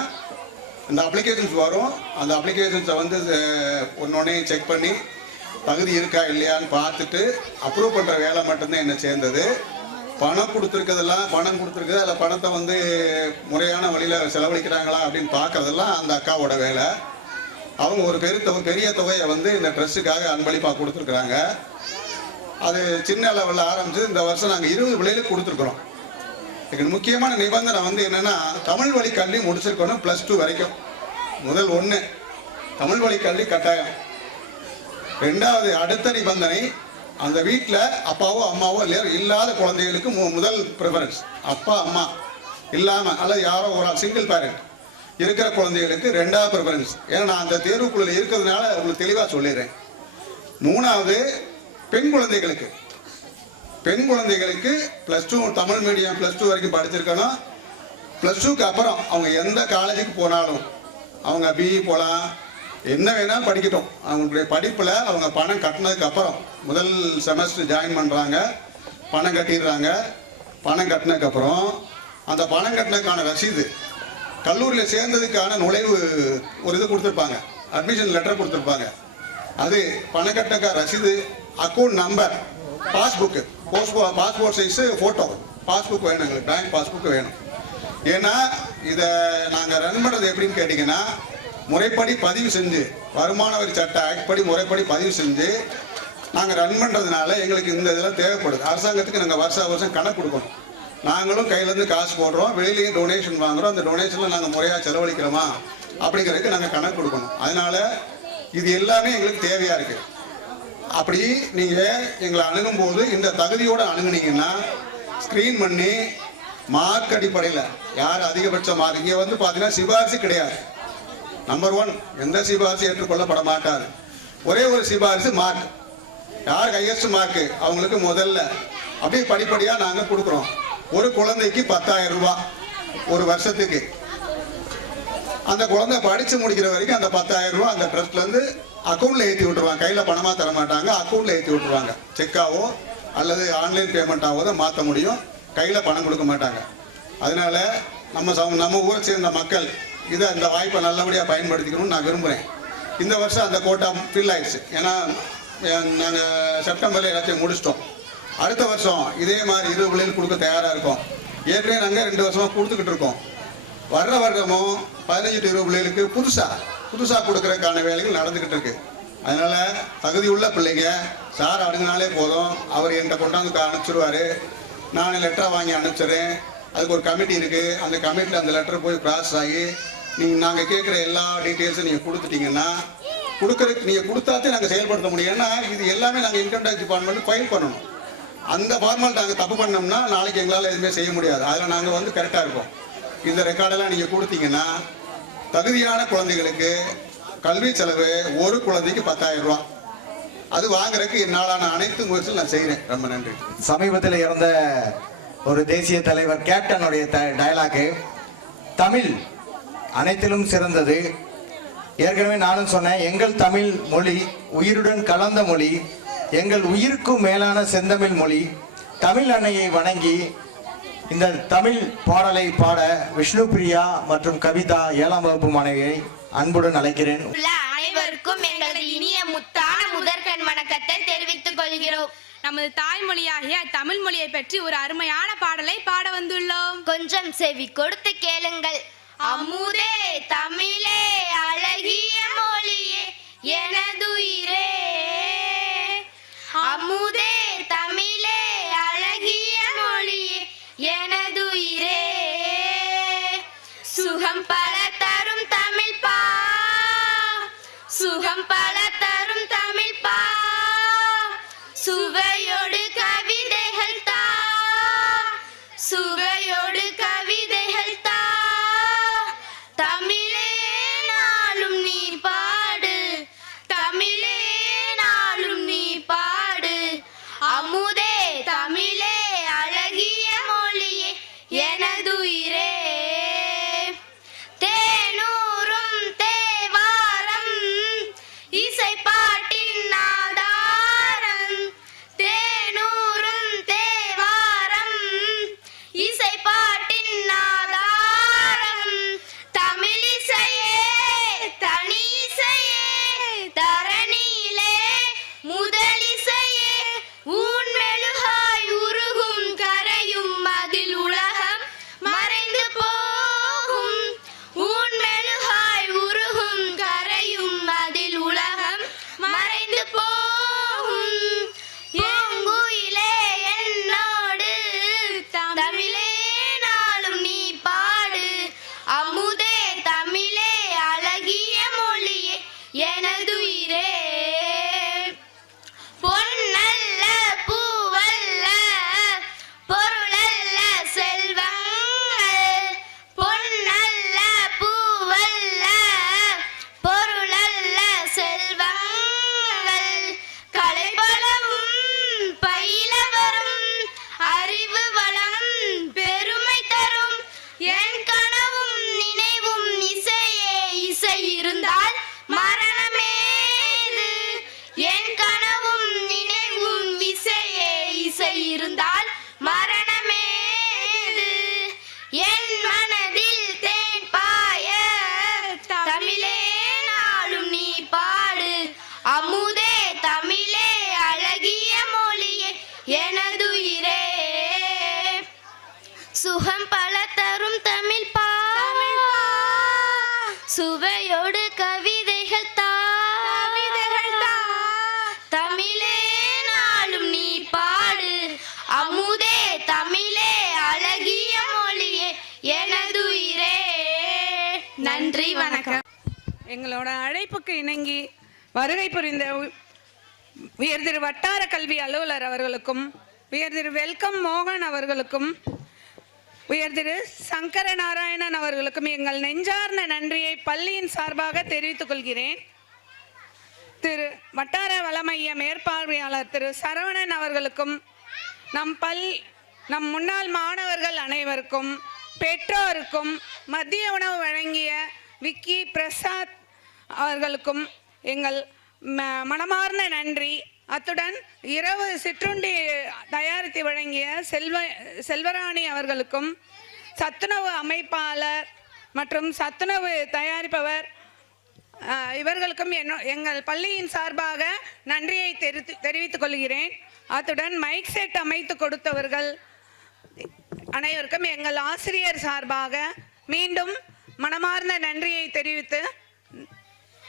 இந்த அப்ளிகேஷன்ஸ் வரும், அந்த அப்ளிகேஷன்ஸை வந்து ஒன்னொன்னே செக் பண்ணி தகுதி இருக்கா இல்லையான்னு பார்த்துட்டு அப்ரூவ் பண்ணுற வேலை மட்டும்தான் என்ன சேர்ந்தது. பணம் கொடுத்துருக்குது அதில் பணத்தை வந்து முறையான வழியில் செலவழிக்கிறாங்களா அப்படின்னு பார்க்கறதெல்லாம் அந்த அக்காவோட வேலை. அவங்க ஒரு பெரிய தொகையை வந்து இந்த ட்ரெஸ்ஸுக்காக அன்பளிப்பாக கொடுத்துருக்குறாங்க. அது சின்ன லெவலில் ஆரம்பிச்சு இந்த வருஷம் நாங்கள் 20 பிள்ளைகளுக்கு கொடுத்துருக்குறோம். இதுக்கு முக்கியமான நிபந்தனை வந்து என்னென்னா தமிழ் வழி கல்வி முடிச்சிருக்கணும் +2 வரைக்கும். முதல் 1 தமிழ் வழி கல்வி கட்டாயம். 2வது அடுத்த நிபந்தனை அந்த வீட்டில் அப்பாவோ அம்மாவோ இல்லாத குழந்தைகளுக்கு முதல் ப்ரிஃபரன்ஸ். அப்பா அம்மா இல்லாமல் அல்லது யாரோ ஒரு சிங்கிள் பேரண்ட் இருக்கிற குழந்தைகளுக்கு 2வது ப்ரிஃபரன்ஸ். ஏன்னா நான் அந்த தேர்வுக்குள்ள இருக்கிறதுனால உங்களுக்கு தெளிவாக சொல்லிடுறேன். 3வது பெண் குழந்தைகளுக்கு +2 தமிழ் மீடியம் +2 வரைக்கும் படிச்சிருக்கணும். +2க்கு அப்புறம் அவங்க எந்த காலேஜுக்கு போனாலும் அவங்க பிஇ போகலாம், என்ன வேணாலும் படிக்கட்டும். அவங்களுடைய படிப்பில் அவங்க பணம் கட்டினதுக்கு அப்புறம் முதல் செமஸ்டர் ஜாயின் பண்ணுறாங்க, பணம் கட்டிடுறாங்க. பணம் கட்டினதுக்கப்புறம் அந்த பணம் கட்டினதுக்கான ரசீது, கல்லூரியில் சேர்ந்ததுக்கான நுழைவு ஒரு இது கொடுத்துருப்பாங்க, அட்மிஷன் லெட்டர் கொடுத்துருப்பாங்க. அது பணம் கட்டினதுக்கான ரசீது, account number, passbook, passport size photo passbook வேணும், எங்களுக்கு பேங்க் பாஸ்புக்கு வேணும். ஏன்னா இதை நாங்கள் ரன் பண்ணுறது எப்படின்னு கேட்டிங்கன்னா, முறைப்படி பதிவு செஞ்சு வருமான வரி சட்ட ஆக்ட் படி முறைப்படி பதிவு செஞ்சு நாங்கள் ரன் பண்ணுறதுனால எங்களுக்கு இந்த இதெல்லாம் தேவைப்படுது. அரசாங்கத்துக்கு நாங்கள் வருஷம் கணக்கு கொடுக்கணும். நாங்களும் கையிலேருந்து காசு போடுறோம், வெளியிலையும் டொனேஷன் வாங்குகிறோம். அந்த டொனேஷனில் நாங்கள் முறையாக செலவழிக்கிறோமா அப்படிங்கிறதுக்கு நாங்கள் கணக்கு கொடுக்கணும். அதனால் இது எல்லாமே எங்களுக்கு தேவையாக இருக்குது. அப்படி நீங்கள் எங்களை அணுகும்போது இந்த தகுதியோடு அணுகுனீங்கன்னா ஸ்க்ரீன் பண்ணி மார்க் அடிப்படையில் யார் அதிகபட்ச மார்க், இங்கே வந்து பார்த்தீங்கன்னா சிபாரிசு கிடையாது. நம்பர் 1 எந்த சிபாரிசு ஏற்றுக்கொள்ளப்பட மாட்டாது. ஒரே ஒரு சிபாரிசு மார்க், யார் ஹையஸ்ட் மார்க்கு அவங்களுக்கு முதல்ல அப்படியே படிப்படியாக நாங்கள் கொடுக்குறோம். ஒரு குழந்தைக்கு 10,000 ரூபாய் ஒரு வருஷத்துக்கு. அந்த குழந்தை படித்து முடிக்கிற வரைக்கும் அந்த 10,000 ரூபாய் அந்த ட்ரஸ்ட்லேருந்து அக்கௌண்ட்டில் ஏற்றி விட்டுருவாங்க. கையில் பணமாக தர மாட்டாங்க, அக்கௌண்ட்டில் ஏற்றி விட்டுருவாங்க. செக்காவோ அல்லது ஆன்லைன் பேமெண்ட்டாவோ தான் மாற்ற முடியும், கையில் பணம் கொடுக்க மாட்டாங்க. அதனால நம்ம ஊரை சேர்ந்த மக்கள் இதை இந்த வாய்ப்பை நல்லபடியாக பயன்படுத்திக்கணும்னு நான் விரும்புகிறேன். இந்த வருஷம் அந்த கோட்டா ஃபில் ஆயிடுச்சு. ஏன்னா நாங்கள் செப்டம்பரில் எல்லாத்தையும் முடிச்சிட்டோம். அடுத்த வருஷம் இதே மாதிரி 20 பிள்ளைகள் கொடுக்க தயாராக இருக்கோம். ஏற்கனவே நாங்கள் 2 வருஷமாக கொடுத்துக்கிட்டு இருக்கோம். வர்ற வருடமும் 15 to 20 பிள்ளைகளுக்கு புதுசாக கொடுக்கறதுக்கான வேலைகள் நடந்துக்கிட்டு இருக்கு. அதனால் தகுதி உள்ள பிள்ளைங்க சார் அணுகுனாலே போதும், அவர் என்கிட்ட கொண்டாந்து அனுப்பிச்சிடுவார். நான் லெட்டரை வாங்கி அனுப்பிச்சிடுறேன். அதுக்கு ஒரு கமிட்டி இருக்குது. அந்த கமிட்டியில் அந்த லெட்டர் போய் ப்ராசஸ் ஆகி நாங்கள் கேட்குற எல்லா டீட்டெயில்ஸும் நீங்கள் கொடுத்துட்டீங்கன்னா நீங்கள் கொடுத்தாத்தே நாங்கள் செயல்படுத்த முடியும். ஏன்னா இது எல்லாமே நாங்கள் இன்கம் டேக்ஸ் டிபார்ட்மெண்ட் ஃபைல் பண்ணணும். அந்த ஃபார்மாலிட்டி நாங்கள் தப்பு பண்ணோம்னா நாளைக்கு எங்களால் எதுவுமே செய்ய முடியாது. அதில் நாங்கள் வந்து கரெக்டாக இருக்கோம். இந்த ரெக்கார்டெல்லாம் நீங்கள் கொடுத்தீங்கன்னா தகுதியான குழந்தைகளுக்கு கல்வி செலவு ஒரு குழந்தைக்கு 10,000 ரூபா அது வாங்குறதுக்கு என்னாலான அனைத்து முயற்சியும் நான் செய்கிறேன். ரொம்ப நன்றி. சமீபத்தில் இறந்த ஒரு தேசிய தலைவர் கேப்டனுடைய டயலாக்கு, தமிழ் அனைத்திலும் சிறந்தது. ஏற்கனவே நானும் சொன்னேன், எங்கள் தமிழ் மொழி உயிருடன் கலந்த மொழி, எங்கள் உயிருக்கும் மேலான செந்தமிழ் மொழி. தமிழ் அன்னையை வணங்கி இந்த தமிழ் பாடலை பாட விஷ்ணு பிரியா மற்றும் கவிதா 7ஆம் வகுப்பு மாணவியை அன்புடன் அழைக்கிறேன். அனைவருக்கும் எங்களது இனிய முத்தான முதற்கண் வணக்கத்தை தெரிவித்துக் கொள்கிறோம். நமது தாய்மொழியாகிய தமிழ் மொழியை பற்றி ஒரு அருமையான பாடலை பாட வந்துள்ளோம். கொஞ்சம் செவி கொடுத்து கேளுங்கள். அமுதே தமிழே அழகிய மொழியே எனதுயிரே, அமுதே தமிழே அழகிய மொழியே எனதுயிரே, சுகம் பல தரும் தமிழ் பா, சுகம் பல தரும் தமிழ் பா, சுவையோடு கவிதைகள் தா, சுவையோடு கவிதைகள் தா, தமிழே நாளும் நீ பாடு, தமிழே நாளும் நீ பாடு, அமுதே தமிழே அழகிய மொழியே எனதுயிரே, தேனூரும் தேவாரம் இசை பாட்டின் ஆதாரம், தேனூரும் தேவாரம் இசை சுகம் பல தரும் தமிழ் பா சுவையோடு கவிதைகள் தா தமிழே நாளும் நீ பாடு அமுதே தமிழே அழகிய மொழியே எனதுயிரே. நன்றி, வணக்கம். எங்களோட அழைப்புக்கு இணங்கி வருகை புரிந்த உயர் திரு வட்டார கல்வி அலுவலர் அவர்களுக்கும், உயர் திரு வெல்கம் மோகன் அவர்களுக்கும், உயர் திரு சங்கர நாராயணன் அவர்களுக்கும் எங்கள் நெஞ்சார்ந்த நன்றியை பள்ளியின் சார்பாக தெரிவித்துக் கொள்கிறேன். திரு வட்டார வளமைய மேற்பார்வையாளர் திரு சரவணன் அவர்களுக்கும், நம் முன்னாள் மாணவர்கள் அனைவருக்கும், பெற்றோருக்கும், மதிய உணவு வழங்கிய விக்கி பிரசாத் அவர்களுக்கும் எங்கள் மனமார்ந்த நன்றி. அத்துடன் இரவு சிற்றுண்டி தயாரித்து வழங்கிய செல்வராணி அவர்களுக்கும், சத்துணவு அமைப்பாளர் மற்றும் சத்துணவு தயாரிப்பவர் இவர்களுக்கும் எங்கள் பள்ளியின் சார்பாக நன்றியை தெரிவித்துக் கொள்கிறேன். அத்துடன் மைக் செட் அமைத்து கொடுத்தவர்கள் அனைவருக்கும் எங்கள் ஆசிரியர் சார்பாக மீண்டும் மனமார்ந்த நன்றியை தெரிவித்து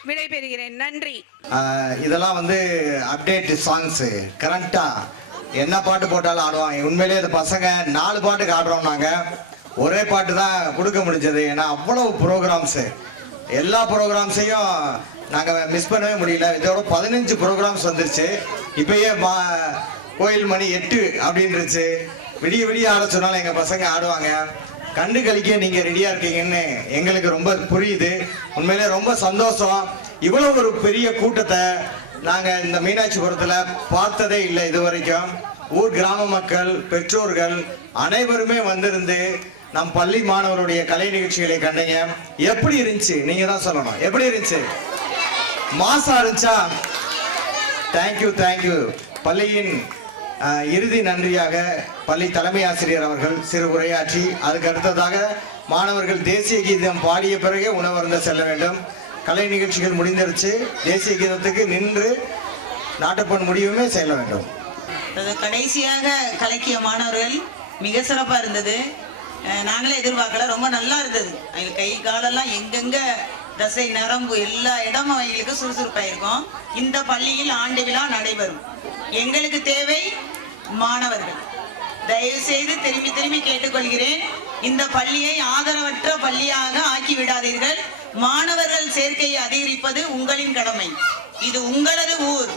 விடைபெறுகிறேன். நன்றி. இதெல்லாம் வந்து அப்டேட் சாங்ஸு, கரண்ட்டாக என்ன பாட்டு போட்டாலும் ஆடுவாங்க. உண்மையிலேயே அது பசங்க 4 பாட்டுக்கு ஆடுறோம். நாங்கள் ஒரே பாட்டு தான் கொடுக்க முடிஞ்சது. ஏன்னா அவ்வளவு ப்ரோக்ராம்ஸு, எல்லா ப்ரோக்ராம்ஸையும் நாங்கள் மிஸ் பண்ணவே முடியல. இதோட 15 ப்ரோக்ராம்ஸ் வந்துருச்சு. இப்பயே கோயில் மணி 8 அப்படின்ருச்சு. விடிய விடிய ஆட சொன்னாலும் எங்கள் பசங்க ஆடுவாங்க. கண்டு கழிக்க நீங்கள் ரெடியாக இருக்கீங்கன்னு எங்களுக்கு ரொம்ப புரியுது. உண்மையிலே ரொம்ப சந்தோஷம். இவ்வளோ ஒரு பெரிய கூட்டத்தை நாங்கள் இந்த மீனாட்சிபுரத்தில் பார்த்ததே இல்லை இது வரைக்கும். ஊர் கிராம மக்கள், பெற்றோர்கள் அனைவருமே வந்திருந்து நம் பள்ளி மாணவருடைய கலை நிகழ்ச்சிகளை கண்டீங்க. எப்படி இருந்துச்சு? நீங்கள் தான் சொல்லணும். எப்படி இருந்துச்சு? மாசா இருந்துச்சா? Thank you thank you. பள்ளியின் இறுதி நன்றியாக பள்ளி தலைமை ஆசிரியர் அவர்கள் சிறு உரையாற்றி, அதுக்கு அடுத்ததாக மாணவர்கள் தேசிய கீதம் பாடிய பிறகே உணவருந்த செல்ல வேண்டும். கலை நிகழ்ச்சிகள் முடிந்துருச்சு. தேசிய கீதத்துக்கு நின்று நாட்டுப்பண் முடிவுமே செல்ல வேண்டும். கடைசியாக கலக்கிய மாணவர்கள் மிக சிறப்பாக இருந்தது. நாங்களே எதிர்பார்க்கல, ரொம்ப நல்லா இருந்தது. அவங்களுக்கு கை காலெல்லாம் எங்கெங்க தசை நரம்பு எல்லா இடமும் அவங்களுக்கு சுறுசுறுப்பாயிருக்கும். இந்த பள்ளியில் ஆண்டு விழா நடைபெறும். எங்களுக்கு தேவை மாணவர்கள். தயவு செய்து திரும்பி கேட்டுக்கொள்கிறேன், இந்த பள்ளியை ஆதரவற்ற பள்ளியாக ஆக்கி விடாதீர்கள். மாணவர்கள் சேர்க்கையை அதிகரிப்பது உங்களின் கடமை. இது உங்களது ஊர்,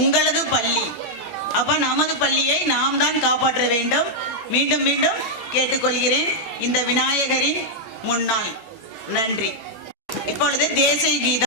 உங்களது பள்ளி. அப்ப நமது பள்ளியை நாம் தான் காப்பாற்ற வேண்டும். மீண்டும் மீண்டும் கேட்டுக்கொள்கிறேன் இந்த விநாயகரின் முன்னாள். நன்றி. இப்பொழுது தேசிய கீதம்.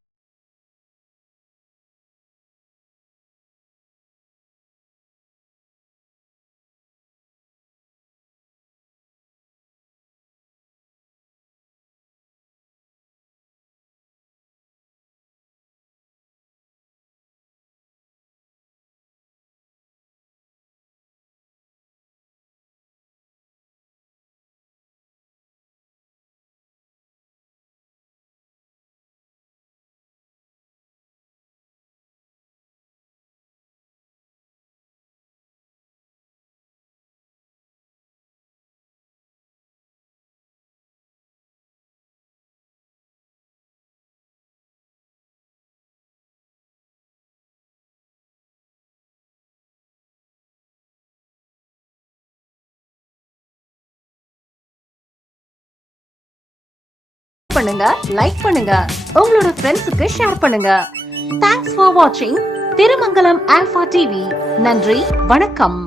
பண்ணுங்க, லைக் பண்ணுங்க, உங்களோட ஃப்ரெண்ட்ஸுக்கு ஷேர் பண்ணுங்க. தேங்க்ஸ் ஃபார் வாட்சிங் திருமங்கலம் ஆல்பா டிவி. நன்றி, வணக்கம்.